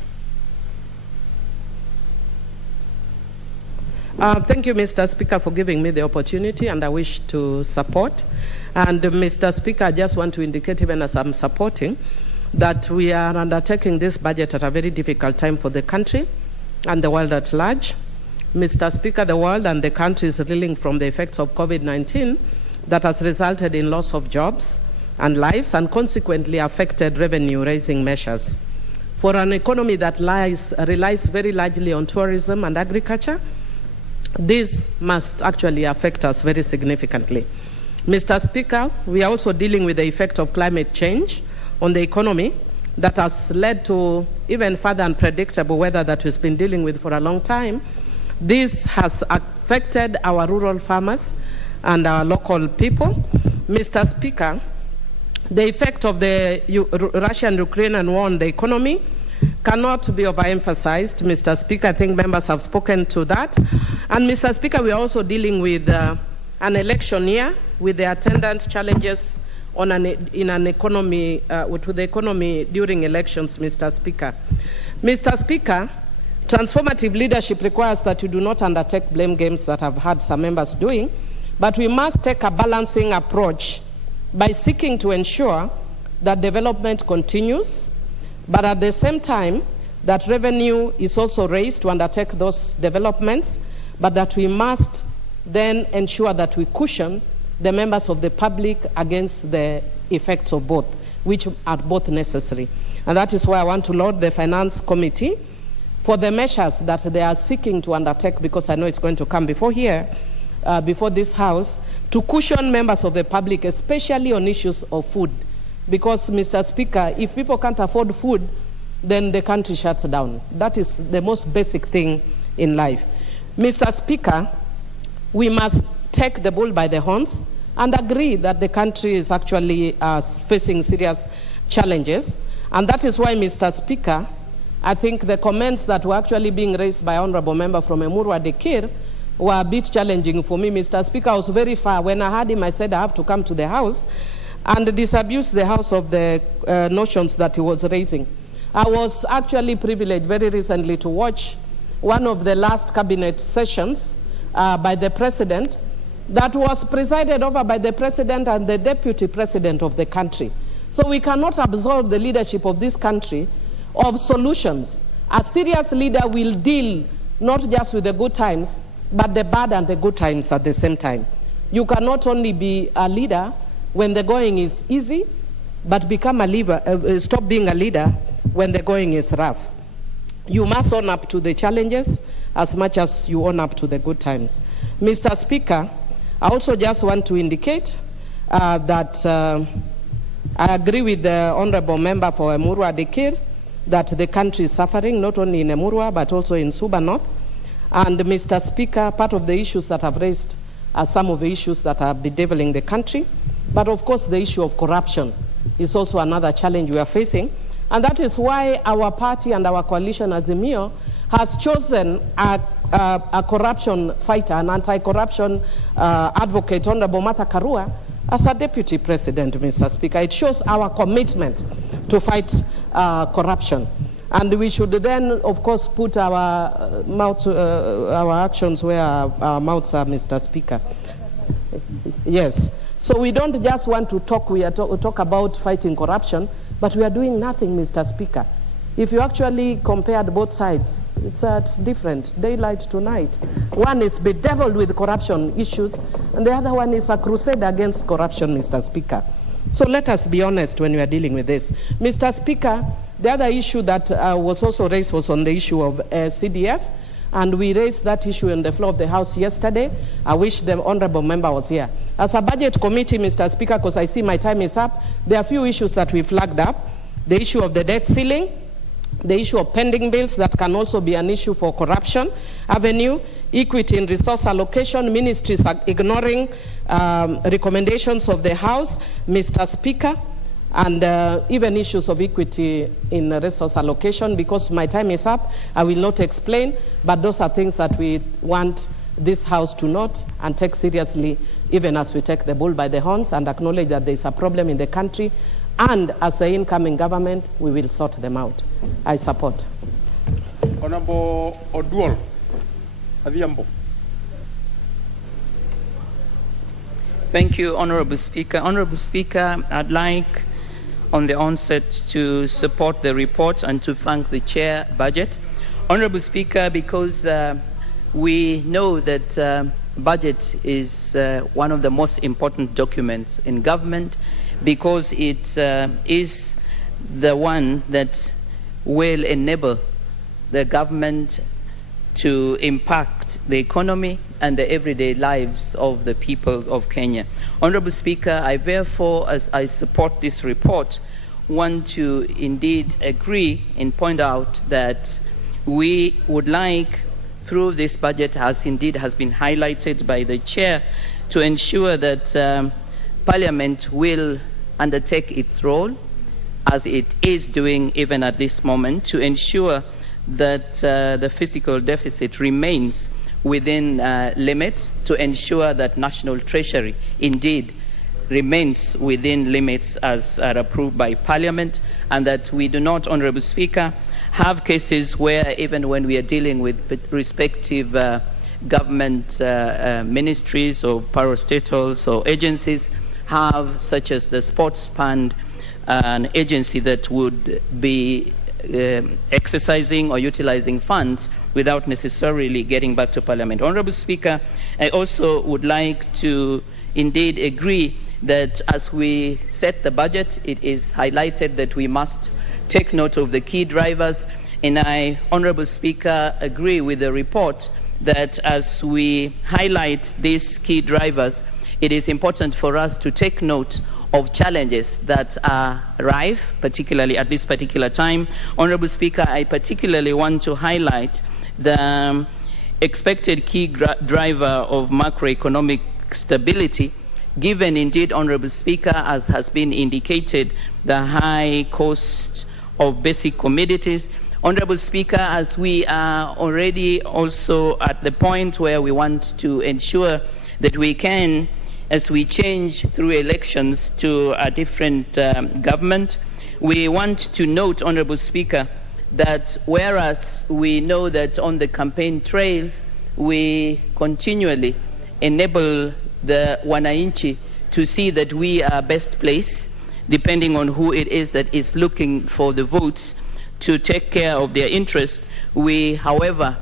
Thank you, Mr. Speaker, for giving me the opportunity, and I wish to support. And Mr. Speaker, I just want to indicate, even as I'm supporting, that we are undertaking this budget at a very difficult time for the country and the world at large. Mr. Speaker, the world and the country is reeling from the effects of COVID-19 that has resulted in loss of jobs and lives, and consequently affected revenue-raising measures. For an economy that relies very largely on tourism and agriculture, this must actually affect us very significantly. Mr. Speaker, we are also dealing with the effect of climate change on the economy that has led to even further unpredictable weather that we've been dealing with for a long time. This has affected our rural farmers and our local people. Mr. Speaker, the effect of the Russian-Ukrainian war on the economy cannot be overemphasized. Mr. Speaker, I think members have spoken to that. And Mr. Speaker, we are also dealing with an election year with the attendant challenges to the economy during elections, Mr. Speaker. Mr. Speaker, transformative leadership requires that you do not undertake blame games that I've had some members doing, but we must take a balancing approach by seeking to ensure that development continues, but at the same time that revenue is also raised to undertake those developments, but that we must then ensure that we cushion the members of the public against the effects of both, which are both necessary. And that is why I want to laud the Finance Committee for the measures that they are seeking to undertake, because I know it's going to come before this House, to cushion members of the public, especially on issues of food. Because, Mr. Speaker, if people can't afford food, then the country shuts down. That is the most basic thing in life. Mr. Speaker, we must take the bull by the horns and agree that the country is actually facing serious challenges. And that is why, Mr. Speaker, I think the comments that were actually being raised by Honorable Member from Emurua Dekir were a bit challenging for me. Mr. Speaker, I was very far. When I heard him, I said I have to come to the House and disabuse the House of the notions that he was raising. I was actually privileged very recently to watch one of the last cabinet sessions by the President that was presided over by the President and the Deputy President of the country. So we cannot absolve the leadership of this country of solutions. A serious leader will deal not just with the good times, but the bad and the good times at the same time. You cannot only be a leader when the going is easy, but become a leader, stop being a leader when the going is rough. You must own up to the challenges as much as you own up to the good times. Mr. Speaker, I also just want to indicate that I agree with the Honorable Member for Emurua Dikir that the country is suffering, not only in Emurua, but also in Suba North. And Mr. Speaker, part of the issues that I've raised are some of the issues that are bedeviling the country. But of course, the issue of corruption is also another challenge we are facing. And that is why our party and our coalition, Azimio, has chosen a corruption fighter, an anti-corruption advocate, Honorable Martha Karua, as a deputy president, Mr. Speaker. It shows our commitment to fight corruption. And we should then, of course, put our actions where our mouths are, Mr. Speaker. Yes. So we don't just want to talk, we talk about fighting corruption, but we are doing nothing, Mr. Speaker. If you actually compared both sides, it's different, daylight to night. One is bedeviled with corruption issues, and the other one is a crusade against corruption, Mr. Speaker. So let us be honest when we are dealing with this. Mr. Speaker, the other issue that was also raised was on the issue of CDF, and we raised that issue on the floor of the House yesterday. I wish the Honourable Member was here. As a budget committee, Mr. Speaker, because I see my time is up, there are a few issues that we flagged up. The issue of the debt ceiling, the issue of pending bills that can also be an issue for corruption avenue, equity in resource allocation, ministries are ignoring recommendations of the House, Mr. Speaker, and even issues of equity in resource allocation. Because my time is up, I will not explain, but those are things that we want this House to note and take seriously, even as we take the bull by the horns and acknowledge that there is a problem in the country. And as the incoming government, we will sort them out. I support. Honorable Oduol Adhiambo. Thank you, Honorable Speaker. Honorable Speaker, I'd like on the onset to support the report and to thank the Chair Budget. Honorable Speaker, because we know that budget is one of the most important documents in government, because it is the one that will enable the government to impact the economy and the everyday lives of the people of Kenya. Honorable Speaker, I therefore, as I support this report, want to indeed agree and point out that we would like, through this budget, as indeed has been highlighted by the Chair, to ensure that Parliament will undertake its role, as it is doing even at this moment, to ensure that the fiscal deficit remains within limits, to ensure that National Treasury indeed remains within limits as are approved by Parliament, and that we do not, Honourable Speaker, have cases where even when we are dealing with respective government ministries or parastatals or agencies, have, such as the sports fund, an agency that would be exercising or utilizing funds without necessarily getting back to Parliament. Honourable Speaker, I also would like to indeed agree that as we set the budget, it is highlighted that we must take note of the key drivers, and I, Honourable Speaker, agree with the report that as we highlight these key drivers, it is important for us to take note of challenges that are rife, particularly at this particular time. Honourable Speaker, I particularly want to highlight the expected key driver of macroeconomic stability, given indeed, Honourable Speaker, as has been indicated, the high cost of basic commodities. Honourable Speaker, as we are already also at the point where we want to ensure that we can, as we change through elections to a different government, we want to note, Honourable Speaker, that whereas we know that on the campaign trails, we continually enable the wananchi to see that we are best placed, depending on who it is that is looking for the votes, to take care of their interest. We, however,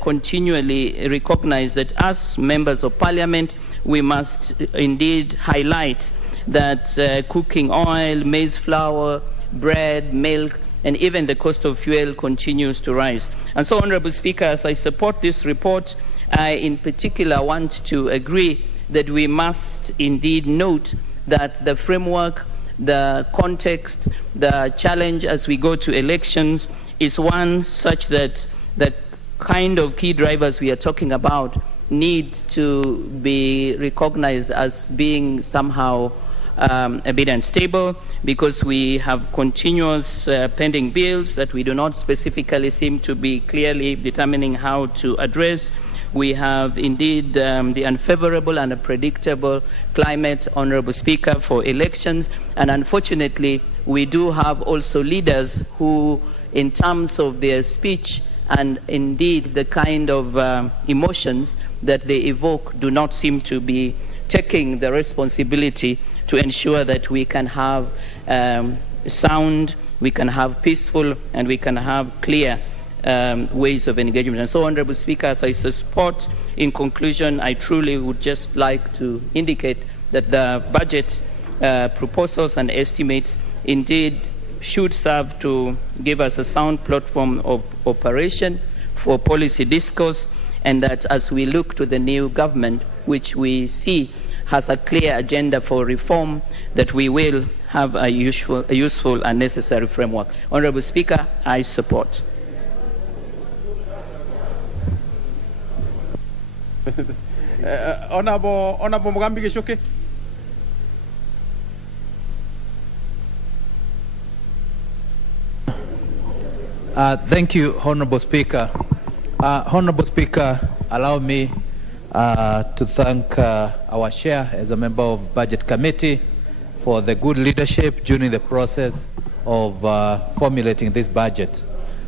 continually recognize that as members of parliament, we must indeed highlight that cooking oil, maize flour, bread, milk, and even the cost of fuel continues to rise. And so, Honorable Speaker, as I support this report, I in particular want to agree that we must indeed note that the framework, the context, the challenge as we go to elections is one such that the kind of key drivers we are talking about need to be recognized as being somehow a bit unstable, because we have continuous pending bills that we do not specifically seem to be clearly determining how to address. We have indeed the unfavorable and unpredictable climate, Honorable Speaker, for elections. And unfortunately, we do have also leaders who, in terms of their speech and indeed the kind of emotions that they evoke, do not seem to be taking the responsibility to ensure that we can have sound, we can have peaceful, and we can have clear ways of engagement. And so, Honorable Speaker, as I support, in conclusion, I truly would just like to indicate that the budget proposals and estimates indeed should serve to give us a sound platform of operation for policy discourse, and that as we look to the new government, which we see has a clear agenda for reform, that we will have a useful and necessary framework. Honorable Speaker, I support. Honorable Mugambi Geshoke. Thank you, Honorable Speaker. Honorable Speaker, allow me to thank our chair as a member of Budget Committee for the good leadership during the process of formulating this budget.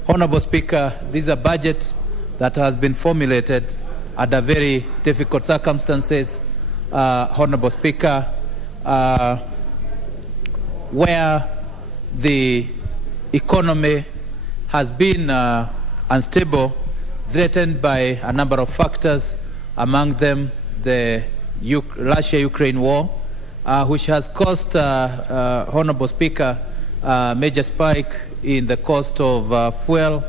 Honorable Speaker, this is a budget that has been formulated under very difficult circumstances, Honorable Speaker, where the economy has been unstable, threatened by a number of factors, among them the Russia-Ukraine war, which has caused, Honorable Speaker, a major spike in the cost of fuel,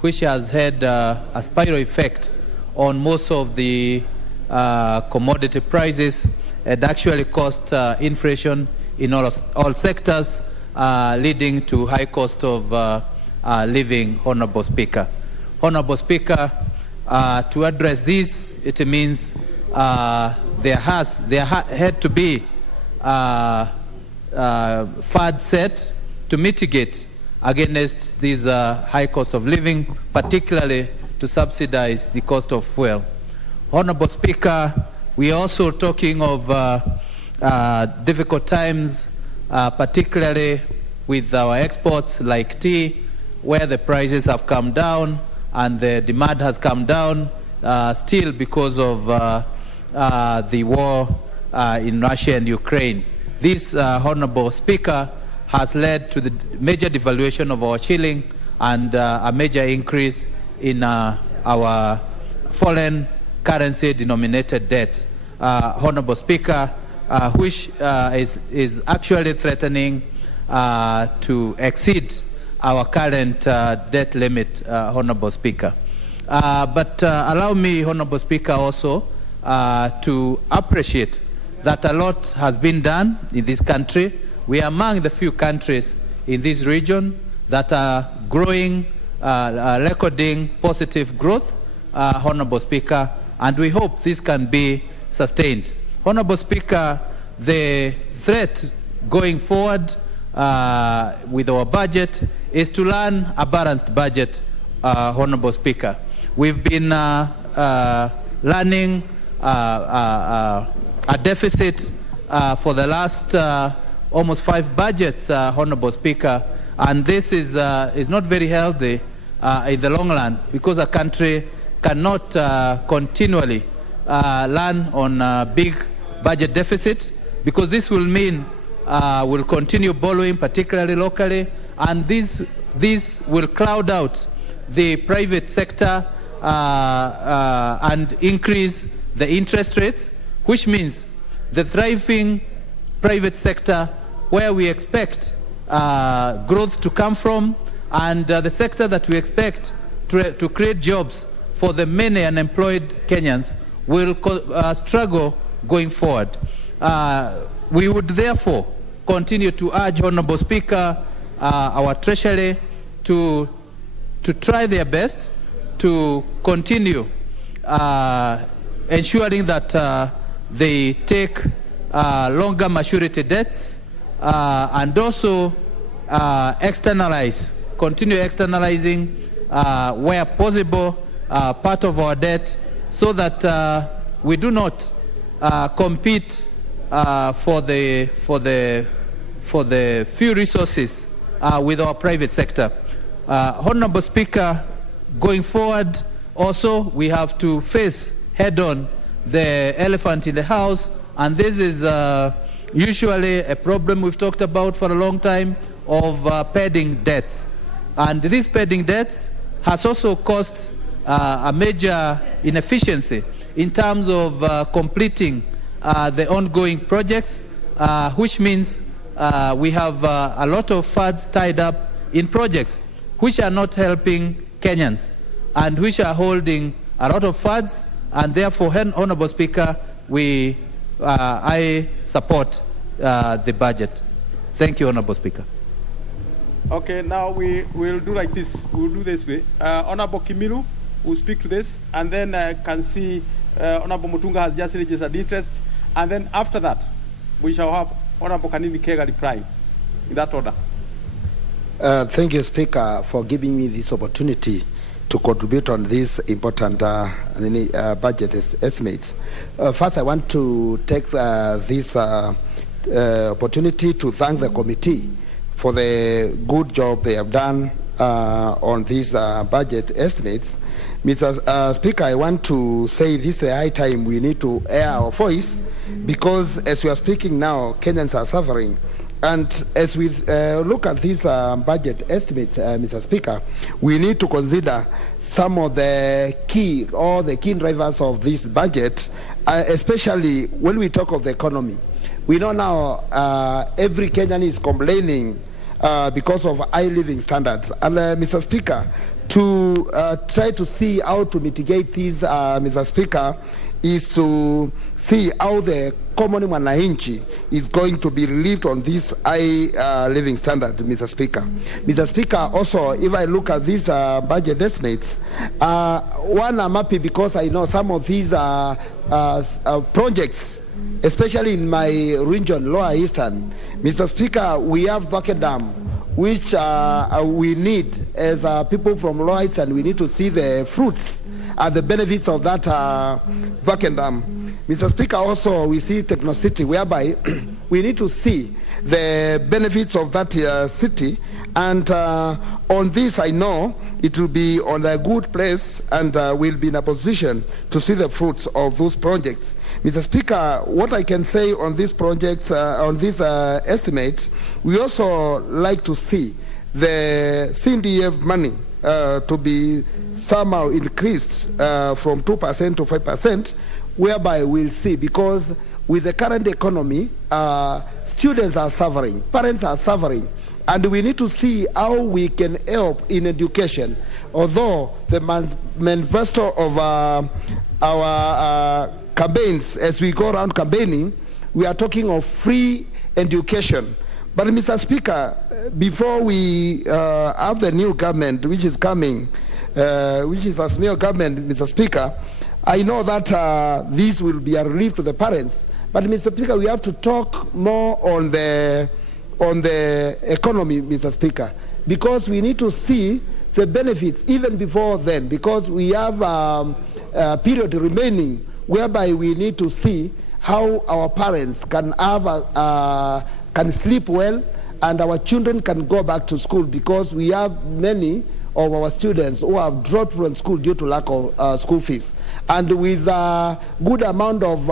which has had a spiral effect on most of the commodity prices and actually caused inflation in all sectors, leading to high cost of living, Honorable Speaker. Honorable Speaker, to address this, it means there had to be fund set to mitigate against this high cost of living, particularly to subsidize the cost of fuel. Honorable Speaker, we are also talking of difficult times, particularly with our exports like tea, where the prices have come down and the demand has come down still because of the war in Russia and Ukraine. This, Honorable Speaker, has led to the major devaluation of our shilling and a major increase in our foreign currency denominated debt. Honorable Speaker, which is actually threatening to exceed our current debt limit, Honorable Speaker. But allow me, Honorable Speaker, also to appreciate that a lot has been done in this country. We are among the few countries in this region that are growing, recording positive growth, Honorable Speaker, and we hope this can be sustained. Honorable Speaker, the threat going forward with our budget is to learn a balanced budget, Honorable Speaker. We've been learning a deficit for the last almost 5 budgets, Honorable Speaker, and this is not very healthy in the long run, because a country cannot continually learn on big budget deficits, because this will mean we'll continue borrowing, particularly locally, and this will crowd out the private sector and increase the interest rates, which means the thriving private sector where we expect growth to come from, and the sector that we expect to create jobs for the many unemployed Kenyans will struggle going forward. We would therefore continue to urge Honorable Speaker, our Treasury, to try their best to continue ensuring that they take longer maturity debts and also continue externalizing where possible part of our debt, so that we do not compete for the few resources with our private sector. Honorable Speaker, going forward, also we have to face head-on the elephant in the house, and this is usually a problem we've talked about for a long time of pending debts. And these pending debts has also caused a major inefficiency in terms of completing the ongoing projects, which means we have a lot of funds tied up in projects which are not helping Kenyans and which are holding a lot of funds, and therefore, Honorable Speaker, I support the budget. Thank you, Honorable Speaker. Okay, now we'll do like this. We'll do this way. Honorable Kimilu will speak to this, and then can see Honorable Mutunga has just registered interest, and then after that, we shall have Honorable Kanini Kega reply, in that order. Thank you, Speaker, for giving me this opportunity to contribute on this important budget estimates. First, I want to take this opportunity to thank the committee for the good job they have done on these budget estimates. Mr. Speaker, I want to say this is the high time we need to air our voice, because as we are speaking now, Kenyans are suffering. And as we look at these budget estimates, Mr. Speaker, we need to consider some of the key drivers of this budget, especially when we talk of the economy. We know now every Kenyan is complaining because of high living standards. And Mr. Speaker, to try to see how to mitigate these, Mr. Speaker, is to see how the common mwananchi is going to be relieved on this high living standard, Mr. Speaker. Mr. Speaker, also, if I look at these budget estimates, one, I'm happy because I know some of these projects, especially in my region, Lower Eastern, Mr. Speaker, we have Bucket Dam, which we need, as people from Lower Eastern, we need to see the fruits and the benefits of that Bucket Dam. Mr. Speaker, also we see Techno City, whereby we need to see the benefits of that city, and on this I know it will be on a good place, and we'll be in a position to see the fruits of those projects. Mr. Speaker, what I can say on these projects, on this estimate, we also like to see the CNDF money to be somehow increased from 2% to 5%, whereby we'll see, because with the current economy, students are suffering, parents are suffering, and we need to see how we can help in education. Although the manifesto of our campaigns, as we go around campaigning, we are talking of free education. But Mr. Speaker, before we have the new government which is coming, which is a small government, Mr. Speaker, I know that this will be a relief to the parents. But Mr. Speaker, we have to talk more on the economy, Mr. Speaker, because we need to see the benefits even before then, because we have a period remaining whereby we need to see how our parents can have can sleep well, and our children can go back to school, because we have many of our students who have dropped from school due to lack of school fees. And with a good amount of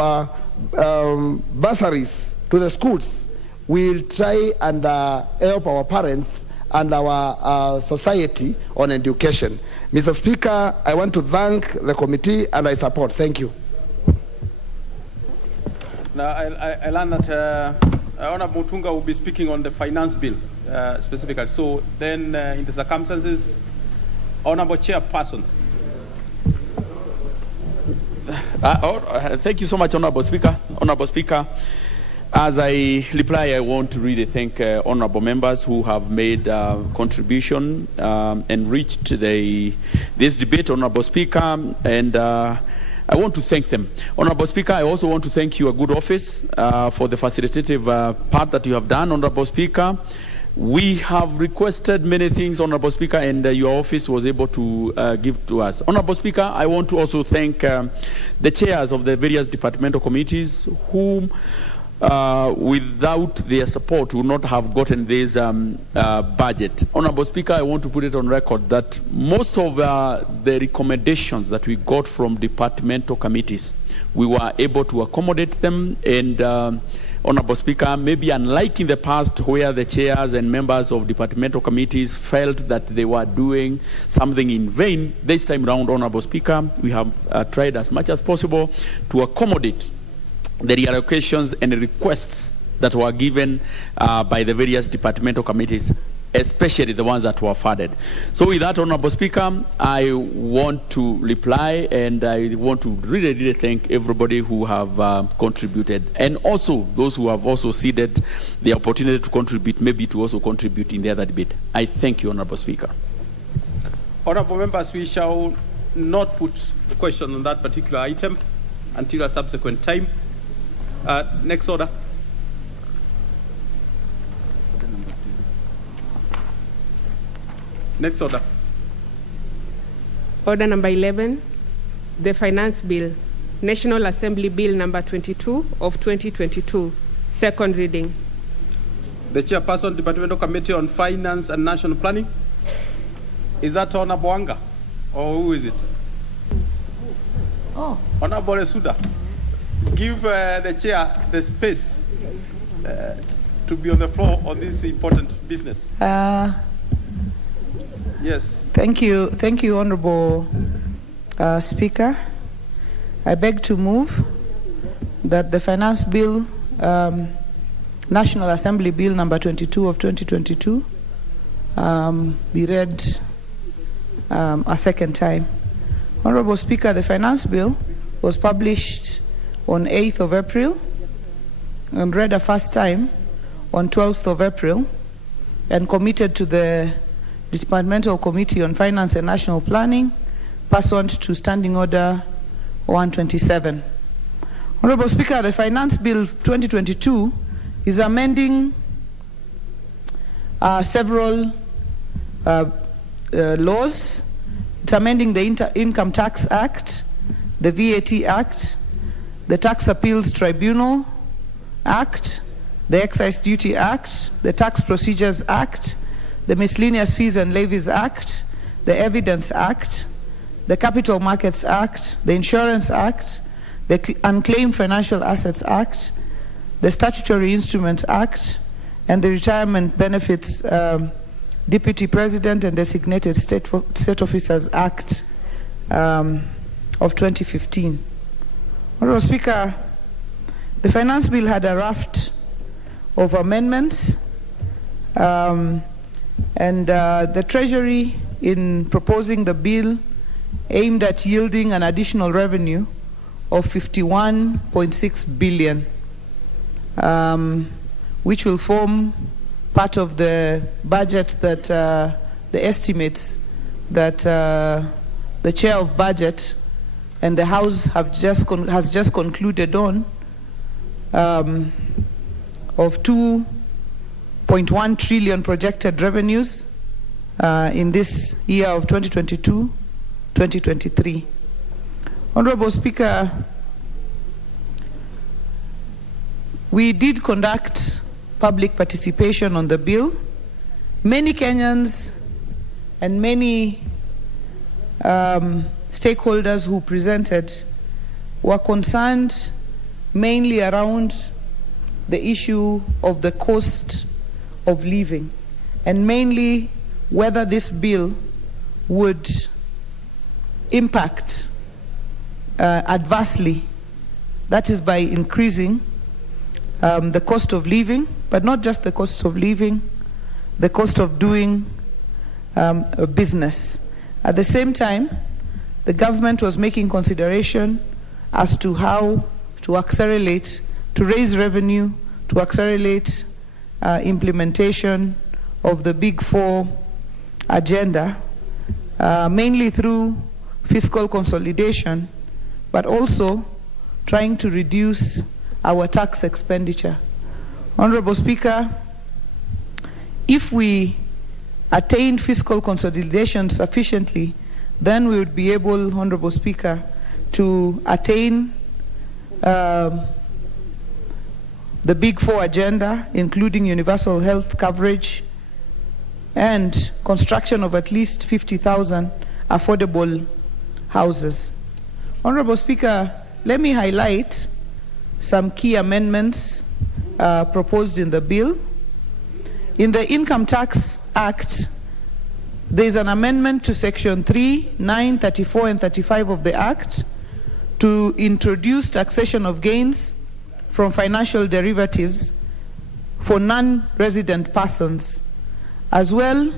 bursaries to the schools, we'll try and help our parents and our society on education. Mr. Speaker, I want to thank the committee and I support. Thank you. Now, I learned that Honorable Mutunga will be speaking on the finance bill specifically. So then, in the circumstances, Honorable Chairperson. Thank you so much, Honorable Speaker. Honorable Speaker, as I reply, I want to really thank honorable members who have made contribution and reached this debate, Honorable Speaker, and I want to thank them. Honorable Speaker, I also want to thank your good office for the facilitative part that you have done, Honorable Speaker. We have requested many things, Honorable Speaker, and your office was able to give to us. Honorable Speaker, I want to also thank the chairs of the various departmental committees whom without their support would not have gotten this budget. Honorable Speaker, I want to put it on record that most of the recommendations that we got from departmental committees, we were able to accommodate them, and Honorable Speaker, maybe unlike in the past where the chairs and members of departmental committees felt that they were doing something in vain, this time round, Honorable Speaker, we have tried as much as possible to accommodate the reallocations and requests that were given by the various departmental committees, especially the ones that were funded. So with that, Honorable Speaker, I want to reply, and I want to really, really thank everybody who have contributed, and also those who have also ceded the opportunity to contribute, maybe to also contribute in the other debate. I thank you, Honorable Speaker. Honorable members, we shall not put the question on that particular item until a subsequent time. Next order. Next order. Order number 11, the Finance Bill, National Assembly Bill number 22 of 2022, second reading. The Chairperson, Departmental Committee on Finance and National Planning. Is that Honorable Wanga? Or who is it? Oh. Honorable Suda. Give the chair the space to be on the floor on this important business. Yes. Thank you, Honorable Speaker. I beg to move that the Finance Bill, National Assembly Bill number 22 of 2022, be read a second time. Honorable Speaker, the Finance Bill was published on 8th of April and read a first time on 12th of April and committed to the Departmental Committee on Finance and National Planning pursuant to Standing Order 127. Honorable Speaker, the Finance Bill 2022 is amending several laws. It's amending the Income Tax Act, the VAT Act, the Tax Appeals Tribunal Act, the Excise Duty Act, the Tax Procedures Act, the Miscellaneous Fees and Levies Act, the Evidence Act, the Capital Markets Act, the Insurance Act, the Unclaimed Financial Assets Act, the Statutory Instruments Act, and the Retirement Benefits Deputy President and Designated State Officers Act of 2015. Honorable Speaker, the Finance Bill had a raft of amendments, and the Treasury, in proposing the bill, aimed at yielding an additional revenue of 51.6 billion, which will form part of the budget that the estimates that the Chair of Budget and the House has just concluded on, of 2.1 trillion projected revenues in this year of 2022-2023. Honorable Speaker, we did conduct public participation on the bill. Many Kenyans and many stakeholders who presented were concerned mainly around the issue of the cost of living and mainly whether this bill would impact adversely, that is by increasing the cost of living, but not just the cost of living, the cost of doing a business. At the same time, the government was making consideration as to how to accelerate, to raise revenue, to accelerate implementation of the Big Four agenda, mainly through fiscal consolidation, but also trying to reduce our tax expenditure. Honorable Speaker, if we attained fiscal consolidation sufficiently, then we would be able, Honorable Speaker, to attain the Big Four agenda, including universal health coverage and construction of at least 50,000 affordable houses. Honorable Speaker, let me highlight some key amendments proposed in the bill. In the Income Tax Act, there is an amendment to Section 3, 9, 34, and 35 of the Act to introduce taxation of gains from financial derivatives for non-resident persons, as well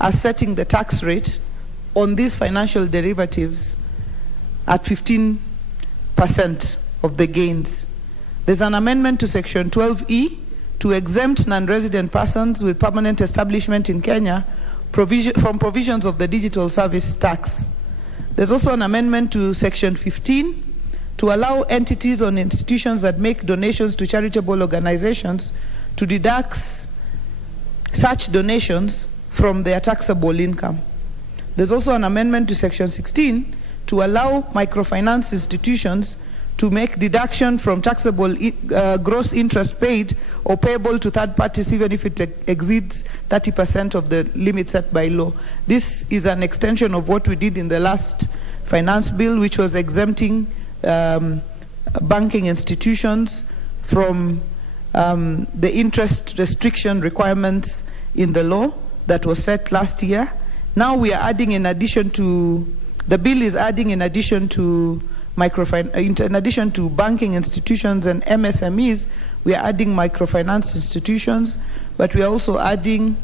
as setting the tax rate on these financial derivatives at 15% of the gains. There's an amendment to Section 12E to exempt non-resident persons with permanent establishment in Kenya from provisions of the digital service tax. There's also an amendment to Section 15 to allow entities or institutions that make donations to charitable organizations to deduct such donations from their taxable income. There's also an amendment to Section 16 to allow microfinance institutions to make deduction from taxable gross interest paid or payable to third parties even if it exceeds 30% of the limit set by law. This is an extension of what we did in the last finance bill, which was exempting banking institutions from the interest restriction requirements in the law that was set last year. Now we are adding, in addition to, the bill is adding, in addition to in addition to banking institutions and MSMEs, we are adding microfinance institutions, but we are also adding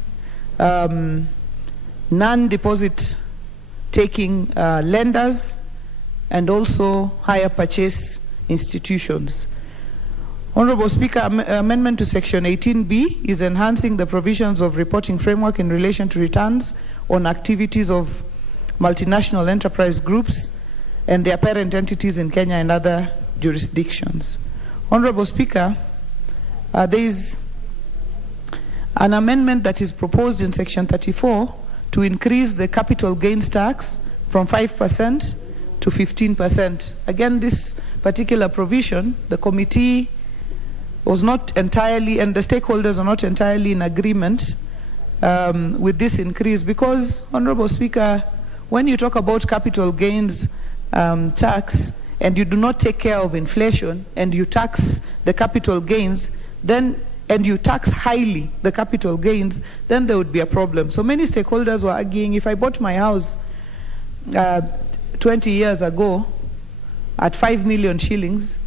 non-deposit taking lenders and also hire purchase institutions. Honorable Speaker, amendment to Section 18B is enhancing the provisions of reporting framework in relation to returns on activities of multinational enterprise groups and their parent entities in Kenya and other jurisdictions. Honorable Speaker, there is an amendment that is proposed in Section 34 to increase the capital gains tax from 5% to 15%. Again, this particular provision, the committee was not entirely, and the stakeholders are not entirely in agreement with this increase because, Honorable Speaker, when you talk about capital gains tax and you do not take care of inflation and you tax the capital gains, then and you tax highly the capital gains, then there would be a problem. So many stakeholders were arguing, if I bought my house 20 years ago at 5 million shillings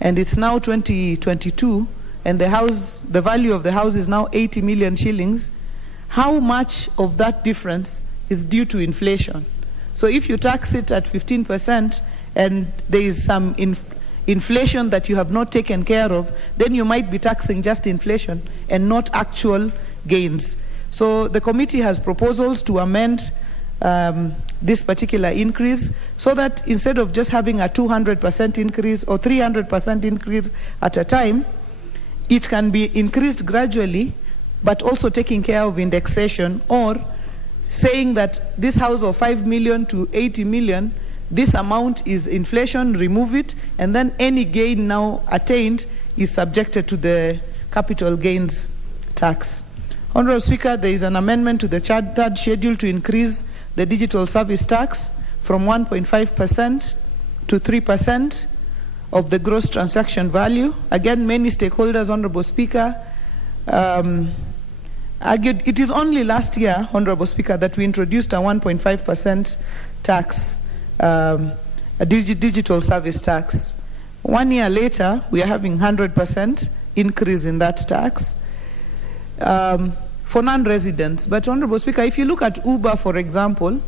and it's now 2022 and the value of the house is now 80 million shillings, how much of that difference is due to inflation? So if you tax it at 15% and there is some inflation that you have not taken care of, then you might be taxing just inflation and not actual gains. So the committee has proposals to amend this particular increase so that instead of just having a 200% increase or 300% increase at a time, it can be increased gradually, but also taking care of indexation, or saying that this house of 5 million to 80 million, this amount is inflation, remove it, and then any gain now attained is subjected to the capital gains tax. Honorable Speaker, there is an amendment to the third schedule to increase the digital service tax from 1.5% to 3% of the gross transaction value. Again, many stakeholders, Honorable Speaker, argued it is only last year, Honorable Speaker, that we introduced a 1.5% tax, a digital service tax. 1 year later, we are having 100% increase in that tax for non-residents. But Honorable Speaker, if you look at Uber, for example,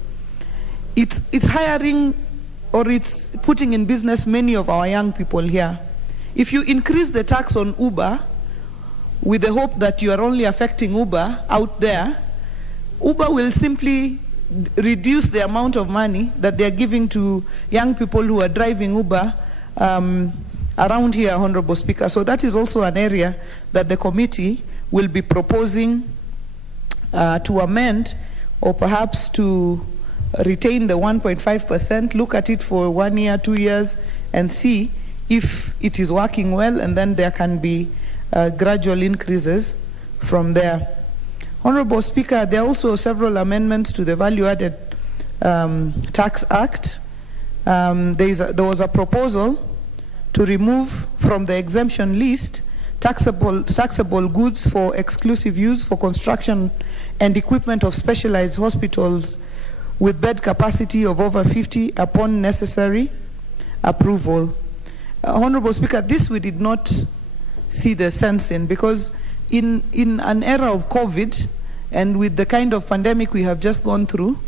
it's hiring or it's putting in business many of our young people here. If you increase the tax on Uber with the hope that you are only affecting Uber out there, Uber will simply reduce the amount of money that they are giving to young people who are driving Uber around here, Honorable Speaker. So that is also an area that the committee will be proposing to amend, or perhaps to retain the 1.5%, look at it for 1 year, 2 years, and see if it is working well, and then there can be gradual increases from there. Honorable Speaker, there are also several amendments to the Value-Added Tax Act. There was a proposal to remove from the exemption list taxable goods for exclusive use for construction and equipment of specialized hospitals with bed capacity of over 50 upon necessary approval. Honorable Speaker, this we did not see the sense in, because in an era of COVID and with the kind of pandemic we have just gone through,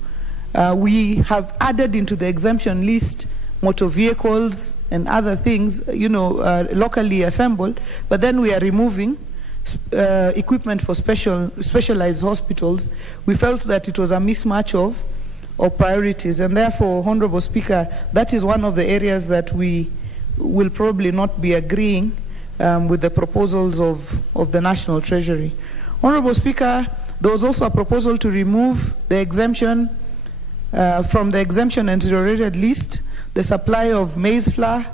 we have added into the exemption list motor vehicles and other things, locally assembled, but then we are removing equipment for specialized hospitals. We felt that it was a mismatch of priorities, and therefore, Honorable Speaker, that is one of the areas that we will probably not be agreeing with the proposals of the National Treasury. Honorable Speaker, there was also a proposal to remove the exemption from the exemption and zero-rated list, the supply of maize flour,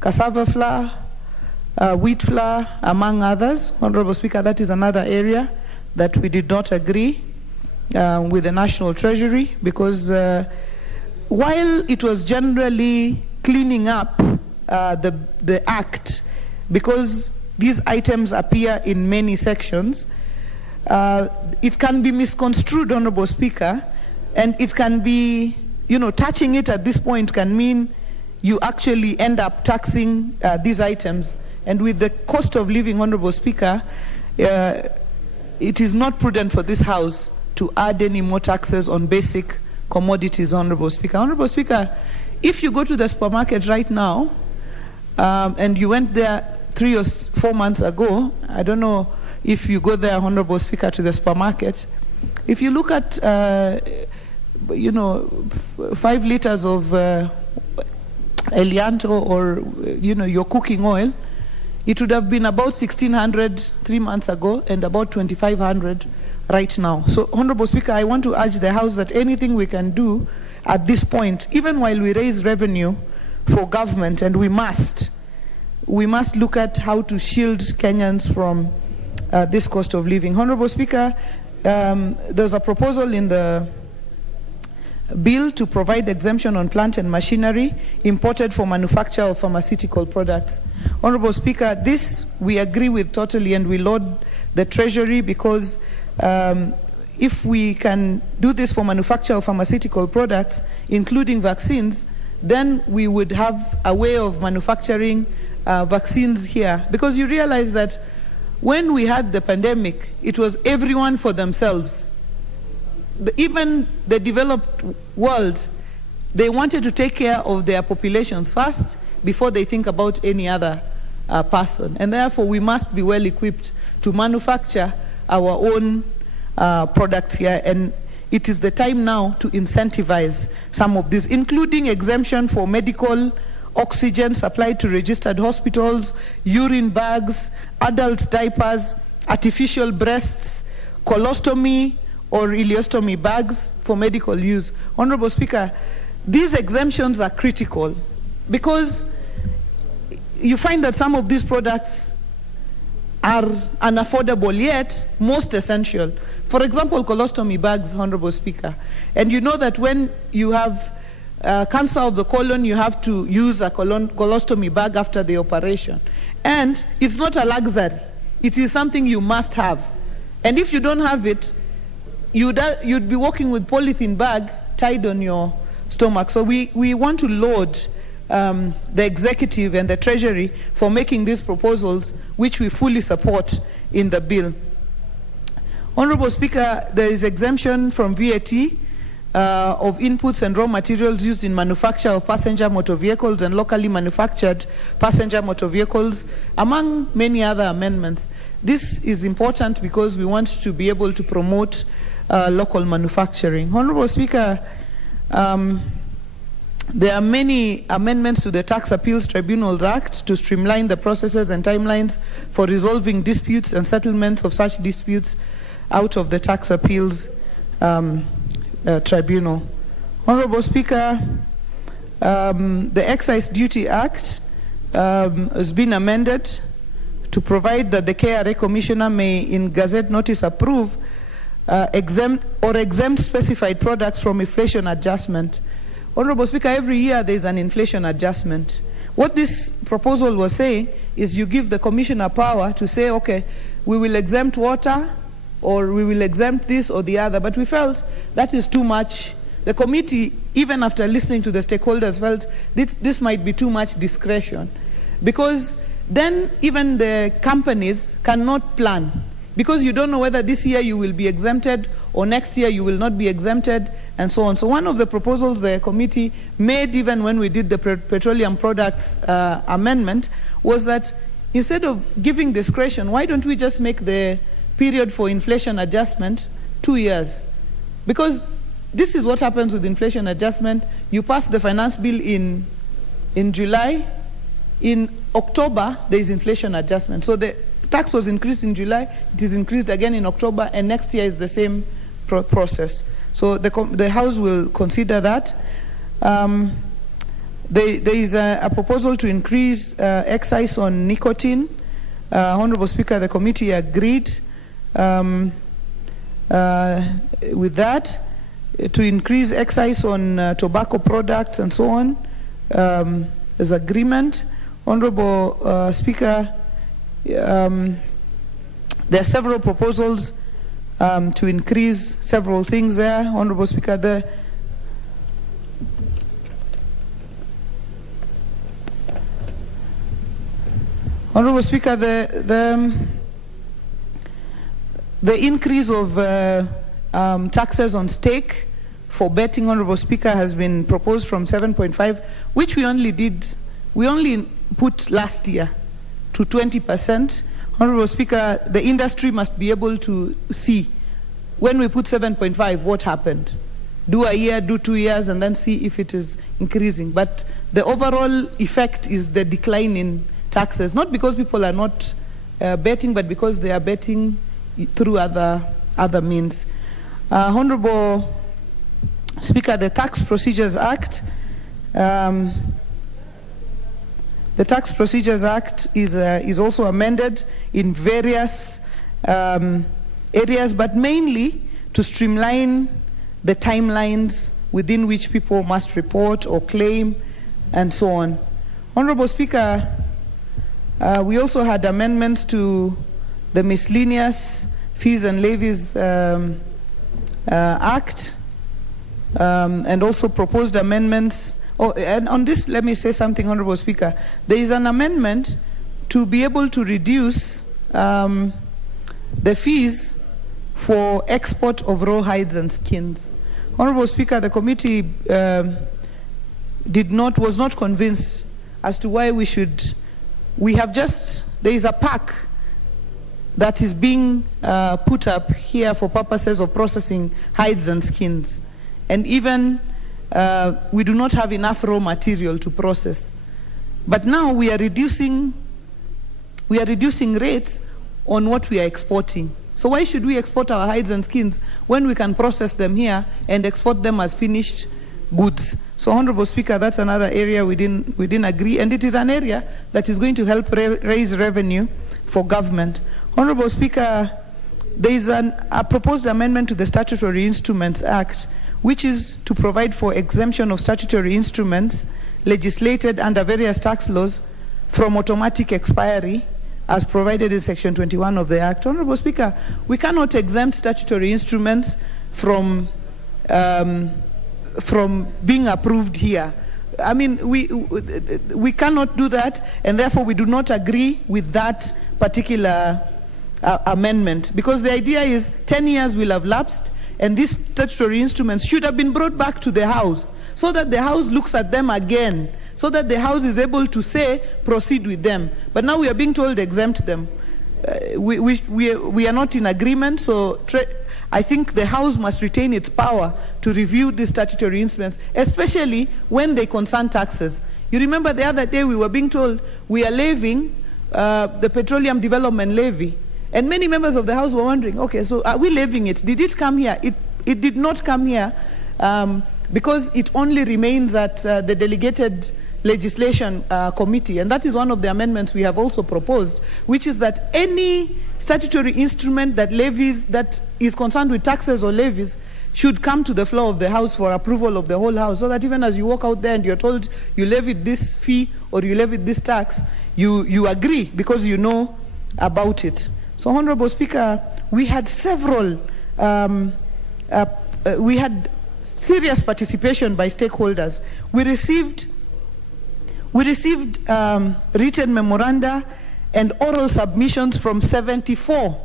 cassava flour, wheat flour, among others. Honorable Speaker, that is another area that we did not agree with the National Treasury, because while it was generally cleaning up the Act, because these items appear in many sections, it can be misconstrued, Honorable Speaker, and it can be, touching it at this point can mean you actually end up taxing these items. And with the cost of living, Honorable Speaker, it is not prudent for this House to add any more taxes on basic commodities, Honorable Speaker. Honorable Speaker, if you go to the supermarket right now, and you went there 3 or 4 months ago, I don't know if you go there, Honorable Speaker, to the supermarket, if you look at, 5 liters of Elianto or, your cooking oil, it would have been about 1,600 3 months ago and about 2,500 right now. So, Honorable Speaker, I want to urge the House that anything we can do at this point, even while we raise revenue for government, and we must look at how to shield Kenyans from this cost of living. Honorable Speaker, there's a proposal in the bill to provide exemption on plant and machinery imported for manufacture of pharmaceutical products. Honorable Speaker, this we agree with totally, and we laud the Treasury, because if we can do this for manufacture of pharmaceutical products, including vaccines, then we would have a way of manufacturing vaccines here. Because you realize that when we had the pandemic, it was everyone for themselves. Even the developed world, they wanted to take care of their populations first before they think about any other person. And therefore, we must be well equipped to manufacture our own products here. And it is the time now to incentivize some of these, including exemption for medical oxygen supplied to registered hospitals, urine bags, adult diapers, artificial breasts, colostomy or ileostomy bags for medical use. Honorable Speaker, these exemptions are critical because you find that some of these products are unaffordable yet most essential. For example, colostomy bags, Honorable Speaker. And you know that when you have cancer of the colon, you have to use a colostomy bag after the operation. And it's not a luxury. It is something you must have. And if you don't have it, you'd be walking with polythene bag tied on your stomach. So we want to laud the executive and the treasury for making these proposals, which we fully support in the bill. Honorable Speaker, there is exemption from VAT of inputs and raw materials used in manufacture of passenger motor vehicles and locally manufactured passenger motor vehicles, among many other amendments. This is important because we want to be able to promote local manufacturing. Honorable Speaker, there are many amendments to the Tax Appeals Tribunals Act to streamline the processes and timelines for resolving disputes and settlements of such disputes out of the Tax Appeals Tribunal. Honorable Speaker, the Excise Duty Act has been amended to provide that the KRA Commissioner may, in Gazette Notice, approve exempt specified products from inflation adjustment. Honorable Speaker, every year there is an inflation adjustment. What this proposal was saying is you give the Commissioner power to say, okay, we will exempt water, or we will exempt this or the other, but we felt that is too much. The committee, even after listening to the stakeholders, felt this might be too much discretion, because then even the companies cannot plan, because you don't know whether this year you will be exempted or next year you will not be exempted, and so on. So one of the proposals the committee made, even when we did the petroleum products amendment, was that instead of giving discretion, why don't we just make the period for inflation adjustment 2 years? Because this is what happens with inflation adjustment. You pass the finance bill in July. In October, there is inflation adjustment. So the tax was increased in July, it is increased again in October, and next year is the same process. So the House will consider that. There is a proposal to increase excise on nicotine. Honorable Speaker, the committee agreed with that, to increase excise on tobacco products and so on. There's agreement. Honorable Speaker, there are several proposals to increase several things there. Honorable Speaker, Honorable Speaker, the increase of taxes on stake for betting, Honorable Speaker, has been proposed from 7.5, which we only put last year, to 20%. Honorable Speaker, the industry must be able to see, when we put 7.5, what happened. Do a year, do 2 years, and then see if it is increasing. But the overall effect is the decline in taxes, not because people are not betting, but because they are betting through other means. Honorable Speaker, the Tax Procedures Act. The Tax Procedures Act is also amended in various areas, but mainly to streamline the timelines within which people must report or claim, and so on. Honorable Speaker, we also had amendments to the Miscellaneous Fees and Levies Act, and also proposed amendments. Oh, and on this, let me say something, Honorable Speaker. There is an amendment to be able to reduce the fees for export of raw hides and skins. Honorable Speaker, the committee was not convinced as to why there is a pack that is being put up here for purposes of processing hides and skins. And even we do not have enough raw material to process. But now we are reducing rates on what we are exporting. So why should we export our hides and skins when we can process them here and export them as finished goods? So, Honorable Speaker, that's another area we didn't agree, and it is an area that is going to help raise revenue for government. Honorable Speaker, there is a proposed amendment to the Statutory Instruments Act, which is to provide for exemption of statutory instruments legislated under various tax laws from automatic expiry as provided in Section 21 of the Act. Honorable Speaker, we cannot exempt statutory instruments from being approved here. I mean, we cannot do that, and therefore we do not agree with that particular amendment, because the idea is 10 years will have lapsed, and these statutory instruments should have been brought back to the House so that the House looks at them again, so that the House is able to say, proceed with them. But now we are being told exempt them. We are not in agreement, so I think the House must retain its power to review these statutory instruments, especially when they concern taxes. You remember the other day we were being told we are levying the Petroleum Development Levy. And many members of the House were wondering, okay, so are we levying it? Did it come here? It did not come here because it only remains at the delegated legislation committee. And that is one of the amendments we have also proposed, which is that any statutory instrument that is concerned with taxes or levies should come to the floor of the House for approval of the whole House, so that even as you walk out there and you're told you levied this fee or you levied this tax, you agree because you know about it. So, Honorable Speaker, we had several, we had serious participation by stakeholders. We received written memoranda and oral submissions from 74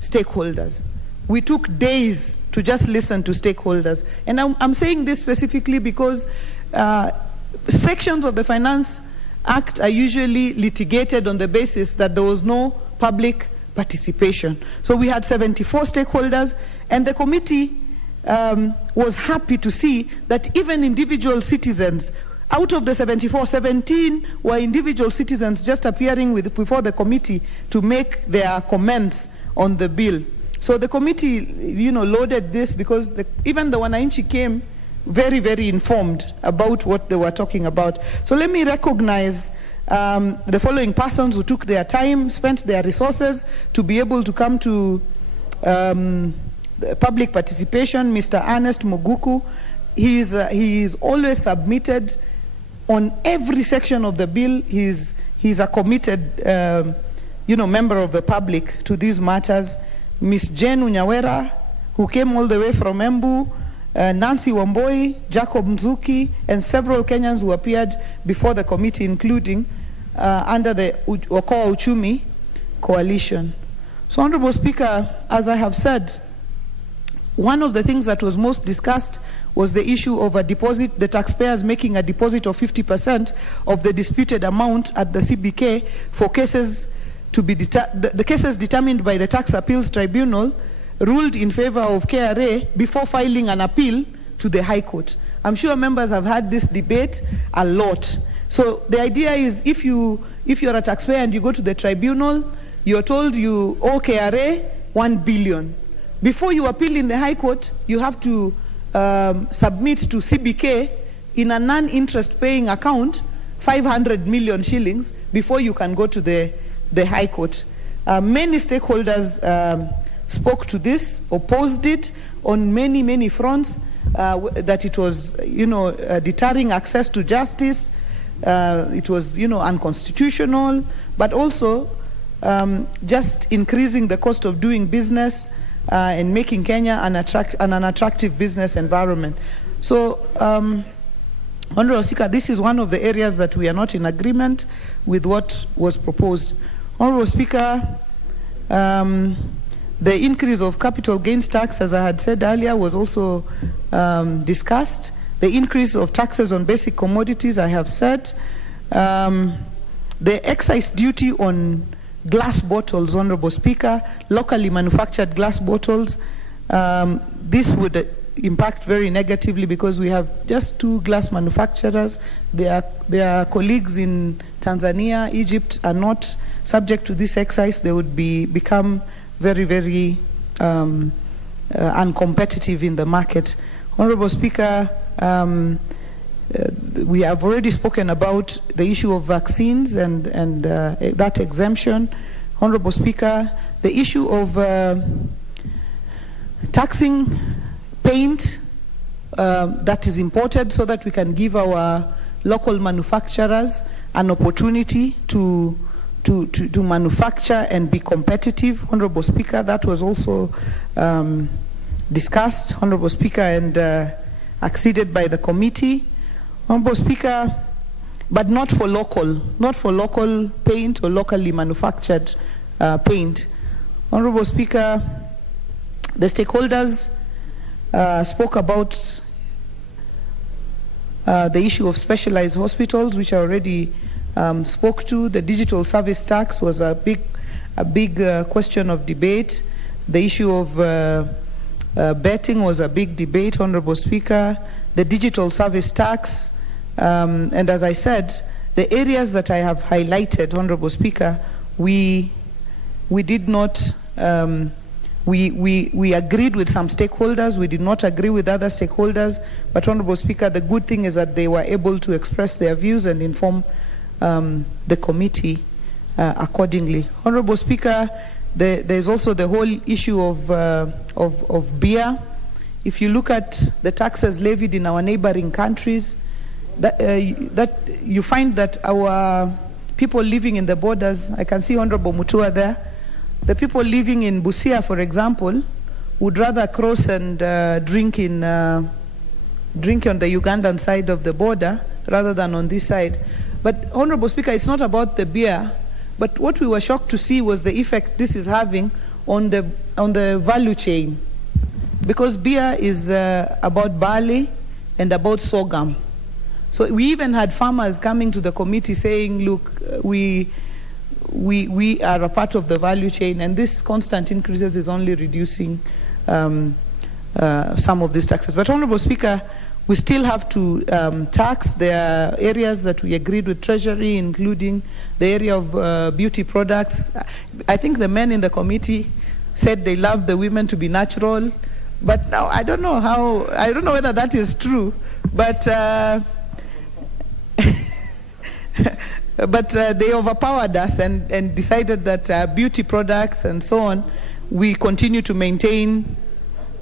stakeholders. We took days to just listen to stakeholders. And I'm saying this specifically because sections of the Finance Act are usually litigated on the basis that there was no public participation. So we had 74 stakeholders, and the committee was happy to see that even individual citizens, out of the 74, 17 were individual citizens just appearing before the committee to make their comments on the bill. So the committee, loaded this because even the Wananchi came very, very informed about what they were talking about. So let me recognize the following persons who took their time, spent their resources to be able to come to public participation. Mr. Ernest Muguku, he is always submitted on every section of the bill. He's a committed, member of the public to these matters. Ms. Jane Unyawera, who came all the way from Embu, Nancy Wamboi, Jacob Mzuki, and several Kenyans who appeared before the committee, including under the Okoa Uchumi coalition. So, Honorable Speaker, as I have said, one of the things that was most discussed was the issue of a deposit, the taxpayers making a deposit of 50% of the disputed amount at the CBK for cases to be the cases determined by the Tax Appeals Tribunal ruled in favor of KRA before filing an appeal to the High Court. I'm sure members have had this debate a lot. So the idea is if you're a taxpayer and you go to the tribunal, you're told you owe KRA 1 billion. Before you appeal in the High Court, you have to submit to CBK in a non-interest paying account 500 million shillings before you can go to the High Court. Many stakeholders spoke to this, opposed it on many, many fronts, that it was, deterring access to justice, it was, unconstitutional, but also just increasing the cost of doing business and making Kenya an unattractive business environment. So, Honorable Speaker, this is one of the areas that we are not in agreement with what was proposed. Honorable Speaker, the increase of capital gains tax, as I had said earlier, was also discussed. The increase of taxes on basic commodities, I have said. The excise duty on glass bottles, Honorable Speaker, locally manufactured glass bottles, this would impact very negatively because we have just 2 glass manufacturers. Their colleagues in Tanzania, Egypt are not subject to this excise. They would become very, very uncompetitive in the market. Honorable Speaker, we have already spoken about the issue of vaccines and that exemption. Honorable Speaker, the issue of taxing paint that is imported so that we can give our local manufacturers an opportunity to to manufacture and be competitive. Honorable Speaker, that was also discussed, Honorable Speaker, and acceded by the committee. Honorable Speaker, but not for local paint or locally manufactured paint. Honorable Speaker, the stakeholders spoke about the issue of specialized hospitals, which I already spoke to. The digital service tax was a big question of debate. The issue of betting was a big debate, Honorable Speaker. The digital service tax, and as I said, the areas that I have highlighted, Honorable Speaker, we did not. We agreed with some stakeholders. We did not agree with other stakeholders. But, Honorable Speaker, the good thing is that they were able to express their views and inform the committee accordingly. Honorable Speaker, there's also the whole issue of beer. If you look at the taxes levied in our neighboring countries, that you find that our people living in the borders, I can see Honorable Mutua there, the people living in Busia, for example, would rather cross and drink on the Ugandan side of the border rather than on this side. But, Honorable Speaker, it's not about the beer, but what we were shocked to see was the effect this is having on the value chain. Because beer is about barley and about sorghum. So we even had farmers coming to the committee saying, look, we are a part of the value chain, and this constant increases is only reducing some of these taxes. But, Honorable Speaker, we still have to tax. There are areas that we agreed with Treasury, including the area of beauty products. I think the men in the committee said they love the women to be natural, but now I don't know whether that is true, but but they overpowered us and decided that beauty products and so on, we continue to maintain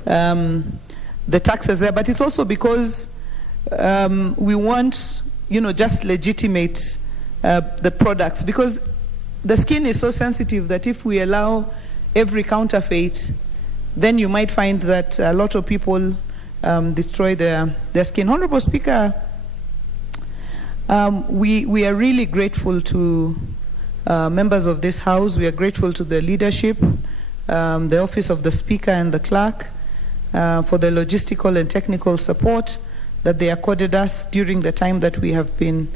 the taxes there. But it's also because we want, just legitimate the products. Because the skin is so sensitive that if we allow every counterfeit, then you might find that a lot of people destroy their skin. Honorable Speaker, we are really grateful to members of this House. We are grateful to the leadership, the Office of the Speaker and the Clerk for the logistical and technical support that they accorded us during the time that we have been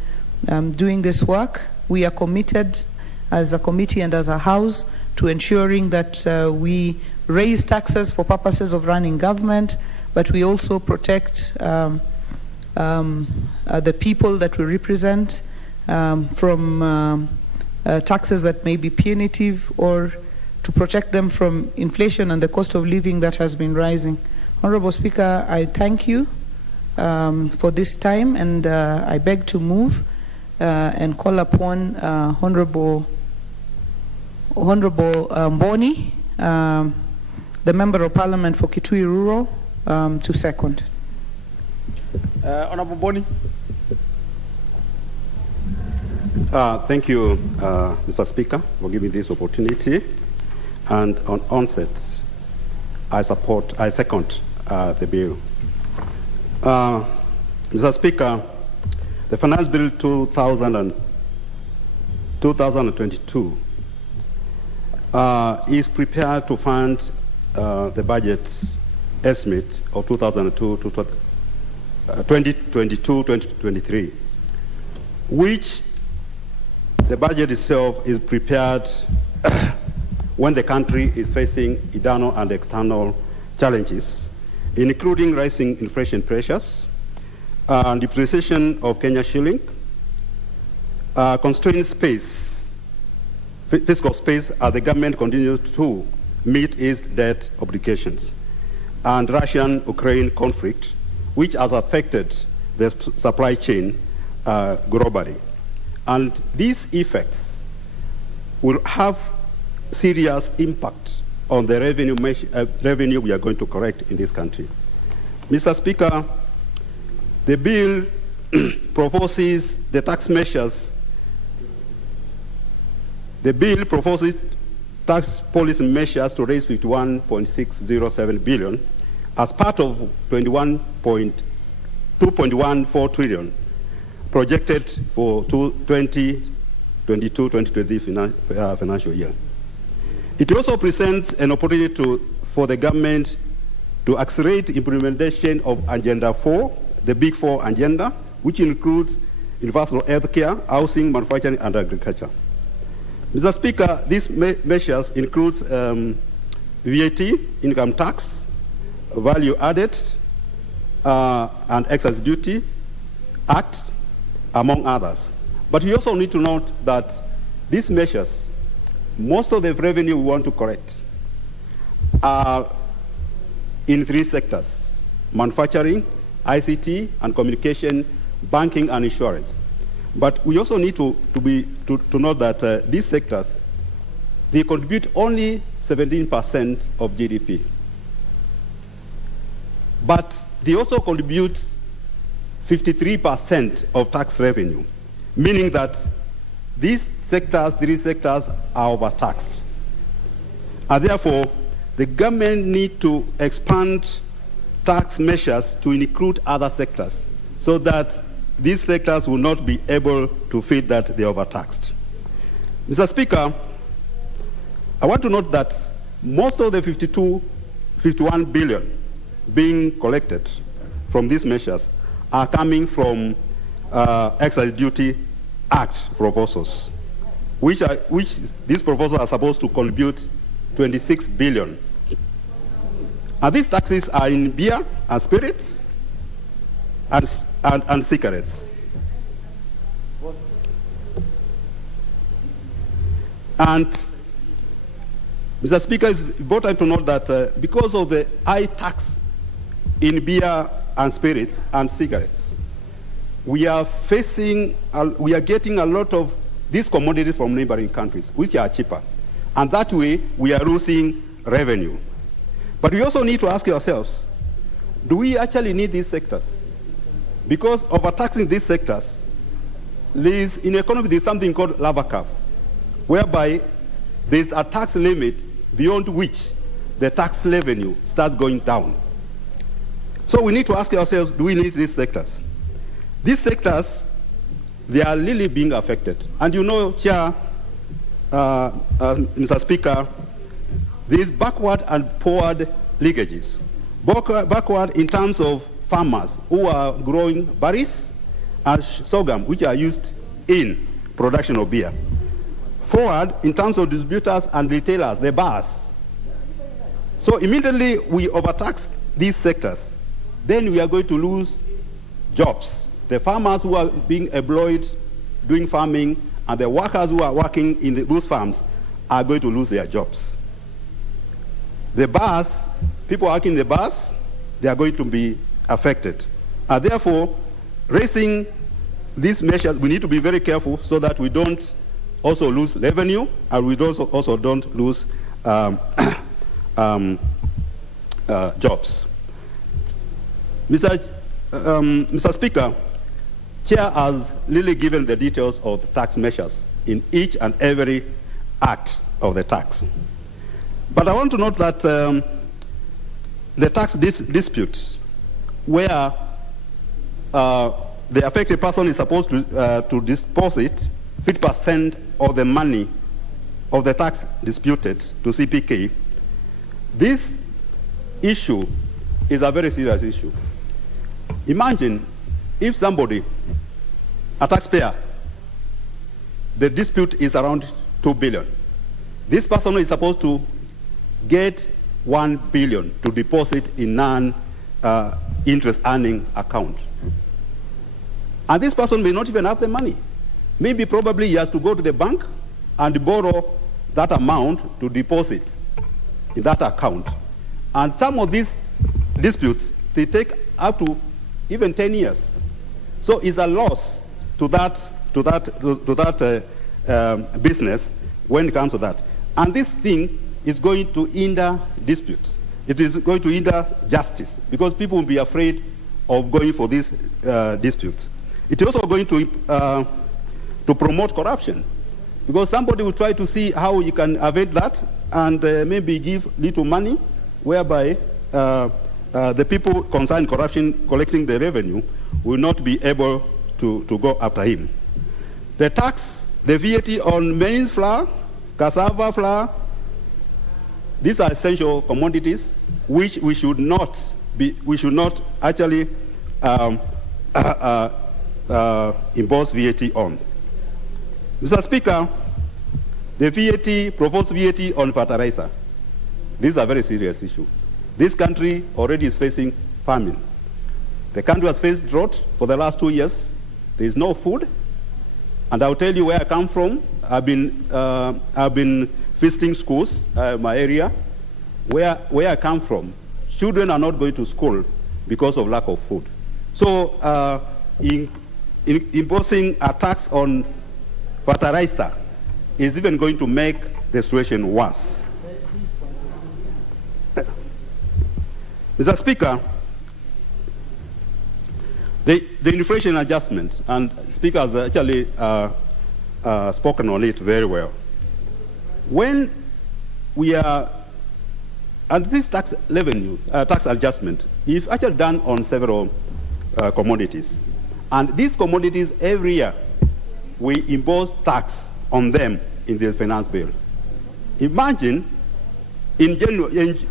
doing this work. We are committed as a committee and as a House to ensuring that we raise taxes for purposes of running government, but we also protect the people that we represent from taxes that may be punitive, or to protect them from inflation and the cost of living that has been rising. Honorable Speaker, I thank you for this time, and I beg to move and call upon Honorable Mboni, the Member of Parliament for Kitui Rural, to second. Honorable Mboni. Thank you, Mr. Speaker, for giving this opportunity. And on onset, I second the bill. Mr. Speaker, the Finance Bill 2022 is prepared to fund the budget estimate of 2022-2023, which the budget itself is prepared when the country is facing internal and external challenges, including rising inflation pressures, depreciation of Kenya shilling, constrained fiscal space as the government continues to meet its debt obligations, and Russian-Ukraine conflict, which has affected the supply chain globally. And these effects will have serious impact on the revenue we are going to collect in this country. Mr. Speaker, the bill proposes the tax measures The bill proposes tax policy measures to raise 51.607 billion as part of 2.14 trillion projected for 2022-2023 financial year. It also presents an opportunity for the government to accelerate implementation of Agenda 4, the Big Four agenda, which includes universal health care, housing, manufacturing, and agriculture. Mr. Speaker, these measures include VAT, income tax, value added, and excise duty act, among others. But we also need to note that these measures, most of the revenue we want to collect are in three sectors: manufacturing, ICT and communication, banking and insurance. But we also need to note that these sectors, they contribute only 17% of GDP. But they also contribute 53% of tax revenue, meaning that these sectors, three sectors, are overtaxed. And therefore, the government needs to expand tax measures to include other sectors so that these sectors will not be able to feel that they are overtaxed. Mr. Speaker, I want to note that most of the 51 billion being collected from these measures are coming from excise duty act proposals, which these proposals are supposed to contribute 26 billion. And these taxes are in beer and spirits and cigarettes. And Mr. Speaker, it's important to note that because of the high tax in beer and spirits and cigarettes, we are getting a lot of these commodities from neighboring countries, which are cheaper. And that way, we are losing revenue. But we also need to ask ourselves, do we actually need these sectors? Because overtaxing these sectors, in economy, there's something called lava curve, whereby there's a tax limit beyond which the tax revenue starts going down. So we need to ask ourselves, do we need these sectors? These sectors, they are really being affected. And you know, Chair, Mr. Speaker, these backward and forward linkages. Backward in terms of farmers who are growing berries and sorghum, which are used in production of beer. Forward in terms of distributors and retailers, the bars. So immediately we overtax these sectors, then we are going to lose jobs. The farmers who are being employed doing farming and the workers who are working in those farms are going to lose their jobs. The bars, people working in the bars, they are going to be affected. And therefore, raising these measures, we need to be very careful so that we don't also lose revenue and we also don't lose jobs. Mr. Speaker, Chair has really given the details of the tax measures in each and every act of the tax. But I want to note that the tax dispute, where the affected person is supposed to deposit 50% of the money of the tax disputed to CPK, this issue is a very serious issue. Imagine if somebody, a taxpayer, the dispute is around 2 billion. This person is supposed to get 1 billion to deposit in non-interest earning account. And this person may not even have the money. Maybe probably he has to go to the bank and borrow that amount to deposit in that account. And some of these disputes, they take up to even 10 years. So it's a loss to that business when it comes to that. And this thing is going to hinder disputes. It is going to hinder justice because people will be afraid of going for these disputes. It is also going to promote corruption because somebody will try to see how you can evade that and maybe give little money, whereby the people concerned corruption collecting the revenue will not be able to go after him. The tax, the VAT on maize flour, cassava flour, these are essential commodities which we should not actually impose VAT on. Mr. Speaker, the VAT, proposed VAT on fertilizer, this is a very serious issue. This country already is facing famine. The country has faced drought for the last 2 years. There is no food. And I'll tell you where I come from. I've been visiting schools, my area. Where I come from, children are not going to school because of lack of food. So imposing a tax on fertilizer is even going to make the situation worse. Mr. Speaker, the inflation adjustment, and Speaker has actually spoken on it very well. When we are, and this tax revenue, tax adjustment is actually done on several commodities. And these commodities, every year, we impose tax on them in the finance bill. Imagine in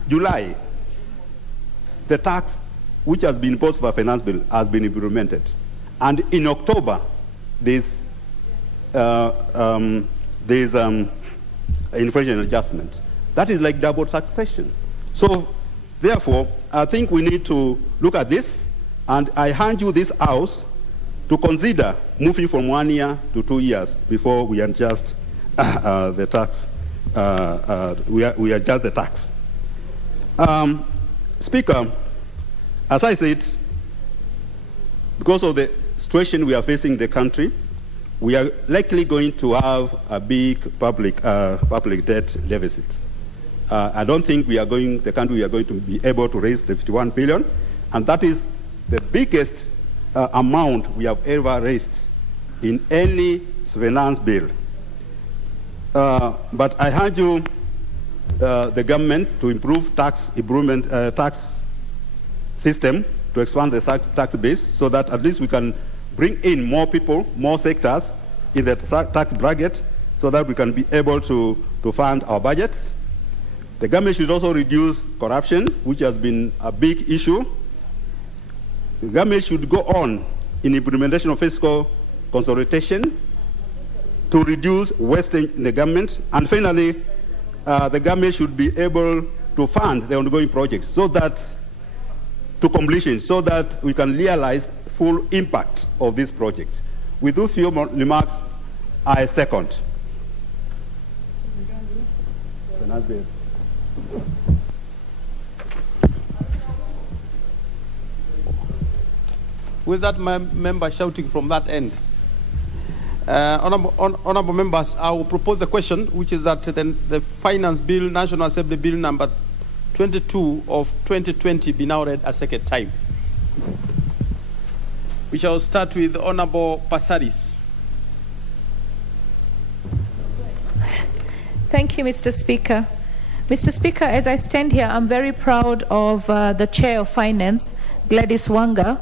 July, the tax which has been imposed for finance bill has been implemented. And in October, there's inflation adjustment. That is like double taxation. So, therefore, I think we need to look at this, and I hand you this house to consider moving from 1 year to 2 years before we adjust the tax. We adjust the tax. Speaker, as I said, because of the situation we are facing in the country, we are likely going to have a big public debt deficit. I don't think we are going to be able to raise the 51 billion, and that is the biggest amount we have ever raised in any finance bill. But I urge you, the government, to improve tax system, to expand the tax base, so that at least we can bring in more people, more sectors in the tax bracket, so that we can be able to fund our budgets. The government should also reduce corruption, which has been a big issue. The government should go on in implementation of fiscal consolidation to reduce wastage in the government. And finally, the government should be able to fund the ongoing projects to completion, so that we can realize full impact of this project. With those few remarks, I second. Who is that member shouting from that end? Honorable members, I will propose a question, which is that the Finance Bill, National Assembly Bill number 22 of 2020 be now read a second time. We shall start with Honorable Passaris. Thank you, Mr. Speaker. Mr. Speaker, as I stand here, I'm very proud of the Chair of Finance, Gladys Wanga,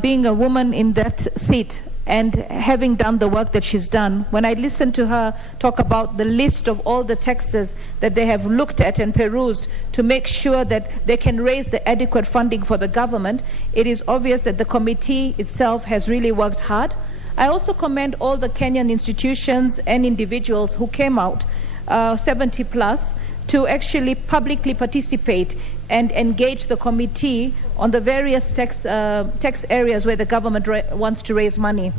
being a woman in that seat and having done the work that she's done. When I listened to her talk about the list of all the taxes that they have looked at and perused to make sure that they can raise the adequate funding for the government, it is obvious that the committee itself has really worked hard. I also commend all the Kenyan institutions and individuals who came out, 70 plus, to actually publicly participate and engage the committee on the various tax areas where the government wants to raise money.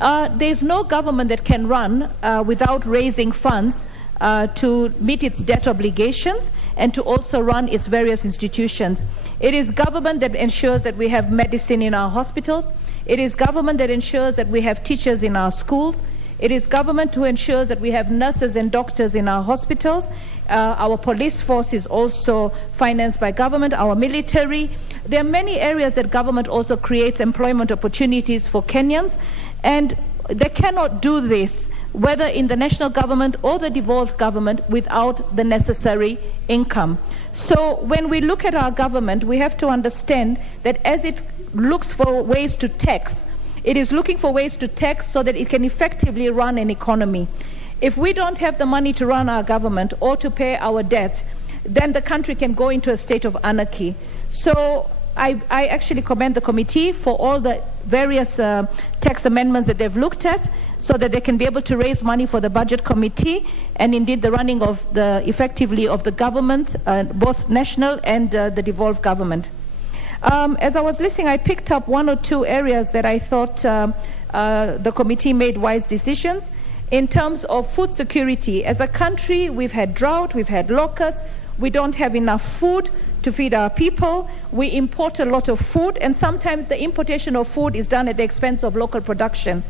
There is no government that can run without raising funds to meet its debt obligations and to also run its various institutions. It is government that ensures that we have medicine in our hospitals. It is government that ensures that we have teachers in our schools. It is government who ensures that we have nurses and doctors in our hospitals. Our police force is also financed by government, our military. There are many areas that government also creates employment opportunities for Kenyans. And they cannot do this, whether in the national government or the devolved government, without the necessary income. So when we look at our government, we have to understand that as it looks for ways to tax, it is looking for ways to tax so that it can effectively run an economy. If we don't have the money to run our government or to pay our debt, then the country can go into a state of anarchy. So I actually commend the committee for all the various tax amendments that they've looked at, so that they can be able to raise money for the budget committee and indeed the running of effectively of the government, both national and the devolved government. As I was listening, I picked up one or two areas that I thought the committee made wise decisions. In terms of food security, as a country, we've had drought, we've had locusts, we don't have enough food to feed our people. We import a lot of food, and sometimes the importation of food is done at the expense of local production.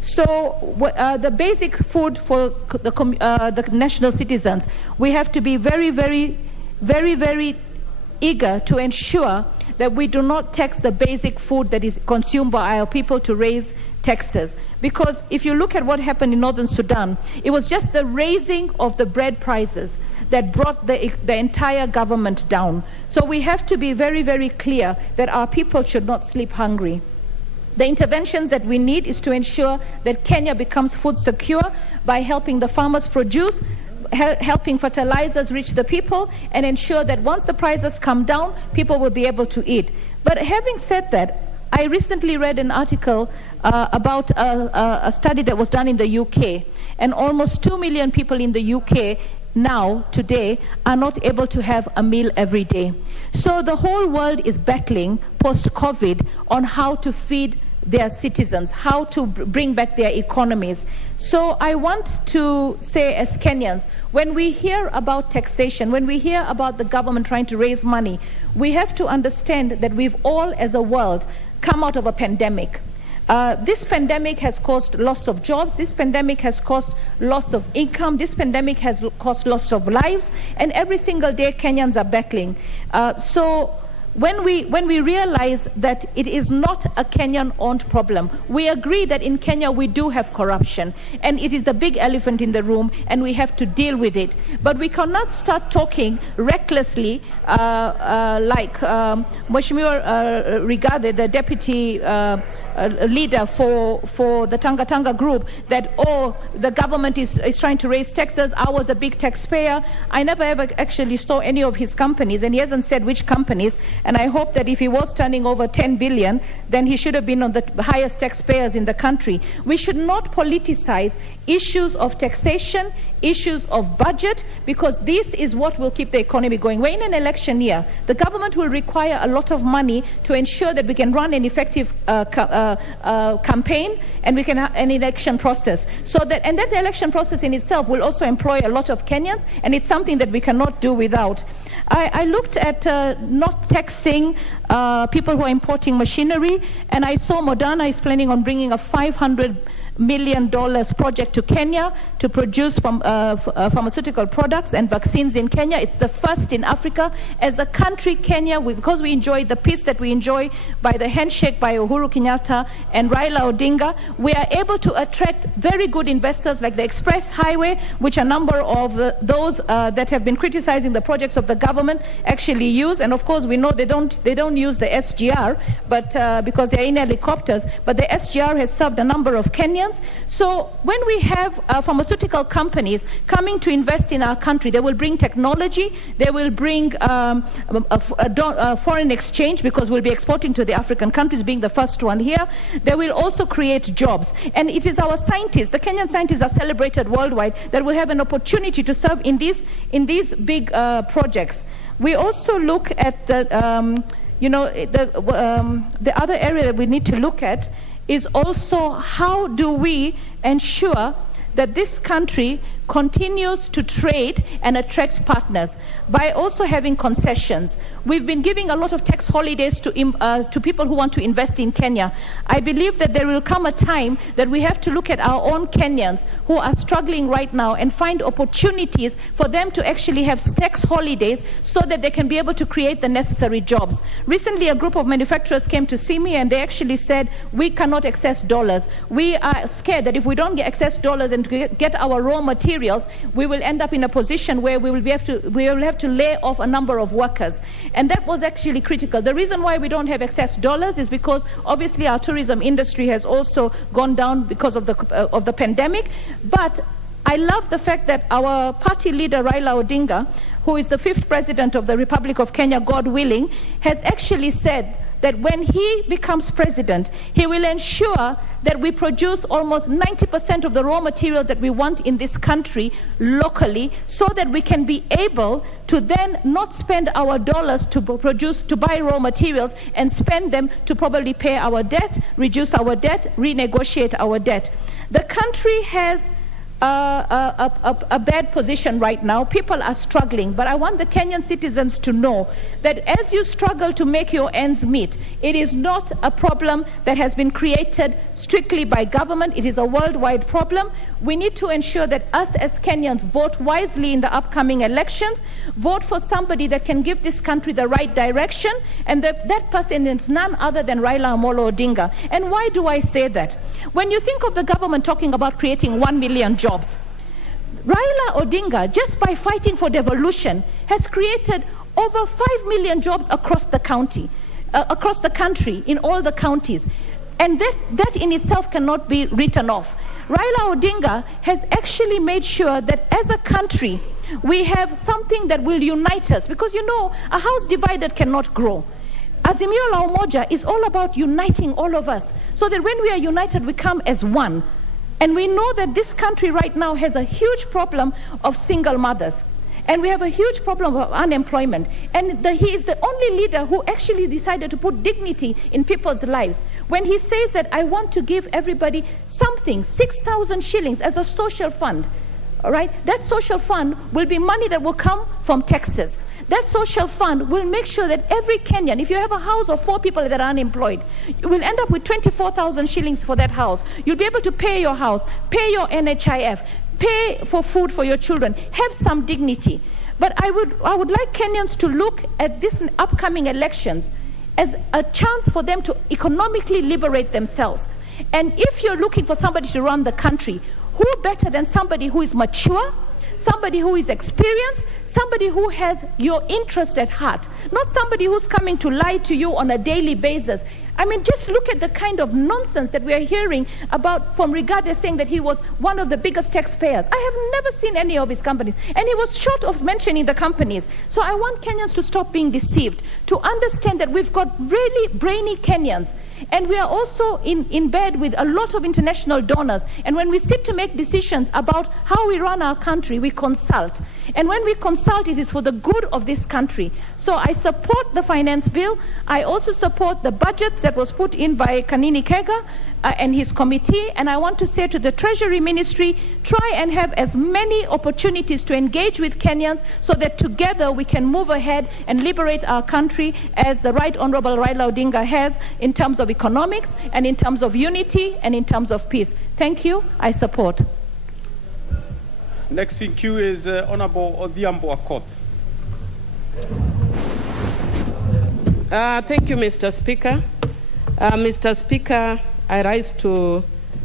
So the basic food for the national citizens, we have to be very, very, very, very eager to ensure that we do not tax the basic food that is consumed by our people to raise taxes. Because if you look at what happened in Northern Sudan, it was just the raising of the bread prices that brought the entire government down. So we have to be very, very clear that our people should not sleep hungry. The interventions that we need is to ensure that Kenya becomes food secure by helping the farmers produce, helping fertilizers reach the people, and ensure that once the prices come down, people will be able to eat. But having said that, I recently read an article about a study that was done in the UK, and almost 2 million people in the UK now, today, are not able to have a meal every day. So the whole world is battling post-COVID on how to feed their citizens, how to bring back their economies. So I want to say, as Kenyans, when we hear about taxation, when we hear about the government trying to raise money, we have to understand that we've all, as a world, come out of a pandemic. This pandemic has caused loss of jobs. This pandemic has caused loss of income. This pandemic has caused loss of lives. And every single day, Kenyans are battling. So when we realize that it is not a Kenyan-owned problem, we agree that in Kenya we do have corruption, and it is the big elephant in the room, and we have to deal with it. But we cannot start talking recklessly like Mheshimiwa Rigathi, the deputy leader for the Tanga Tanga group, that, oh, the government is trying to raise taxes. I was a big taxpayer. I never ever actually saw any of his companies, and he hasn't said which companies. And I hope that if he was turning over 10 billion, then he should have been on the highest taxpayers in the country. We should not politicize issues of taxation, issues of budget, because this is what will keep the economy going. We're in an election year. The government will require a lot of money to ensure that we can run an effective campaign, and we can have an election process. And that election process in itself will also employ a lot of Kenyans, and it's something that we cannot do without. I looked at not taxing people who are importing machinery, and I saw Moderna is planning on bringing a $500 million project to Kenya to produce pharmaceutical products and vaccines in Kenya. It's the first in Africa. As a country, Kenya, because we enjoy the peace that we enjoy by the handshake by Uhuru Kenyatta and Raila Odinga, we are able to attract very good investors like the Express Highway, which a number of those that have been criticizing the projects of the government actually use. And of course, we know they don't use the SGR, but because they're in helicopters. But the SGR has served a number of Kenyans. So when we have pharmaceutical companies coming to invest in our country, they will bring technology, they will bring foreign exchange, because we'll be exporting to the African countries, being the first one here. They will also create jobs. And it is our scientists, the Kenyan scientists are celebrated worldwide, that will have an opportunity to serve in these big projects. We also look at the other area that we need to look at is also how do we ensure that this country continues to trade and attract partners by also having concessions. We've been giving a lot of tax holidays to people who want to invest in Kenya. I believe that there will come a time that we have to look at our own Kenyans who are struggling right now and find opportunities for them to actually have tax holidays so that they can be able to create the necessary jobs. Recently, a group of manufacturers came to see me and they actually said, we cannot access dollars. We are scared that if we don't access dollars and get our raw materials, we will end up in a position where we will have to lay off a number of workers. And that was actually critical. The reason why we don't have excess dollars is because obviously our tourism industry has also gone down because of the pandemic. But I love the fact that our party leader Raila Odinga, who is the 5th president of the Republic of Kenya, God willing, has actually said that when he becomes president, he will ensure that we produce almost 90% of the raw materials that we want in this country locally, so that we can be able to then not spend our dollars to buy raw materials and spend them to probably pay our debt, reduce our debt, renegotiate our debt. The country has a bad position right now. People are struggling, but I want the Kenyan citizens to know that as you struggle to make your ends meet, it is not a problem that has been created strictly by government. It is a worldwide problem. We need to ensure that us as Kenyans vote wisely in the upcoming elections, vote for somebody that can give this country the right direction, and that person is none other than Raila Amolo Odinga. And why do I say that? When you think of the government talking about creating 1 million jobs, Raila Odinga, just by fighting for devolution, has created over 5 million jobs across the country, in all the counties. And that in itself cannot be written off. Raila Odinga has actually made sure that as a country, we have something that will unite us. Because you know, a house divided cannot grow. Azimio la Umoja is all about uniting all of us, so that when we are united, we come as one. And we know that this country right now has a huge problem of single mothers. And we have a huge problem of unemployment. And he is the only leader who actually decided to put dignity in people's lives. When he says that I want to give everybody something, 6,000 shillings as a social fund, all right? That social fund will be money that will come from taxes. That social fund will make sure that every Kenyan, if you have a house of 4 people that are unemployed, you will end up with 24,000 shillings for that house. You'll be able to pay your house, pay your NHIF, pay for food for your children, have some dignity. But I would like Kenyans to look at this upcoming elections as a chance for them to economically liberate themselves. And if you're looking for somebody to run the country, who better than somebody who is mature, somebody who is experienced, somebody who has your interest at heart, not somebody who's coming to lie to you on a daily basis. I mean, just look at the kind of nonsense that we are hearing about from Rigathi saying that he was one of the biggest taxpayers. I have never seen any of his companies, and he was short of mentioning the companies. So I want Kenyans to stop being deceived, to understand that we've got really brainy Kenyans, and we are also in bed with a lot of international donors. And when we sit to make decisions about how we run our country, we consult. And when we consult, it is for the good of this country. So I support the finance bill. I also support the budget that was put in by Kanini Kega and his committee. And I want to say to the Treasury Ministry, try and have as many opportunities to engage with Kenyans so that together we can move ahead and liberate our country as the Right Honorable Raila Odinga has, in terms of economics and in terms of unity and in terms of peace. Thank you. I support. Next in queue is Honorable Odhiambo Akoth. Thank you, Mr. Speaker. Mr. Speaker, I rise to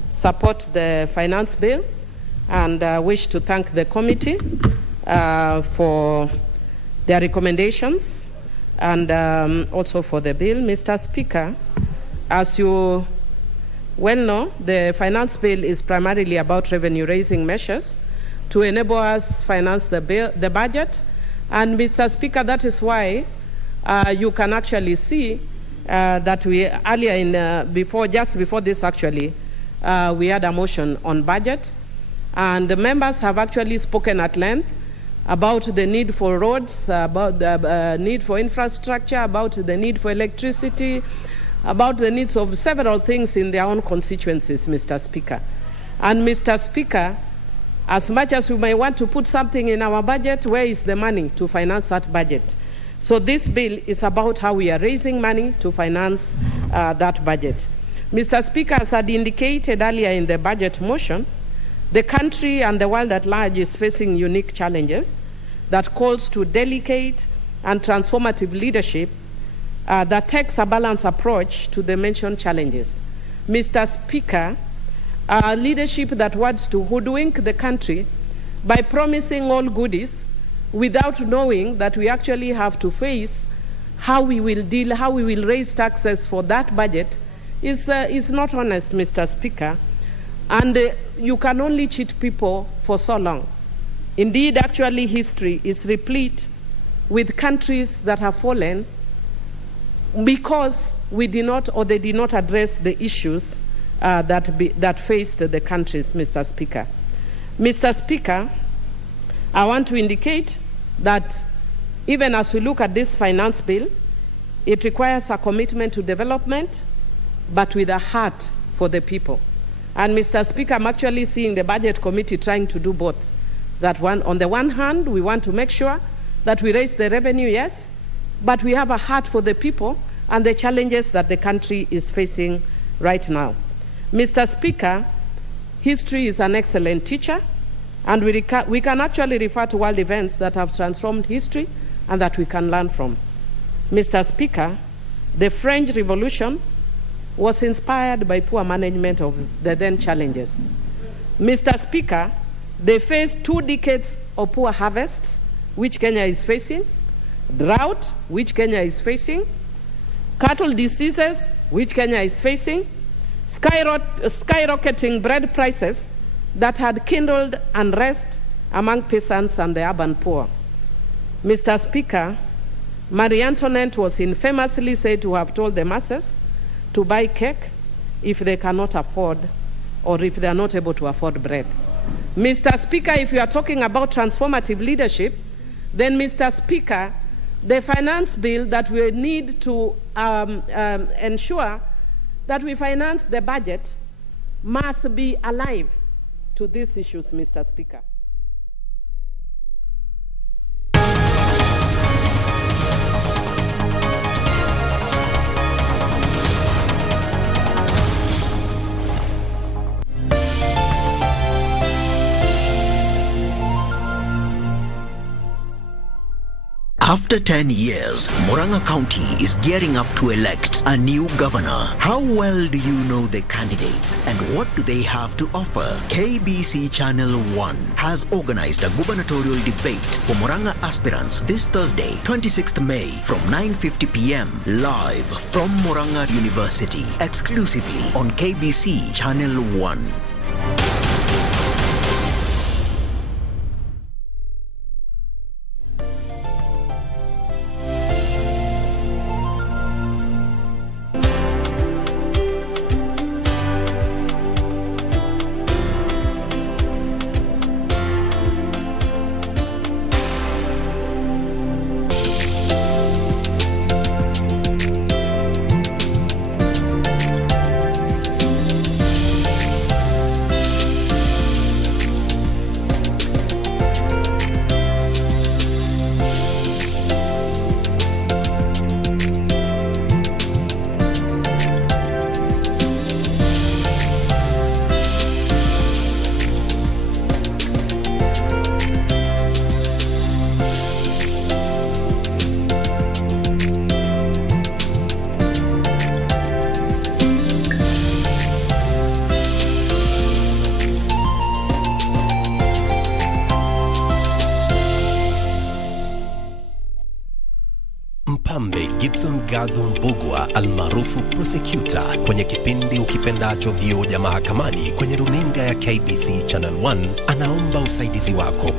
support the finance bill and wish to thank the committee for their recommendations and also for the bill. Mr. Speaker, as you well know, the finance bill is primarily about revenue-raising measures to enable us finance the budget. And Mr. Speaker, that is why you can actually see that we earlier just before this actually, we had a motion on budget, and the members have actually spoken at length about the need for roads, about the need for infrastructure, about the need for electricity, about the needs of several things in their own constituencies, Mr. Speaker. And Mr. Speaker, As much as we may want to put something in our budget, where is the money to finance that budget? So this bill is about how we are raising money to finance that budget. Mr. Speaker, as I had indicated earlier in the budget motion, the country and the world at large is facing unique challenges that calls to delicate and transformative leadership that takes a balanced approach to the mentioned challenges. Mr. Speaker, leadership that wants to hoodwink the country by promising all goodies without knowing that we actually have to face how we will raise taxes for that budget is not honest, Mr. Speaker. And you can only cheat people for so long. Indeed, actually, history is replete with countries that have fallen because we did not, or they did not address the issues that faced the countries, Mr. Speaker. Mr. Speaker, I want to indicate that even as we look at this finance bill, it requires a commitment to development, but with a heart for the people. And Mr. Speaker, I'm actually seeing the Budget Committee trying to do both. That one, on the one hand, we want to make sure that we raise the revenue, yes, but we have a heart for the people and the challenges that the country is facing right now. Mr. Speaker, history is an excellent teacher, and we can actually refer to world events that have transformed history and that we can learn from. Mr. Speaker, the French Revolution was inspired by poor management of the then challenges. Mr. Speaker, they faced 2 decades of poor harvests, which Kenya is facing, drought, which Kenya is facing, cattle diseases, which Kenya is facing, skyrocketing bread prices that had kindled unrest among peasants and the urban poor. Mr. Speaker, Marie Antoinette was infamously said to have told the masses to buy cake if they cannot afford, or if they are not able to afford bread. Mr. Speaker, if you are talking about transformative leadership, then Mr. Speaker, the finance bill that we need to ensure that we finance the budget must be alive to these issues, Mr. Speaker. After 10 years, Murang'a County is gearing up to elect a new governor. How well do you know the candidates and what do they have to offer? KBC Channel 1 has organized a gubernatorial debate for Murang'a aspirants this Thursday, 26th May from 9:50 p.m. live from Murang'a University, exclusively on KBC Channel 1. Mbugua almaarufu Prosecutor kwenye kipindi Ukipendacho Vioja Mahakamani kwenye runinga ya KBC Channel 1 anaomba usaidizi wako